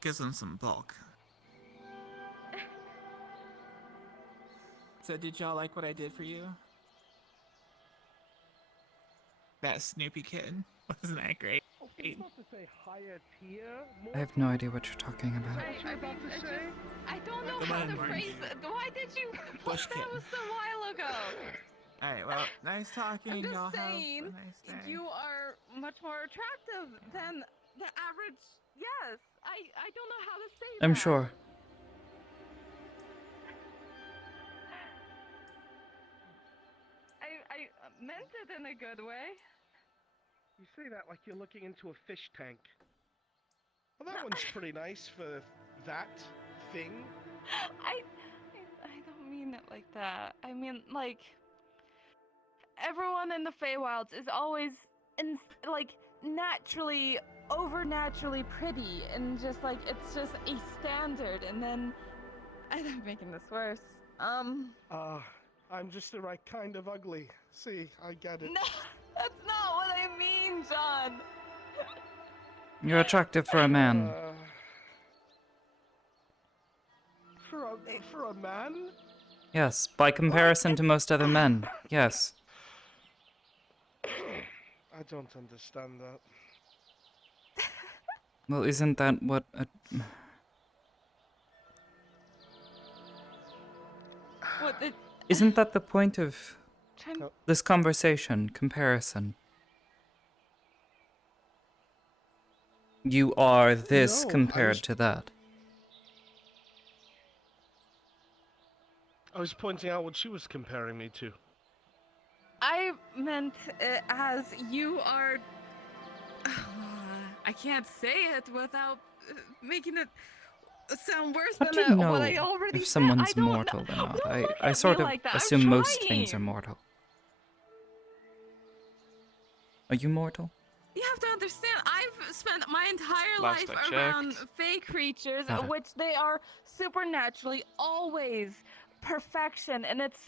Gives him some bulk. So did y'all like what I did for you? That Snoopy kid. Wasn't that great? Not to say higher tier. I have no idea what you're talking about. I don't know The how one to in orange. phrase it. Why did you? Bush That kid. was a while ago. Alright, well, nice talking. I'm Y'all just saying, have a nice day. you are much more attractive than the average. Yes, I don't know how to say that. I'm sure. I meant it in a good way. You say that like you're looking into a fish tank. Well, that one's pretty nice for that thing. I don't mean it like that. I mean like everyone in the Feywilds is always naturally overnaturally pretty, and just like it's just a standard. And then I'm making this worse. I'm just the right kind of ugly. See, I get it. No. That's not what I mean, John. You're attractive for a man. For a man? Yes, by comparison to most other men. Yes. I don't understand that. Well, isn't that what Isn't that the point of this conversation? Comparison. You are this No, compared to that. I was pointing out what she was comparing me to. I meant as you are. I can't say it without making it sound worse How than do you know what I already if said. someone's I don't mortal know. or not? Don't look I at sort me of like that. I'm assume most things trying. are mortal. Are you mortal? You have to understand, I've spent my entire Last life I around checked. fey creatures, Got it. which they are supernaturally always perfection, and it's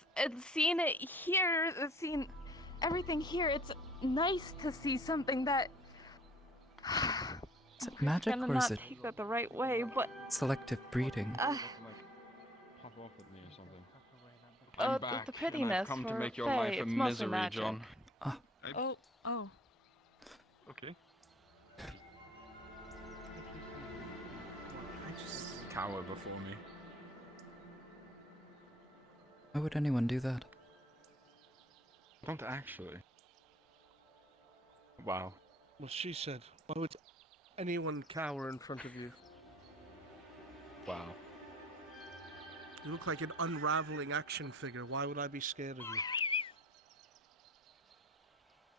seeing it here, seeing everything here. It's nice to see something that. Is it magic I'm or gonna is not it take that the right way, but selective breeding? Pop off at me or something. I'm back, the and prettiness I've come to for make your fey, life a it's mostly misery, magic. John. Oh. Okay. Cower before me. Why would anyone do that? Don't actually. Wow. Well, she said, why would anyone cower in front of you? Wow. You look like an unraveling action figure. Why would I be scared of you?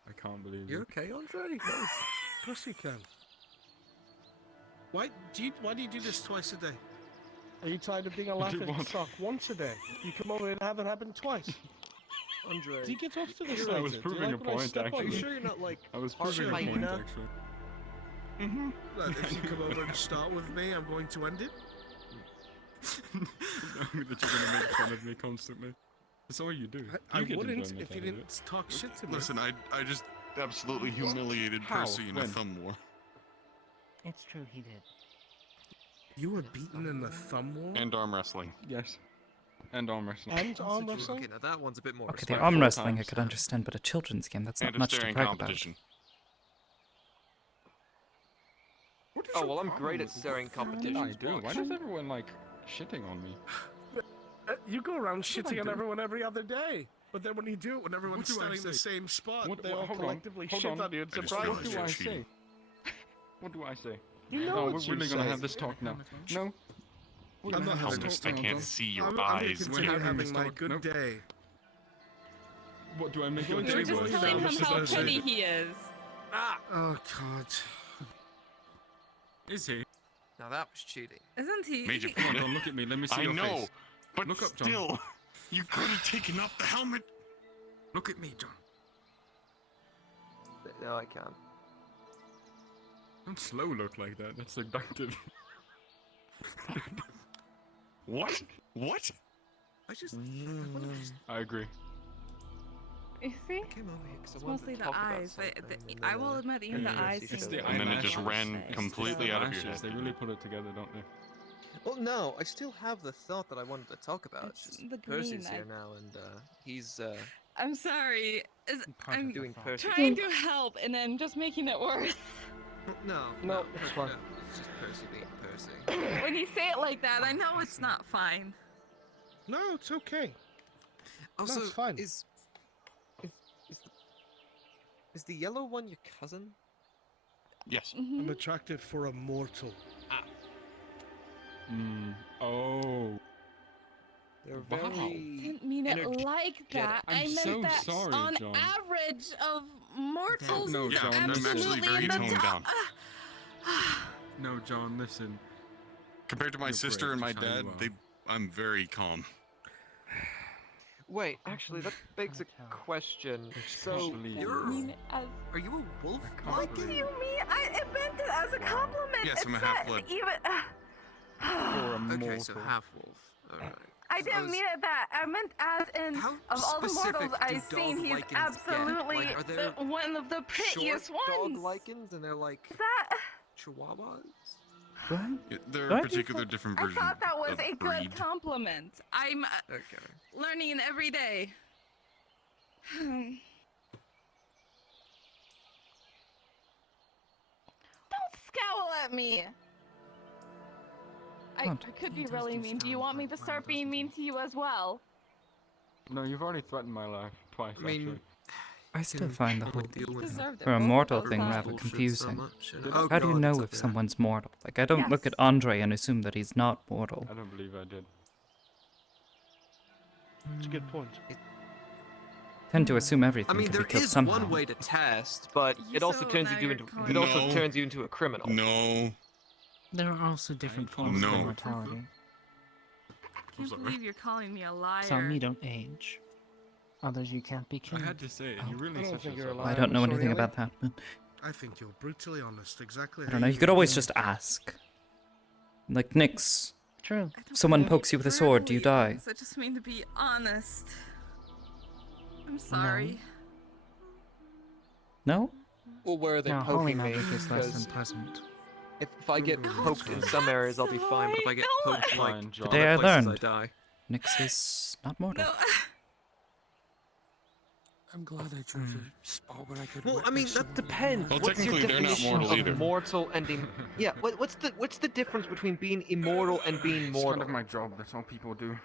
I can't believe You it. okay, Andre? Of course you can. Why do you do this twice a day? Are you tired of being a Do laughing what? stock once a day? You come over and have it happen twice. Andre, Do you get off to this I was later? Do you proving like a when I point, step on actually. are you you? sure you're not like I was harsh proving a point, hyena? actually. Mm-hmm. Well, if you come over and start with me, I'm going to end it. Knowing that you're gonna make fun of me constantly. That's all you do. I You get wouldn't enjoyment if you out of didn't it. talk shit to me. Listen, I just absolutely humiliated How? Percy in a When? thumb war. It's true, he did. You were beaten in the thumb war? And arm wrestling. Yes. And arm wrestling. And arm wrestling? Okay, now that one's a bit more. Okay, the respectful. arm wrestling I times. could understand, but a children's game, that's And not a much to staring brag competition. Oh well, I'm great at staring Yeah, I competitions. do. Why does everyone like shitting on me? You go around What shitting do I on do? everyone every other day. But then when you do it, when everyone's do I standing in the say? same spot, What- they what- all hold on, collectively hold shit on. on you and I just surprise realized What do you. I cheating. say? What do I say? You know No, what we're you really gonna say. have this talk now. No. We're I'm gonna not have having this this talk I now, can't John. see your I'm gonna eyes. continue We're having having this my talk. good Nope. day. What do I make You're your We were day just worse? telling him This is how what I said. pretty he is. Oh god. Is he? Now that was cheating. Isn't he? Major Come on, John, look at me. Let me see I your know, face. but Look up, John. still, you could have taken off the helmet. Look at me, John. No, I can't. Don't slow look like that. That's seductive. What? What? I wanna just I agree. You see? came over here 'cause I It's wanted mostly to the talk about eyes. something, and I then, will admit, even the yeah, eyes. it's seem the to And then it be just on ran his face, completely so- out of your Lashes, head. they really put it together, don't they? Well, no, I still have the thought that I wanted to talk about. It's It's just the Percy's green, here now, and he's I'm sorry. doing I'm Percy. trying to help, and I'm just making it worse. No, it's fine. no, it's just Percy being Percy. When you say it like that, I know it's not fine. No, it's okay. Also, it's fine. Is the yellow one your cousin? Yes. I'm attractive for a mortal. Oh. They're Wow. very. Didn't mean it like that. I'm I meant so that sorry, on John. average of mortals. No, it's John, I'm actually absolutely very in the toned top. down. No, John, listen. Compared to my You're sister brave, and my just how you dad, are. I'm very calm. Wait, actually, that begs a question. So, believe you're. I mean, as Are you a wolf? can't Like, believe you mean? I meant it as a compliment. Yes, I'm a It's not half-blood. even. For a mortal. okay, so half wolf. Alright. I didn't mean it that. I meant as in, of all the mortals I've seen, he's absolutely one of the prettiest ones. Dog lichens, and they're like Is that? chihuahuas. What? Yeah, they're What? a particular different I version. thought that was of a breed. good compliment. I'm learning every day. Don't scowl at me. I could be really mean. Do you want me to start being mean to you as well? No, you've already threatened my life twice, actually. I still find the whole deserved it. for a Both mortal of those thing times. rather confusing. Oh, How do you God, know it's if up there. someone's mortal? Like, I don't look at Andre and assume that he's not mortal. I don't believe I did. That's a good point. Tend to assume everything I mean, can there be killed is somehow. one way to test, but it also turns you into turns you into a criminal. No. There are also different forms of immortality. I can't believe you're calling me a liar. Some you don't age. Others you can't be killed. I had to say it. You really I don't said think you're yourself. a liar. I don't know Sorry, anything Ellie. about that, but I think you're brutally honest. Exactly. I don't know. You could always just ask. Like, Nyx. True. Someone pokes you with a sword, do you die? I just mean to be honest. I'm sorry. No? Well, where are they No, holy poking me? magic is less than Because pleasant. if I get poked in some areas, I'll be fine. But if I get poked like Fine, John. Today I other places, I learned. die. Nyx is not mortal. I'm glad I chose a spot where I could. Well, I mean, that depends. Well, What's your technically, they're not definition mortal of either. mortal and yeah? What's the difference between being immortal and being It's mortal? kind of my job. That's all people do.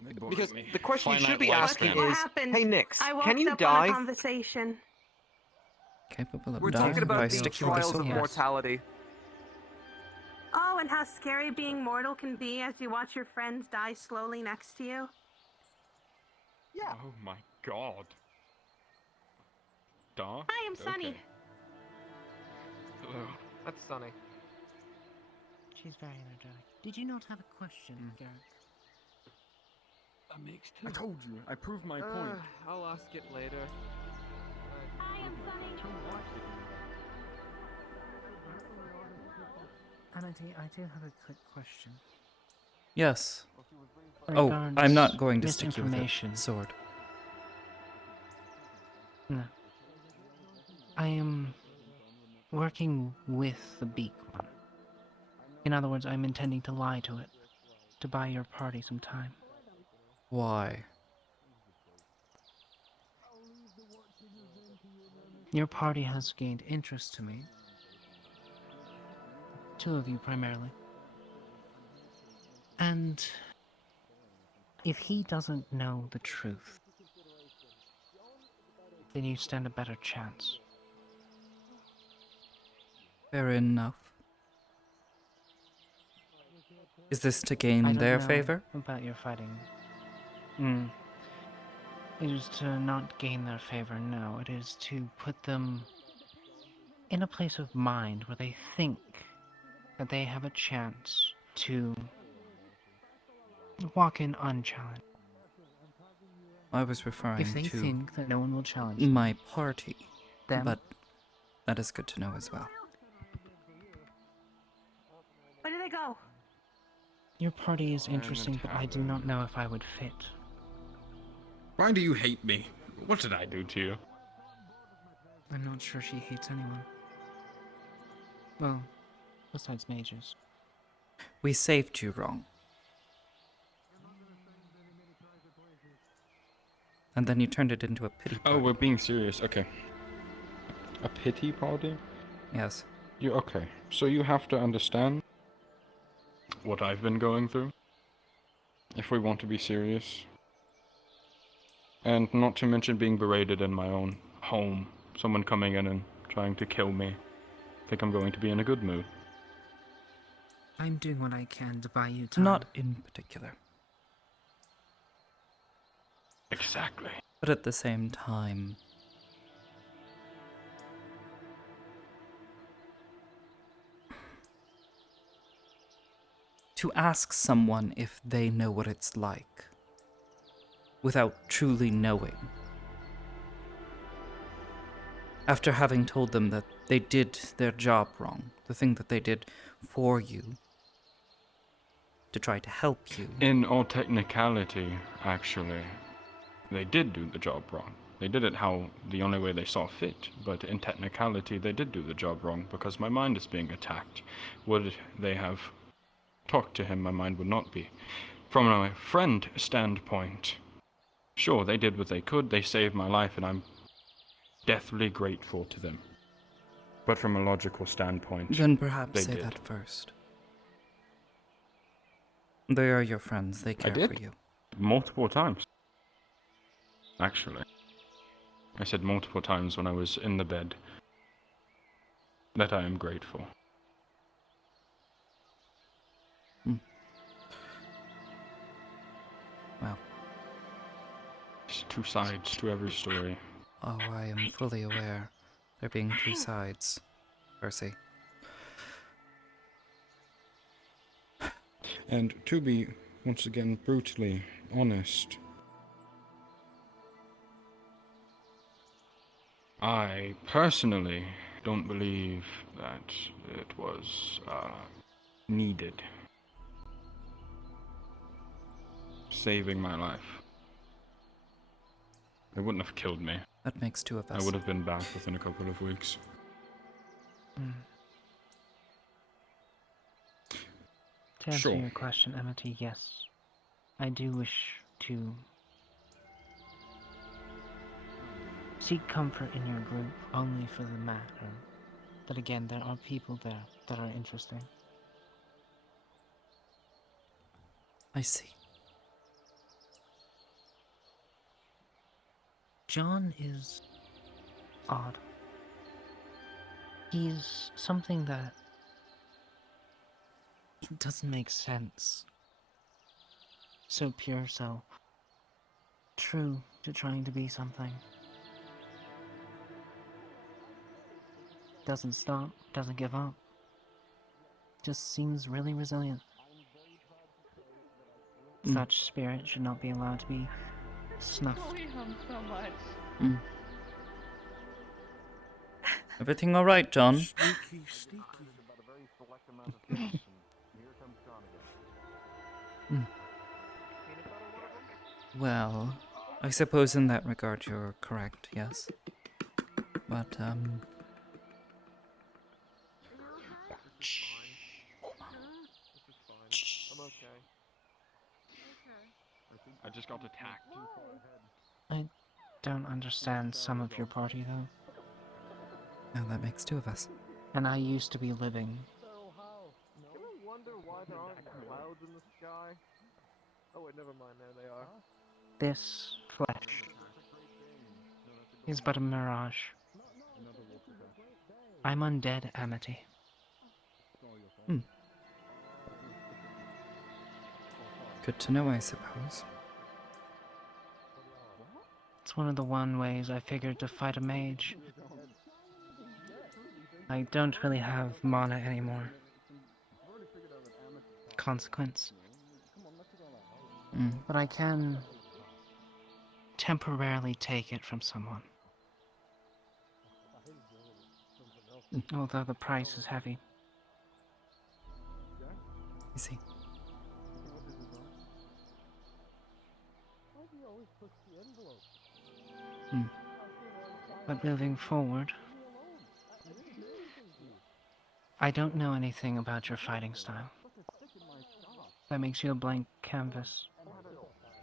They bother Because me. the question you Finite should be lifespan. asking What is, happened? hey Nyx, I walked can you up die? on a conversation. Capable of We're dying talking if I about the stick you with a trials of sword. mortality. Oh, and how scary being mortal can be as you watch your friends die slowly next to you. Yeah. Oh my god. Dar? Hi, I'm Sunny. Okay. Hello. That's Sunny. She's very energetic. Did you not have a question, Garrett? That makes two. I told you. I proved my point. I'll ask it later. Hi, I'm Sunny. Amity, I do have a quick question. Yes. Oh, I'm not going to stick you with misinformation. a sword. No. I am working with the beak one. In other words, I'm intending to lie to it, to buy your party some time. Why? Your party has gained interest to me. Two of you primarily. And if he doesn't know the truth, then you stand a better chance. Fair enough. Is this to I gain don't their know favor? about your fighting. It is to not gain their favor, no. It is to put them in a place of mind where they think that they have a chance to walk in unchallenged. I was referring If they to think that no one will challenge them, my party, them. but that is good to know as well. Where did they go? Your party is interesting, but I do not know if I would fit. Why do you hate me? What did I do to you? I'm not sure she hates anyone. Well, besides mages. We saved you wrong. And then you turned it into a pity party. Oh, we're being serious. Okay. A pity party? Yes. You okay? So you have to understand what I've been going through, if we want to be serious. And not to mention being berated in my own home. Someone coming in and trying to kill me. I think I'm going to be in a good mood. I'm doing what I can to buy you time. Not in particular. Exactly. But at the same time, to ask someone if they know what it's like without truly knowing, after having told them that they did their job wrong, the thing that they did for you, to try to help you. In all technicality, actually, they did do the job wrong. They did it how the only way they saw fit, but in technicality they did do the job wrong because my mind is being attacked. Would they have talked to him, my mind would not be. From a friend standpoint, sure, they did what they could, they saved my life, and I'm deathly grateful to them. But from a logical standpoint, Then perhaps they say did. that first. They are your friends, they I care did. for you. Multiple times. Actually. I said multiple times when I was in the bed that I am grateful. Well. There's two sides to every story. Oh, I am fully aware. There being two sides, Percy. And to be, once again, brutally honest, I personally don't believe that it was needed. Saving my life. It wouldn't have killed me. That makes two of us. I would have been back within a couple of weeks. To answer Sure. your question, Amity, yes. I do wish to seek comfort in your group only for the matter that, again, there are people there that are interesting. I see. John is odd. He's something that doesn't make sense. So pure, so true to trying to be something. Doesn't stop, doesn't give up. Just seems really resilient. Such spirit should not be allowed to be snuffed. We hum so much. Everything alright, John? Sneaky, sneaky. Well, I suppose in that regard you're correct, yes. But, I just got attacked. I don't understand some of your party, though. Now that makes two of us. And I used to be living. Wonder why there aren't clouds in the sky? Oh wait, never mind, there they are. This flesh is but a mirage. I'm undead, Amity. Good to know, I suppose. It's one of the ways I figured to fight a mage. I don't really have mana anymore. Consequence. But I can temporarily take it from someone. Although the price is heavy. I see. But moving forward, I don't know anything about your fighting style. That makes you a blank canvas.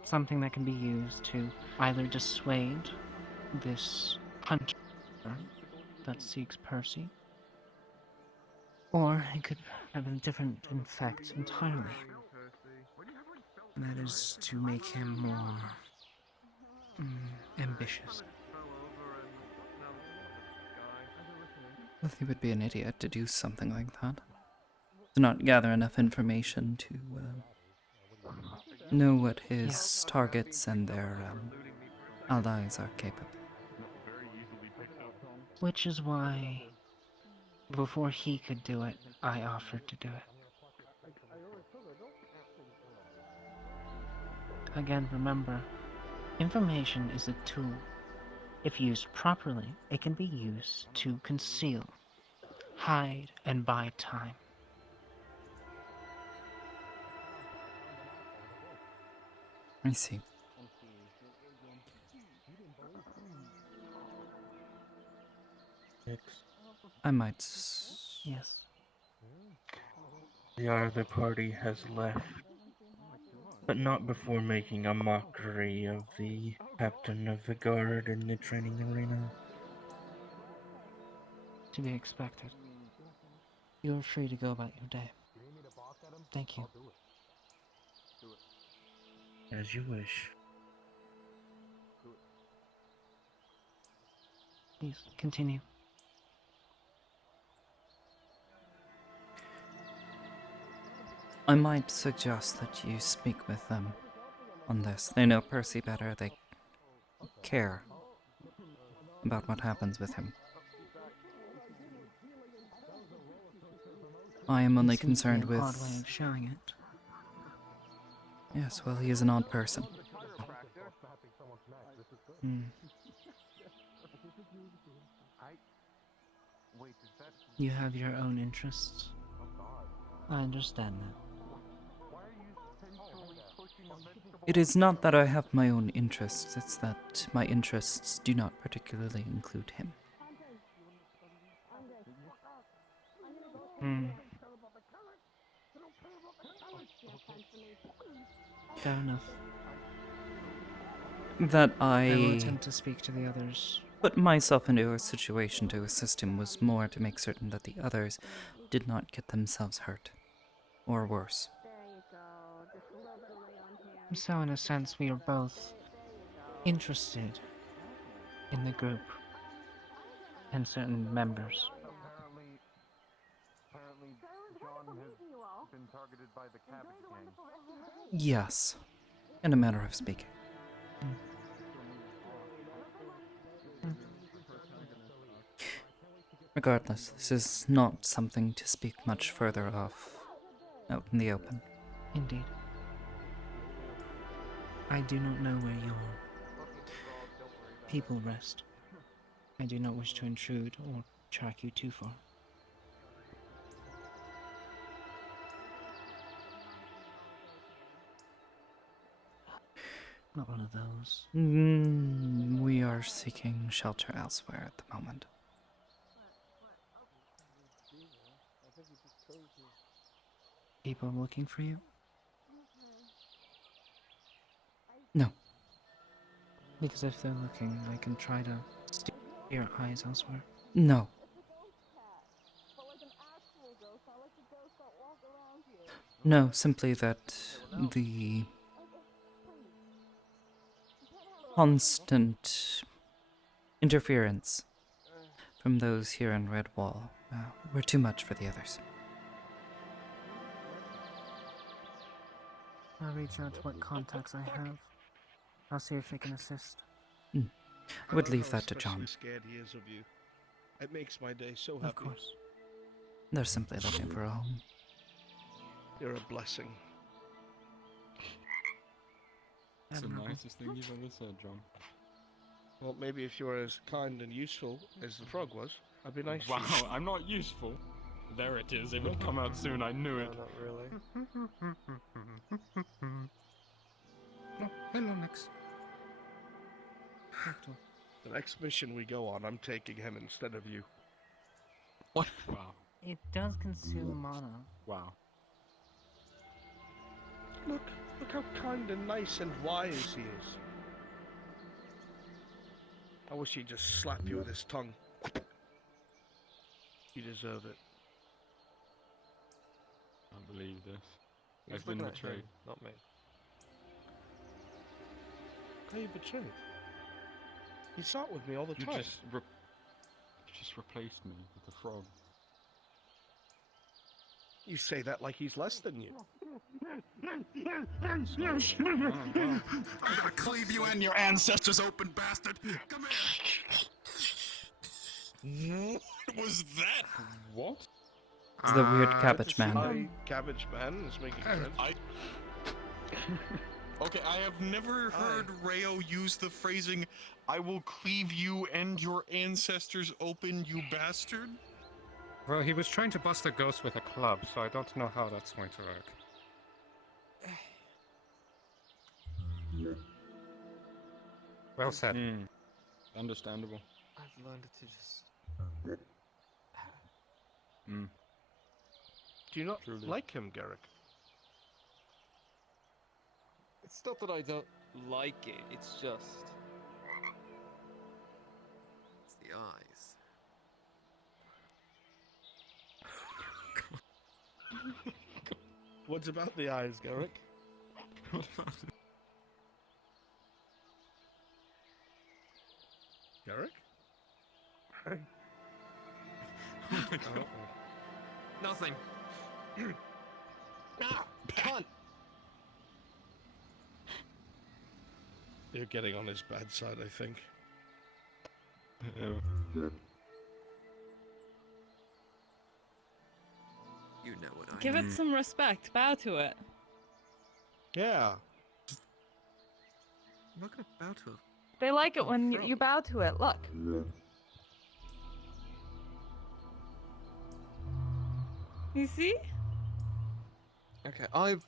Something that can be used to either dissuade this hunter that seeks Percy, or it could have a different effect entirely. And that is to make him more ambitious. Well, he would be an idiot to do something like that. To not gather enough information to know what his targets and their allies are capable. Which is why, before he could do it, I offered to do it. Again, remember, information is a tool. If used properly, it can be used to conceal, hide, and buy time. I see. I might. Yes. The other party has left, but not before making a mockery of the captain of the guard in the training arena. To be expected. You are free to go about your day. Thank you. As you wish. Please, continue. I might suggest that you speak with them on this. They know Percy better. They care about what happens with him. I am only It seems to be concerned an with... odd way of showing it. Yes, well, he is an odd person. Hmm. You have your own interests. I understand that. It is not that I have my own interests, it's that my interests do not particularly include him. Hmm. Fair enough. That I will I attempt to speak to the others. put myself into a situation to assist him was more to make certain that the others did not get themselves hurt. Or worse. So in a sense, we are both interested in the group and certain members. Apparently, John has been targeted by the Cabbage Gang. Yes, in a manner of speaking. Regardless, this is not something to speak much further of out in the open. Indeed. I do not know where your people rest. I do not wish to intrude or track you too far. Not one of those. We are seeking shelter elsewhere at the moment. People looking for you? No. Because if they're looking, I can try to steer your eyes elsewhere. No. No, simply that the constant interference from those here in Redwall were too much for the others. I'll reach out to what contacts I have. I'll see if they can assist. I would leave that to John. Scared he is of you. It makes my day so happy. Of course. They're simply looking for a home. You're a blessing. That's the nicest thing you've ever said, John. Well, maybe if you were as kind and useful as the frog was, I'd be nice. Wow, I'm not useful. There it is. It would come out soon. I knew it. No, not really. Oh, hello, Nix. The next mission we go on, I'm taking him instead of you. What? Wow. It does consume mana. Wow. Look how kind and nice and wise he is. I wish he'd just slap you with his tongue. You deserve it. I believe this. He's I've been looking at betrayed. him, not me. How are you betrayed? You sat with me all the time. You just replaced me with the frog. You say that like he's less than you. I'm gonna cleave you and your ancestors open, bastard! Come here! What was that? What? It's the weird cabbage man. Cabbage man is making friends. Okay, I have never heard Rayo use the phrasing, "I will cleave you and your ancestors open, you bastard." Well, he was trying to bust a ghost with a club, so I don't know how that's going to work. Well said. Understandable. I've learned to just. Do you not Truly. like him, Garrick? It's not that I don't like it, it's just. It's the eyes. What's about the eyes, Garrick? Garrick? Oh. Nothing. Ah, cunt! You're getting on his bad side, I think. You know what I Give mean. it some respect. Bow to it. Yeah. I'm not gonna bow to They like it when you bow to it. Look. You see? Okay, I've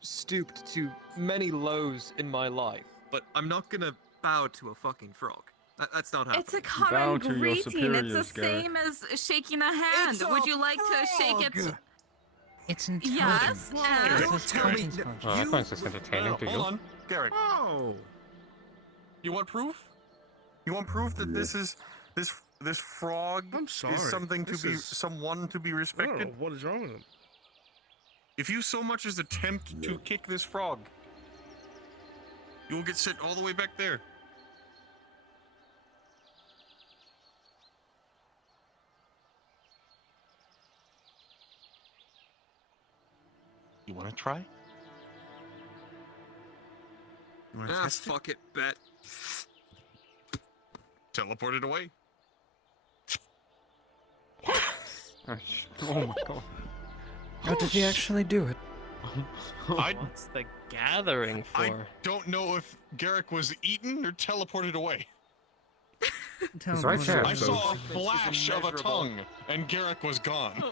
stooped to many lows in my life, but I'm not gonna bow to a fucking frog. That's not happening. It's a common greeting. It's the same as shaking a hand. It's a Would you like to shake it? frog! It's Yes. Don't tell me. I find this entertaining. Do you? Hold on, Garrick. Oh. You want proof? You want proof that this frog I'm sorry. is something to This be is- someone to be I don't respected? know, what is wrong with him? If you so much as attempt to kick this frog, you will get sent all the way back there. You want to try? You want to test fuck it, bet. Teleport it away. Oh my god. Oh, did he actually do it? What's the gathering for? I don't know if Garrick was eaten or teleported away. He's right there. I saw a flash of a tongue, and Garrick was gone.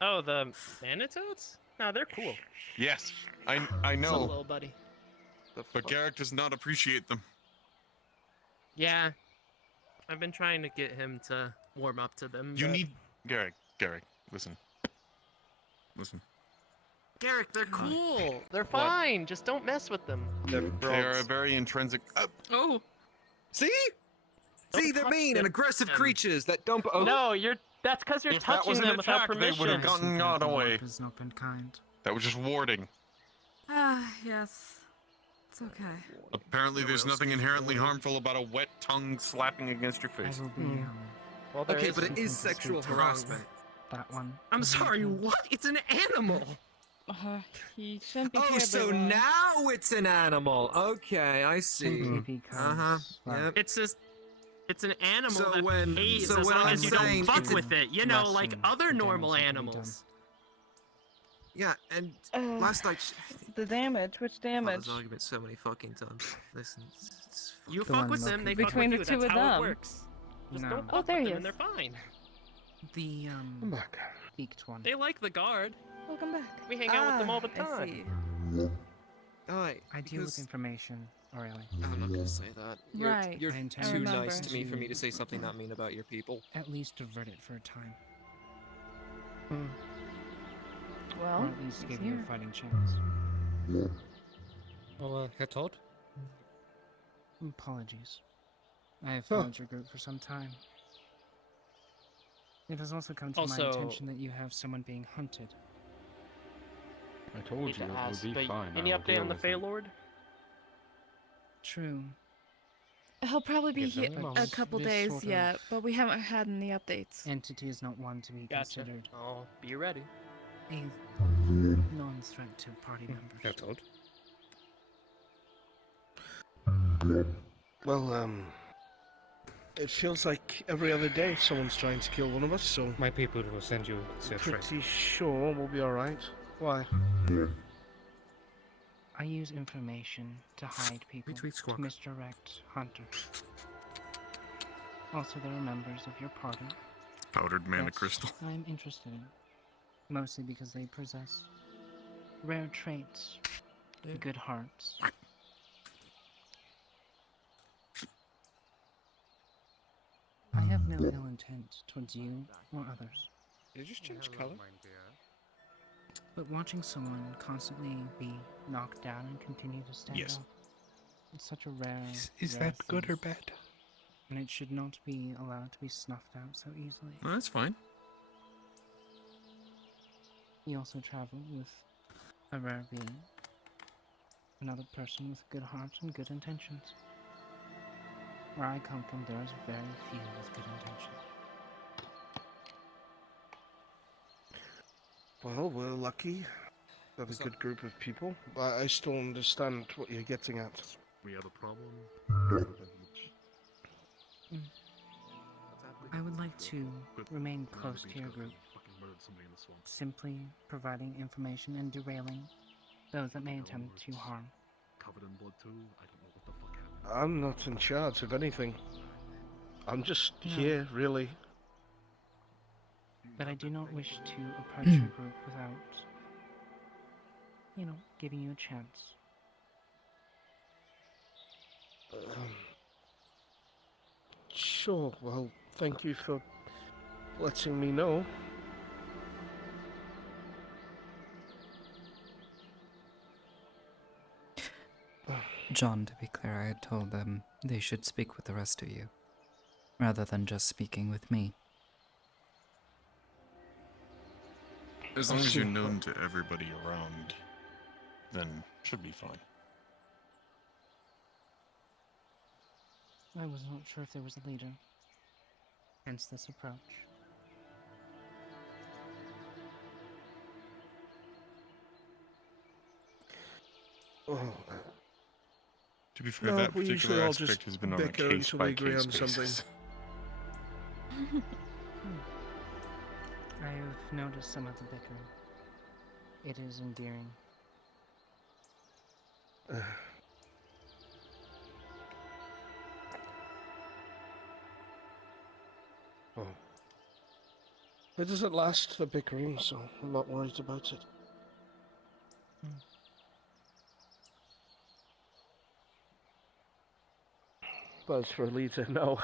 Oh, the Manitoads? No, they're cool. Yes, I What's know. up, little buddy? But Garrick does not appreciate them. Yeah. I've been trying to get him to warm up to them. You but- need Garrick, listen. Listen. Garrick, they're cool. They're fine. Just don't mess with them. They are a very intrinsic. Oh. See? See, they're touch mean them. and aggressive Them. creatures that dump. No, that's because you're If that touching was an them without attack, they permission. would have gotten gnawed away. Has not been kind. That was just warding. Ah, yes. It's okay. Apparently, there's nothing inherently harmful about a wet tongue slapping against your face. I will be, Well, there Okay, is but it seeking is to speak sexual to harassment. that one. I'm sorry, what? It's an animal! He shouldn't be Oh, terribly so wrong. now it's an animal. Okay, I see. Simply because. Uh-huh. Yep. It's just. It's an animal So that when- behaves so as when long I'm as you don't saying fuck it's a with it. You know, like lesson other for normal damage that can be animals. Yeah, and last night. The damage. Which I've damage? had this argument so many fucking times. Listen, it's You The fuck one with them, they located- fuck Between with the you. two That's of how them. it works. Just No. don't Oh, fuck there with he them and is. they're fine. The beaked one. They like the guard. Welcome back. We hang out with them all the I time. see. Alright, I deal with because information, Aurelie. I'm not gonna say that. Right, You're I too intend nice to to me for me to say something that mean about your people. At least avert it for a time. Well, Or at least he's give you here. a fighting chance. Well, get told. Apologies. I have followed your group for some time. It has also come to my Also- attention that you have someone being hunted. I told Hate you to it ask, would be but fine. any I will update deal on the with it. Feylord? True. He'll probably be Give them here a a moment. couple This days sort yet, of but we haven't had any updates. Entity is not one to be Gotcha. considered Oh, be ready. a non-threat to party members. Get told. Well, it feels like every other day someone's trying to kill one of us, so My people will send you their friend. pretty sure we'll be alright. Why? I use information to hide people, Retweet to Squawk. misdirect hunters. Also, there are members of your party Powdered mana that crystal. I'm interested in, mostly because they possess rare traits the good hearts. I have no ill intent towards you or others. Did you just change color? But watching someone constantly be knocked down and continue to stand Yes. up, it's such a rare. Is rare that good or thing. bad? And it should not be allowed to be snuffed out so easily. Well, that's fine. We also travel with a rare being, another person with a good heart and good intentions. Where I come from, there is very few with good intentions. Well, we're lucky. Got a good group of people, but I still understand what you're getting at. We have a problem. I would like to remain close to your group, simply providing information and derailing those that may attempt to harm. Covered in blood too. I don't know what the fuck happened. I'm not in charge of anything. I'm just No. here, really. But I do not wish to approach your group without, giving you a chance. Sure, well, thank you for letting me know. John, to be clear, I had told them they should speak with the rest of you, rather than just speaking with me. As long as you're known to everybody around, then should be fine. I was not sure if there was a leader, hence this approach. Oh. To be fair, No, that we usually particular all aspect just has been on a bicker until we agree case-by-case on something. basis. I have noticed some of the bickering. It is endearing. Oh. It doesn't last, the bickering, so I'm not worried about it. But as for a leader, no.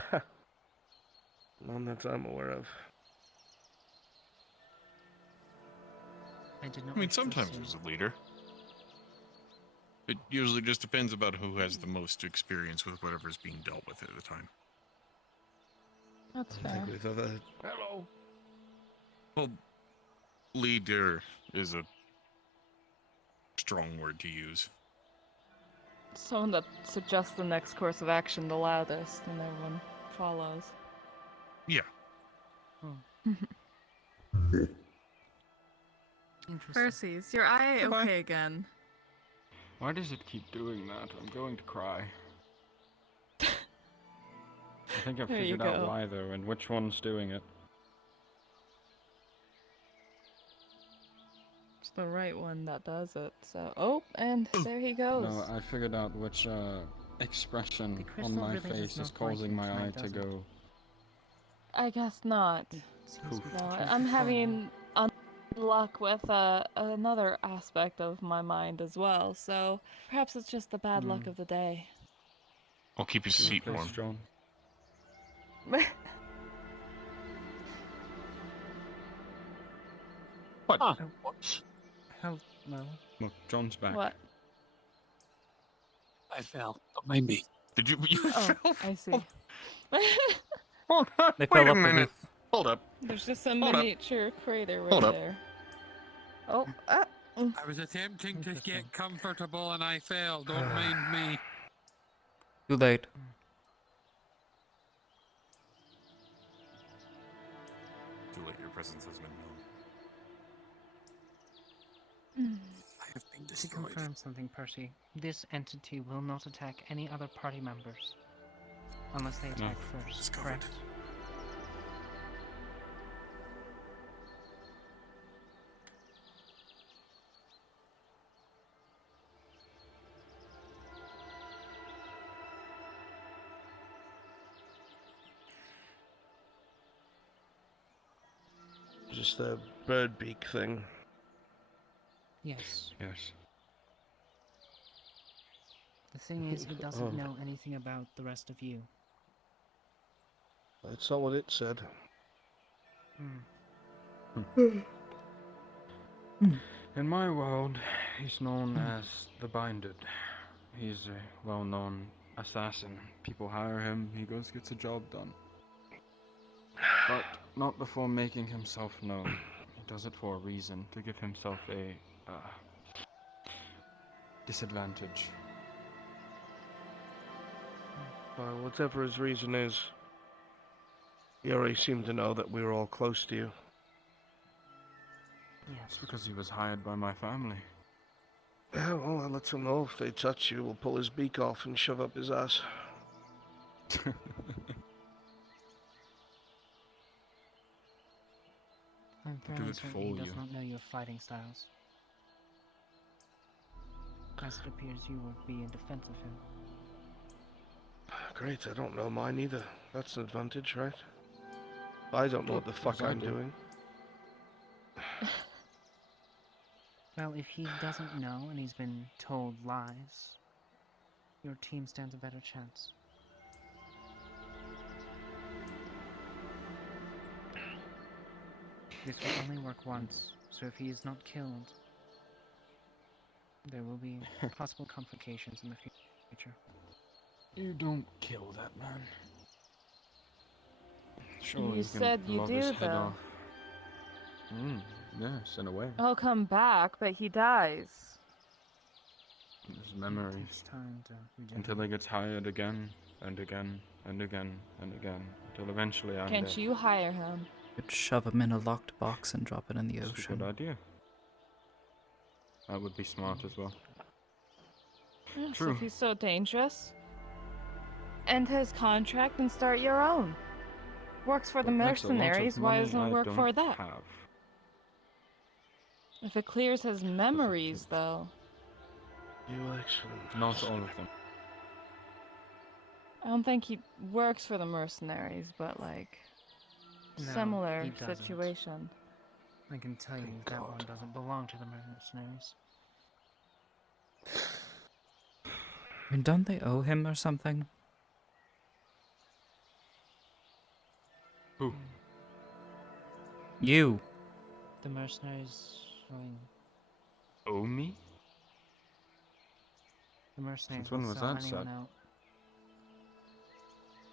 None that I'm aware of. I did not I mean, wish to sometimes assume. there's a leader. It usually just depends about who has the most experience with whatever's being dealt with at the time. That's I fair. think we've ever... Hello. Well, leader is a strong word to use. Someone that suggests the next course of action the loudest, and everyone follows. Yeah. Percy, is your eye okay again? Why does it keep doing that? I'm going to cry. I think I've There you figured out go. why, though, and which one's doing it. It's the right one that does it. So, oh, and there he goes. No, I figured out which expression crystal on my really does face is not like causing you my eye tonight, to does it? go. I guess not. Poof. No, I'm having luck with another aspect of my mind as well. So perhaps it's just the bad luck of the day. I'll keep his seat Please, warm. John. What? What? Hello? Look, John's back. What? I fell. Don't mind me. Did you? Oh, I see. Hold on. They Wait fell a up the minute. roof. Hold up. There's just a Hold up. miniature crater right Hold up. there. Oh, I was attempting to get comfortable and I fell. Don't mind me. Too late. Too late. Your presence has been known. I have been To destroyed. confirm something, Percy, this entity will not attack any other party members. Unless they attack first, correct? Just a bird beak thing. Yes. Yes. The thing is, he doesn't know anything about the rest of you. That's not what it said. In my world, he's known as the Binded. He's a well-known assassin. People hire him, he goes gets a job done. But not before making himself known. He does it for a reason, to give himself a disadvantage. Well, whatever his reason is, he already seemed to know that we were all close to you. It's because he was hired by my family. Yeah, well, I'll let him know if they touch you, we'll pull his beak off and shove up his ass. I'm Do fairly it certain for he you. does not know your fighting styles. As it appears you would be in defense of him. Great, I don't know mine either. That's an advantage, right? I don't know what the fuck I'm doing. Well, if he doesn't know and he's been told lies, your team stands a better chance. This will only work once, so if he is not killed, there will be possible complications in the future. You don't kill that man. Sure, You you said can you log do, his head though. off. Yes, in a way. He'll come back, but he dies. His memories. Time to Until he gets hired again, and again, and again, and again, until eventually I'm Can't dead. you hire him? Could shove him in a locked box and drop it in the That's a ocean. good idea. That would be smart as well. Yes, True. if he's so dangerous. End his contract and start your own. Works for the But that's a lot of mercenaries, why money doesn't I it work don't for that? have. If it clears his memories, though. You excellent. Not all of them. I don't think he works for the mercenaries, but like... No, similar he doesn't. situation. I can tell you that one doesn't belong to the mercenaries. I mean, don't they owe him or something? Who? You. The mercenaries showing... Owe me? The mercenaries Since when will was sell that anyone said? out.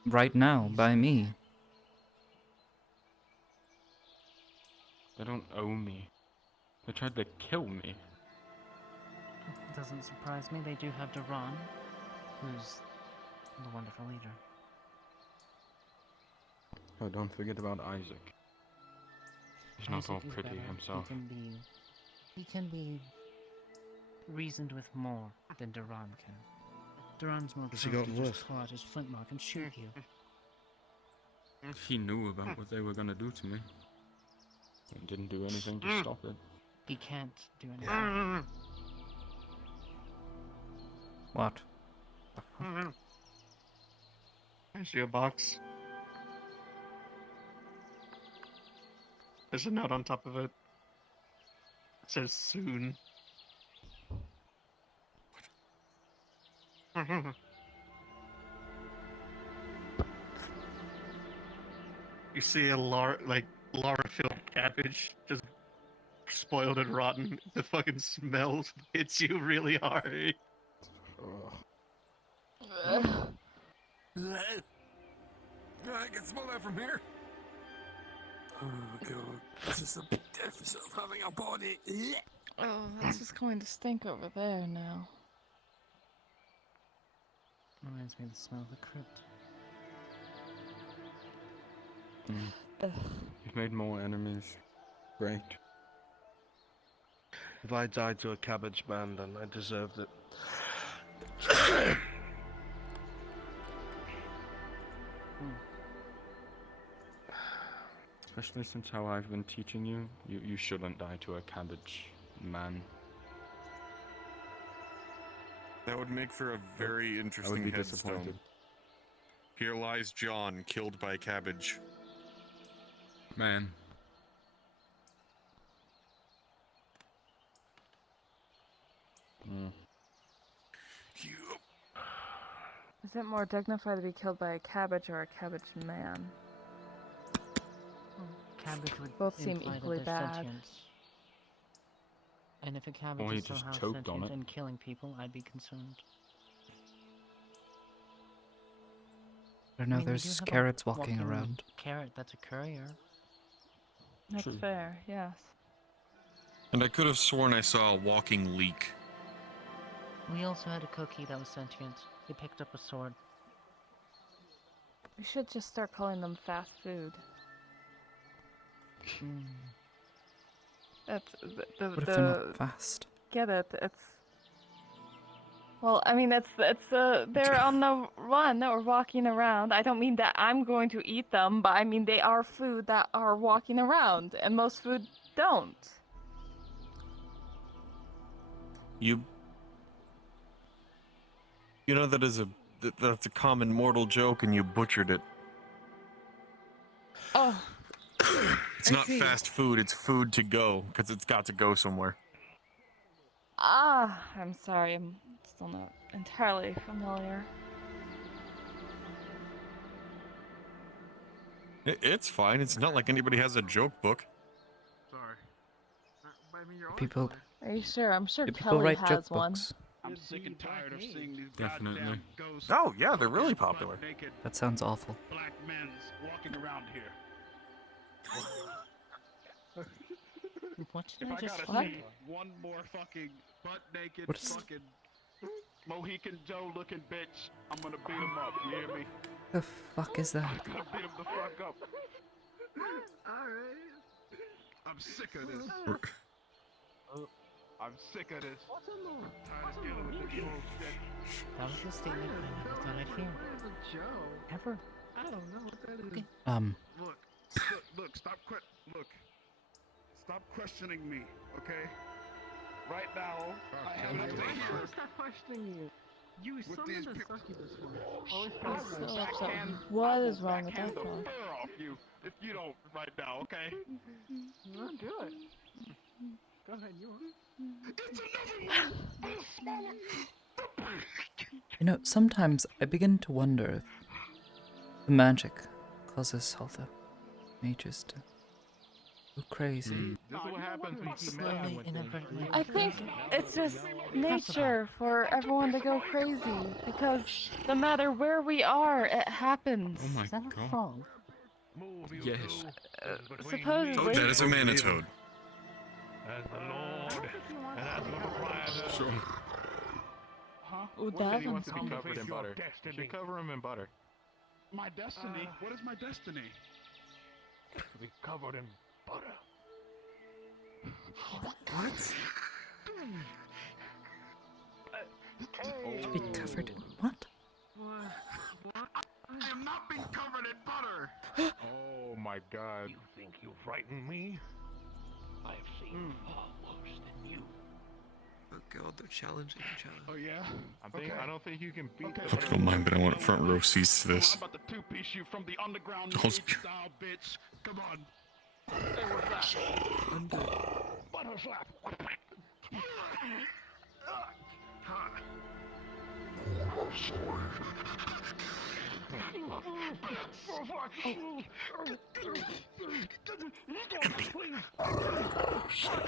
Right now, by me. They don't owe me. They tried to kill me. It doesn't surprise me. They do have Duran, who's the wonderful leader. Oh, don't forget about Isaac. He's not all Isaac is pretty better. himself. He can be reasoned with more than Duran can. Duran's more Has he prone to gotten just worse? pull out his flintlock and shoot you. He knew about what they were gonna do to me. And didn't do anything to stop it. He can't do anything. What? I see a box. There's a note on top of it. It says soon. You see a Lara-filled cabbage, just spoiled and rotten. The fucking smell hits you really hard. I can smell that from here. Oh god, this is the deficit of having a body. Oh, that's just going to stink over there now. Reminds me of the smell of the crypt. You've made more enemies. Great. If I died to a cabbage man, then I deserved it. Especially since how I've been teaching you, you shouldn't die to a cabbage man. That would make for a very interesting be headstone. disappointed. Here lies John, killed by cabbage. Man. You Is it more dignified to be killed by a cabbage or a cabbage man? Cabbage would Both seem imply equally that they're bad. sentient. And if a cabbage Or he is just somehow choked on sentient it. and killing people, I'd be concerned. I don't know, mean, we do there's have a carrots walking around. Carrot that's a courier. That's True. fair, yes. And I could have sworn I saw a walking leak. We also had a cookie that was sentient. He picked up a sword. We should just start calling them fast food. That's What if they're not fast? Get it? It's. Well, I mean, they're on the run or walking around. I don't mean that I'm going to eat them, but I mean they are food that are walking around, and most food don't. You know that's a common mortal joke, and you butchered it. Oh. It's not fast food, it's food to go, because it's got to go somewhere. I'm sorry, I'm still not entirely familiar. It's fine, it's not like anybody has a joke book. Sorry. I mean, you're People. Are you sure? I'm sure Do people Kelly write has joke one. books? I'm sick and tired of seeing these Definitely. goddamn ghosts. Oh yeah, they're really popular. Naked That sounds awful. black men walking around here. What did If I I just gotta hear? see one more fucking butt naked What is- fucking Mohican Joe looking bitch, I'm gonna beat him up. You hear me? The fuck is that? I'm gonna beat him the fuck up. Alright. I'm sick of this. I'm sick of this. Tired of dealing with this bullshit. That was a statement I never thought I'd hear. Ever. I don't know what that is. Look, stop questioning me, okay? Right now, I have to hear Stop questioning you. You with summoned these the people. succubus one. I'm so upset. What is wrong with that the phone? fur off you if you don't right now, okay? No, do it. Go ahead, you want. It's another one. Smaller. You know, sometimes I begin to wonder if the magic causes all the mages to go crazy. This is what happens when you keep Slowly, messing with things. inadvertently. I think it's just nature for everyone to go crazy because no matter where we are, it happens. Oh my Is that a god. frog? Yes. Supposedly. That is a manitoad. As the Lord, and as the proprietor. Sure. Huh? Ooh, What that he wants to one's be cool. covered in butter. You should cover him in butter. My destiny. What is my destiny? To be covered in butter. What? To be covered in what? I am not being covered in butter. Oh my god. You think you frighten me? I've seen far worse than you. Oh god, they're challenging each other. Oh yeah? I don't think you can beat the Hope you don't mind, but I want front row seats to this. I'm about to two-piece you from the underground I'll rage sp- style, bitch. Come on. Hey, what's that? Butter slap.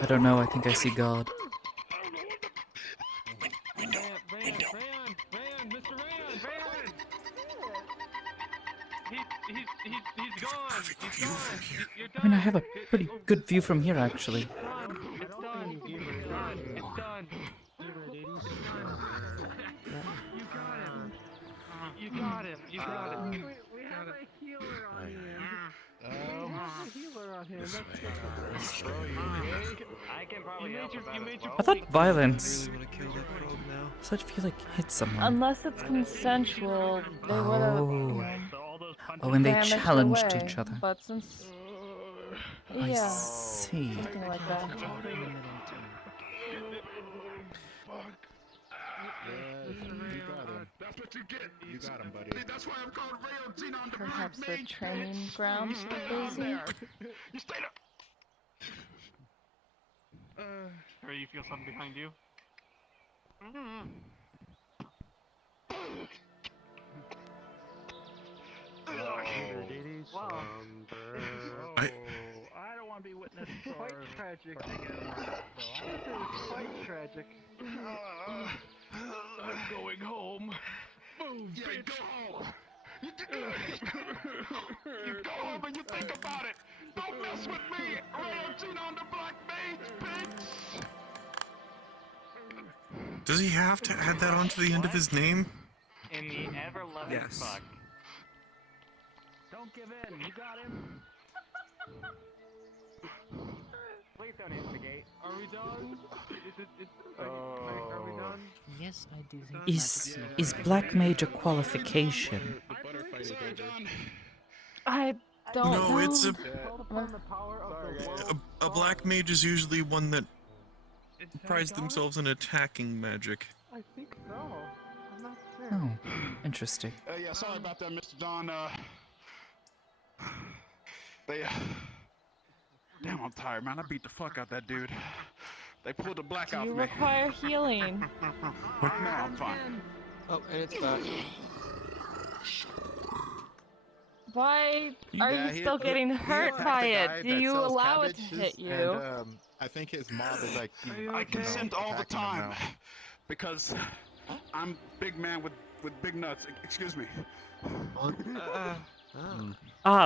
I don't know, I think I see God. Van, Mr. Van! He's gone! He's gone! You're done! I mean, I have a pretty good view from here, actually. It's done! It's done! It's done! You got him! You got him! We have a healer on here. We have a healer on here. That's Bro, you okay? I can probably help with that. I thought violence. Really want to kill that frog now. So I'd feel like hit someone. Unless it's consensual, they would have. Oh, and they vanished challenged away. each other. But since. I Yeah. see. Something like that. That's what you get. You got him, buddy. That's why I'm called Rayo Xenon the Perhaps Black the Mage. training grounds were busy. You stayed up! Harry, you feel something behind you? Wow. I- I don't want to be witness for quite tragic. This is quite tragic. I'm going home. Move, bitch. Go home. You go home and you think about it. Don't mess with me. Royalty on the Black Mage, bitch. Does he have to add that onto the end of his name? In the ever-loving Yes. fuck. Don't give in. You got him. Please don't instigate. Are we done? Are we done? Yes, I do think Is Black Mage a qualification? I don't know. No, it's Uh, a black mage is usually one that prides themselves on attacking magic. I think so. I'm not sure. Oh, interesting. Yeah, sorry about that, Mr. Don. Damn, I'm tired, man. I beat the fuck out that dude. They pulled the black Do out you of me. require healing? No, I'm fine. Oh, and it's back. Why are Yeah, you still getting hurt attacked by the it? guy Do that you sells allow it to cabbages, hit you? And, I think his mob is like, I consent all the attacking him time now. because I'm big man with big nuts. Excuse me.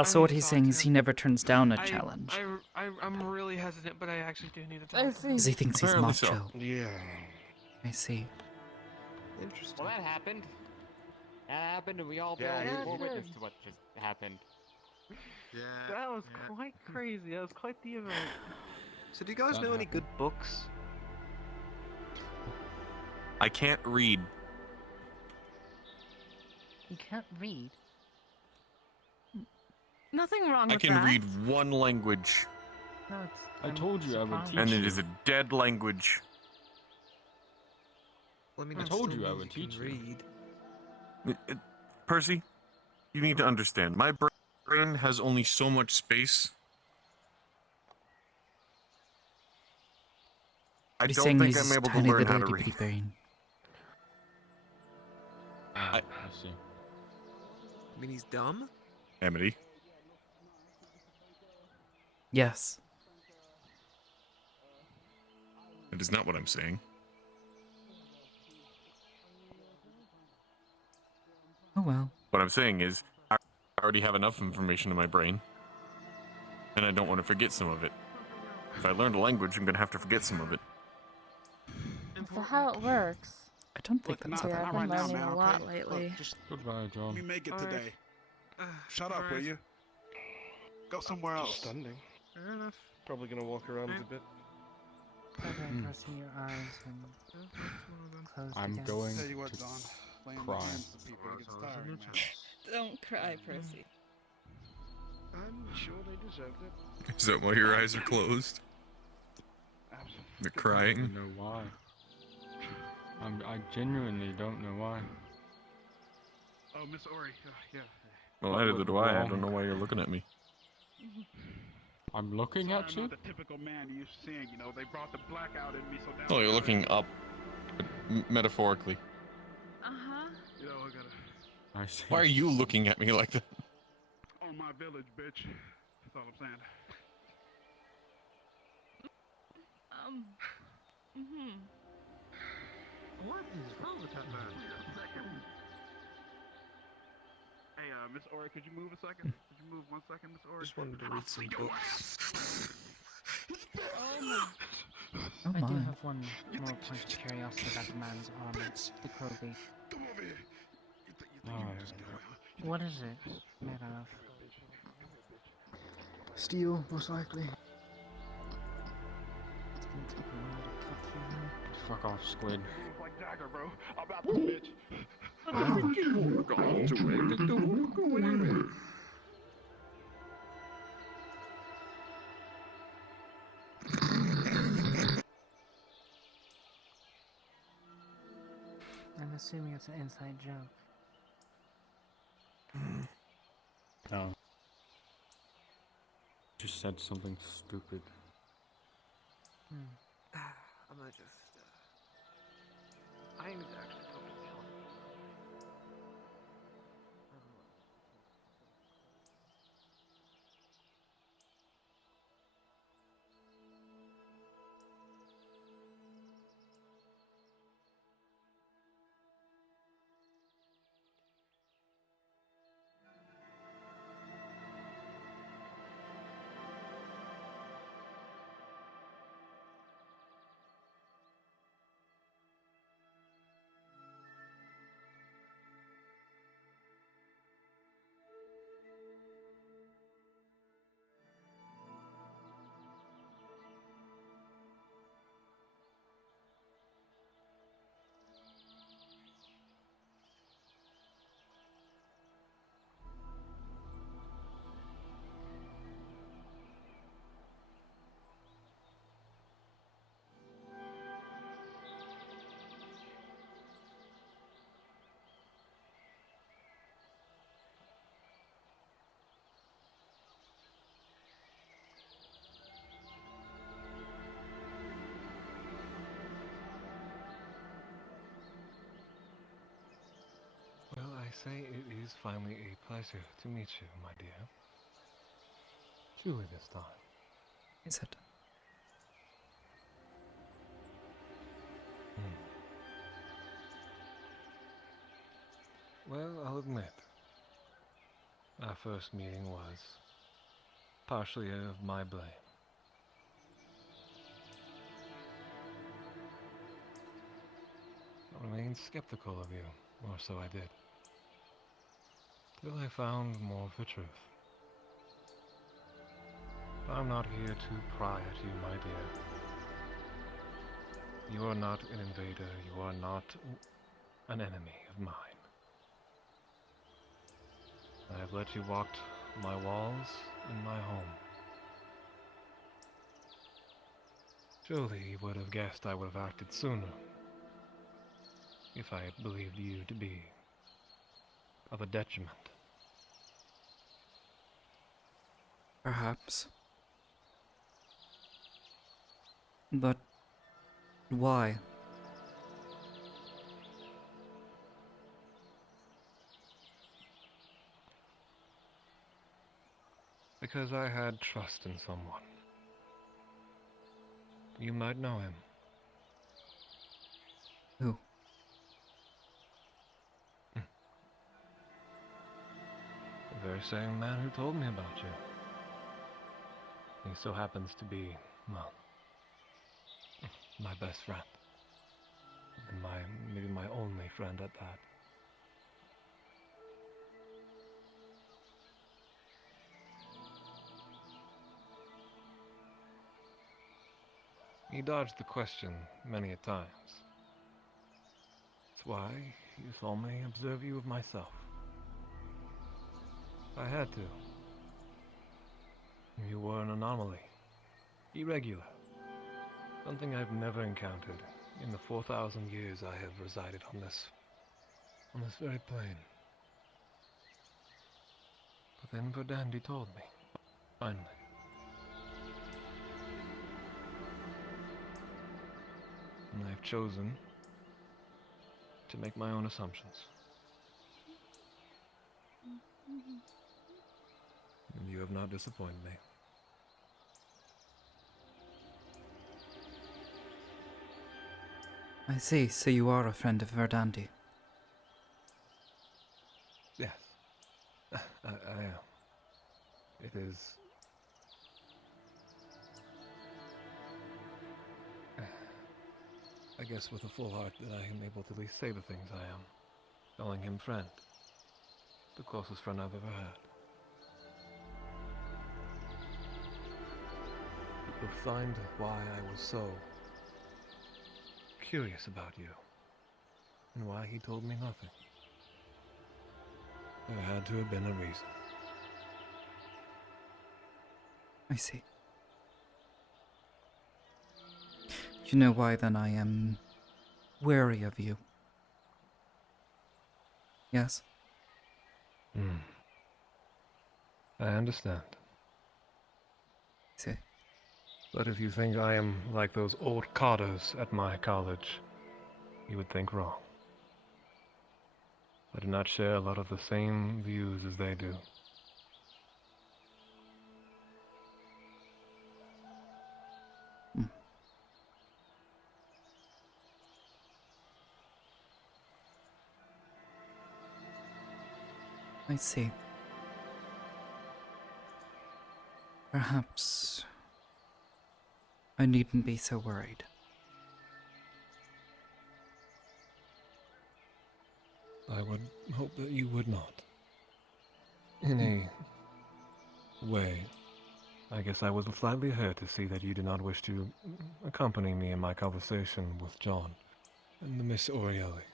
So what he's saying is he never turns down a challenge. I'm really hesitant, but I actually do need to I talk. see. Because he thinks he's Apparently so. macho. Yeah. I see. Interesting. Well, that happened. That happened, and we all Yeah, were it witness did. to what just happened. Yeah. That was quite crazy. That was quite the event. So do you guys know any good books? I can't read. You can't read. Nothing wrong I with can that. read one language, No, it's. I told you I would teach and you. it is a dead language. Well, I mean, I that told still you I means would you can teach you. read. Percy, you need to understand. My brain has only so much space. I He's don't saying think he's I'm able to tiny learn little how to itty read. bitty brain. I see. I mean, he's dumb? Amity. Yes. That is not what I'm saying. Oh well. What I'm saying is, I already have enough information in my brain, and I don't want to forget some of it. If I learned a language, I'm gonna have to forget some of it. So how it works? I don't think that's Yeah, how I've that been right now, learning man, a lot okay? lately. Look, just Goodbye, John. let me make it All right. today. Shut up, will you? Go somewhere else. Just standing. Fair enough. Probably gonna walk around a bit. Okay, crossing your eyes and close I'm again. going Tell you what, to Don. Playing cry. games with people gets tiring, man. Don't cry, Percy. I'm sure they deserved it. Is that why your eyes are closed? You're I crying? don't know why. I genuinely don't know why. Oh, Miss Ori. Yeah. Well, What neither went do I. I wrong? don't know why you're looking at me. I'm looking Sorry, at I'm you? not the typical man you used to seeing. You know, they brought the black out in me, so now. Oh, you're looking up, metaphorically. Uh-huh. You know, I gotta. I see. Why are you looking at me like that? On my village, bitch. That's all I'm saying. What is wrong with that man? Hey, Miss Ori, could you move a second? Could you move 1 second, Miss Ori? Just wanted to read some books. Oh I do my. have one more point of curiosity about the man's armor, the Krobi. Come over here. What is it made of? Steel, most likely. It's gonna take a while to cut through them. Fuck off, squid. Like dagger, bro. About this bitch. I'm assuming it's an inside joke. No. Just said something stupid. I'm gonna just. I was actually talking to Helen. say it is finally a pleasure to meet you, my dear. Truly this time. Is it? Well, I'll admit, our first meeting was partially of my blame. I remained skeptical of you, or so I did, till I found more of the truth. But I'm not here to pry at you, my dear. You are not an invader, you are not an enemy of mine. I have let you walk my walls in my home. Surely you would have guessed I would have acted sooner, if I had believed you to be of a detriment. Perhaps. But why? Because I had trust in someone. You might know him. Who? The very same man who told me about you. He so happens to be, well, my best friend. And maybe my only friend at that. He dodged the question many a times. That's why he saw me observe you of myself. I had to. You were an anomaly. Irregular. Something I've never encountered in the 4,000 years I have resided on this very plane. But then Verdandi told me, finally. And I've chosen to make my own assumptions. And you have not disappointed me. I see, so you are a friend of Verdandi. Yes, I am. It is... I guess with a full heart that I am able to at least say the things I am. Calling him friend. The closest friend I've ever had. You will find why I was so curious about you. And why he told me nothing. There had to have been a reason. I see. You know why then I am wary of you? Yes? I understand. See. But if you think I am like those old cadres at my college, you would think wrong. I do not share a lot of the same views as they do. I see. Perhaps I needn't be so worried. I would hope that you would not. In a way, I guess I was slightly hurt to see that you did not wish to accompany me in my conversation with John and the Miss Orielli.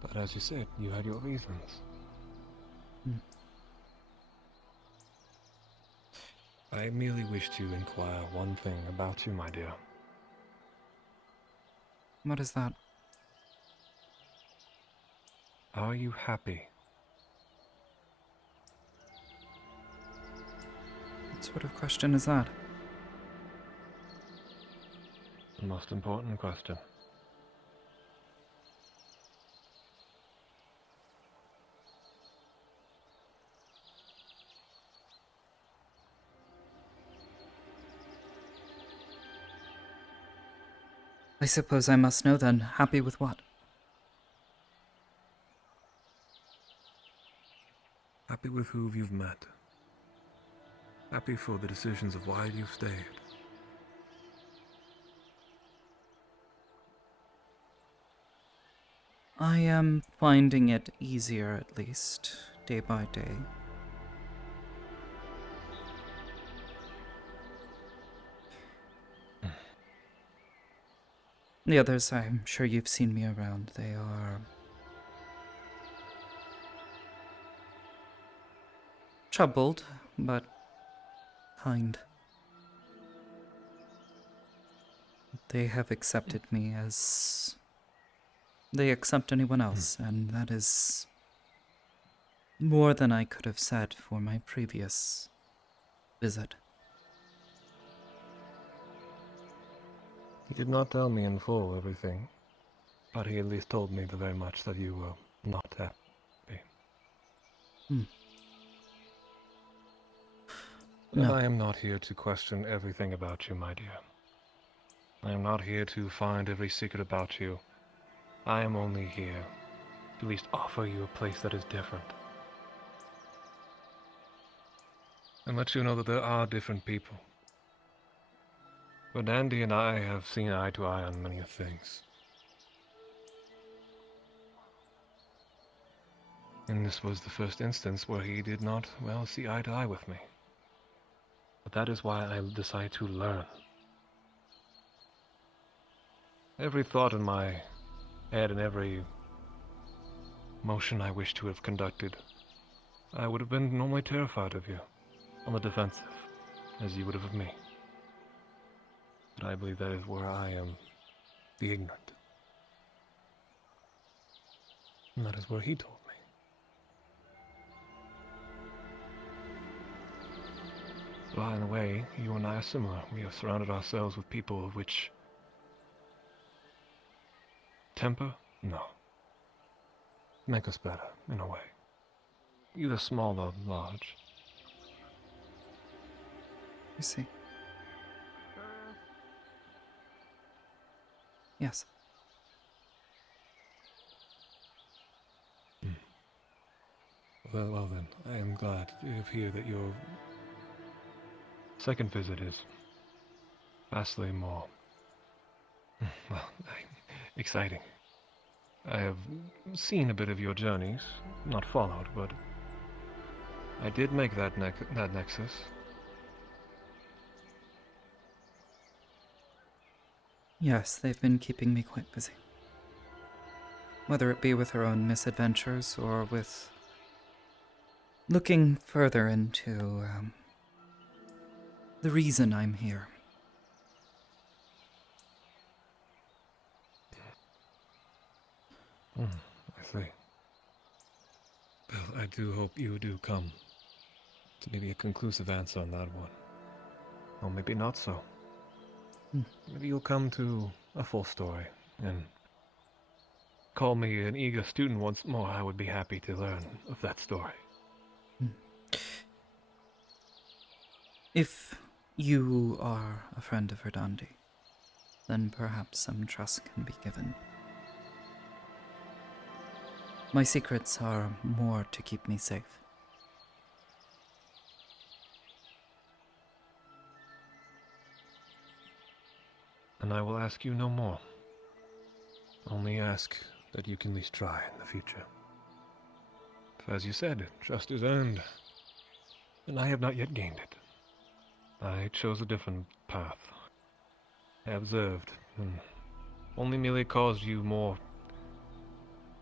But as you said, you had your reasons. I merely wish to inquire one thing about you, my dear. What is that? Are you happy? What sort of question is that? The most important question. I suppose I must know then. Happy with what? Happy with who you've met. Happy for the decisions of why you've stayed. I am finding it easier, at least, day by day. The others, I'm sure you've seen me around. They are troubled, but kind. They have accepted me as they accept anyone else, and that is more than I could have said for my previous visit. He did not tell me in full everything, but he at least told me the very much that you were not happy. But No. I am not here to question everything about you, my dear. I am not here to find every secret about you. I am only here to at least offer you a place that is different. And let you know that there are different people. But Andy and I have seen eye to eye on many things. And this was the first instance where he did not, well, see eye to eye with me. But that is why I decided to learn. Every thought in my head and every motion I wish to have conducted, I would have been normally terrified of you, on the defensive, as you would have of me. But I believe that is where I am the ignorant. And that is where he told me. Well, in a way, you and I are similar. We have surrounded ourselves with people of which temper? No. Make us better, in a way. Either small or large. I see. Yes. Well then, I am glad to hear that your second visit is vastly more, well, exciting. I have seen a bit of your journeys, not followed, but I did make that nexus. Yes, they've been keeping me quite busy. Whether it be with her own misadventures or with looking further into the reason I'm here. I see. Well, I do hope you do come to maybe a conclusive answer on that one. Or maybe not so. Maybe you'll come to a full story, and call me an eager student once more. I would be happy to learn of that story. If you are a friend of Verdandi, then perhaps some trust can be given. My secrets are more to keep me safe. And I will ask you no more. Only ask that you can at least try in the future. If, as you said, trust is earned, and I have not yet gained it. I chose a different path. I observed, and only merely caused you more,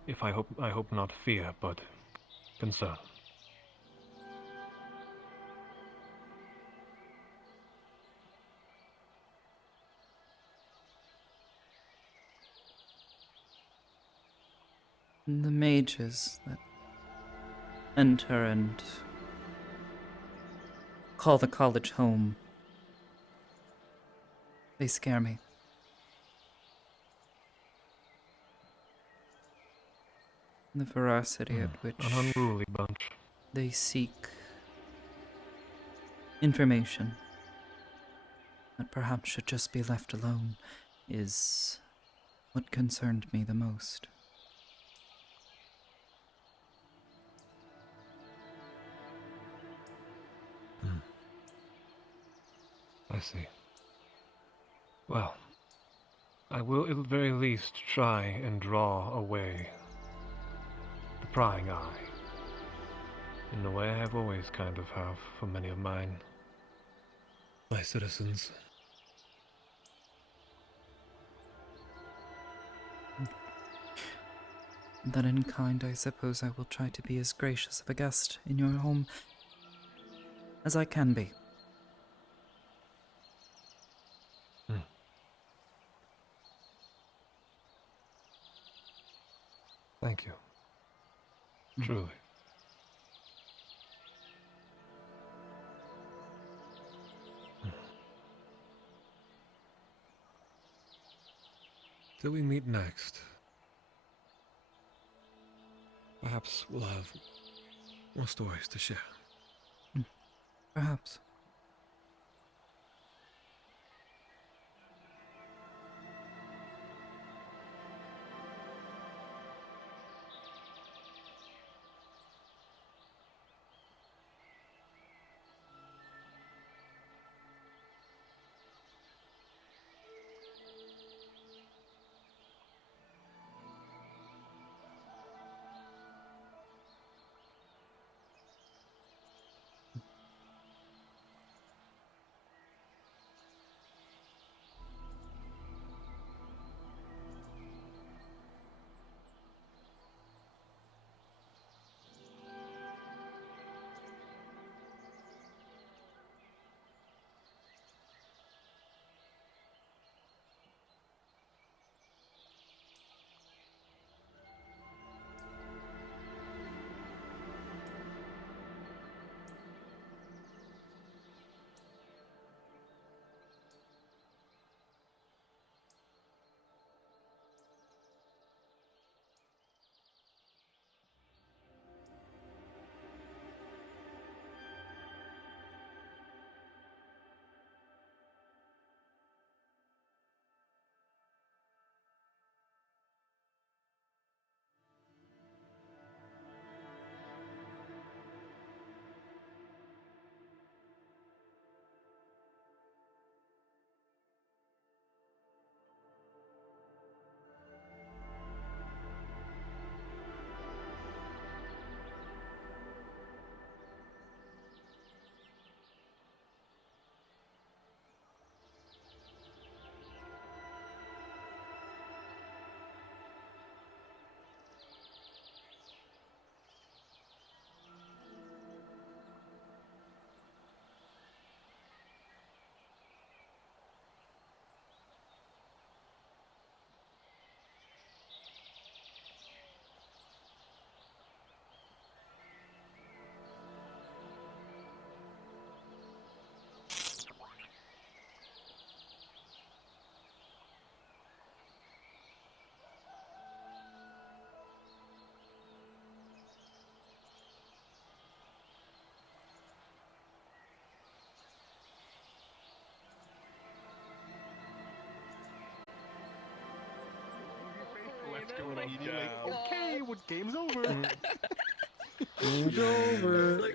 if I hope not fear, but concern. The mages that enter and call the college home, they scare me. The veracity at which An unruly bunch. They seek information that perhaps should just be left alone is what concerned me the most. I see. Well, I will at the very least try and draw away the prying eye, in the way I have always kind of have for many of my citizens. Then in kind, I suppose I will try to be as gracious of a guest in your home as I can be. Thank you. Truly. Till we meet next, perhaps we'll have more stories to share. Perhaps. Let's go immediately. Okay, what game's over? Game's over.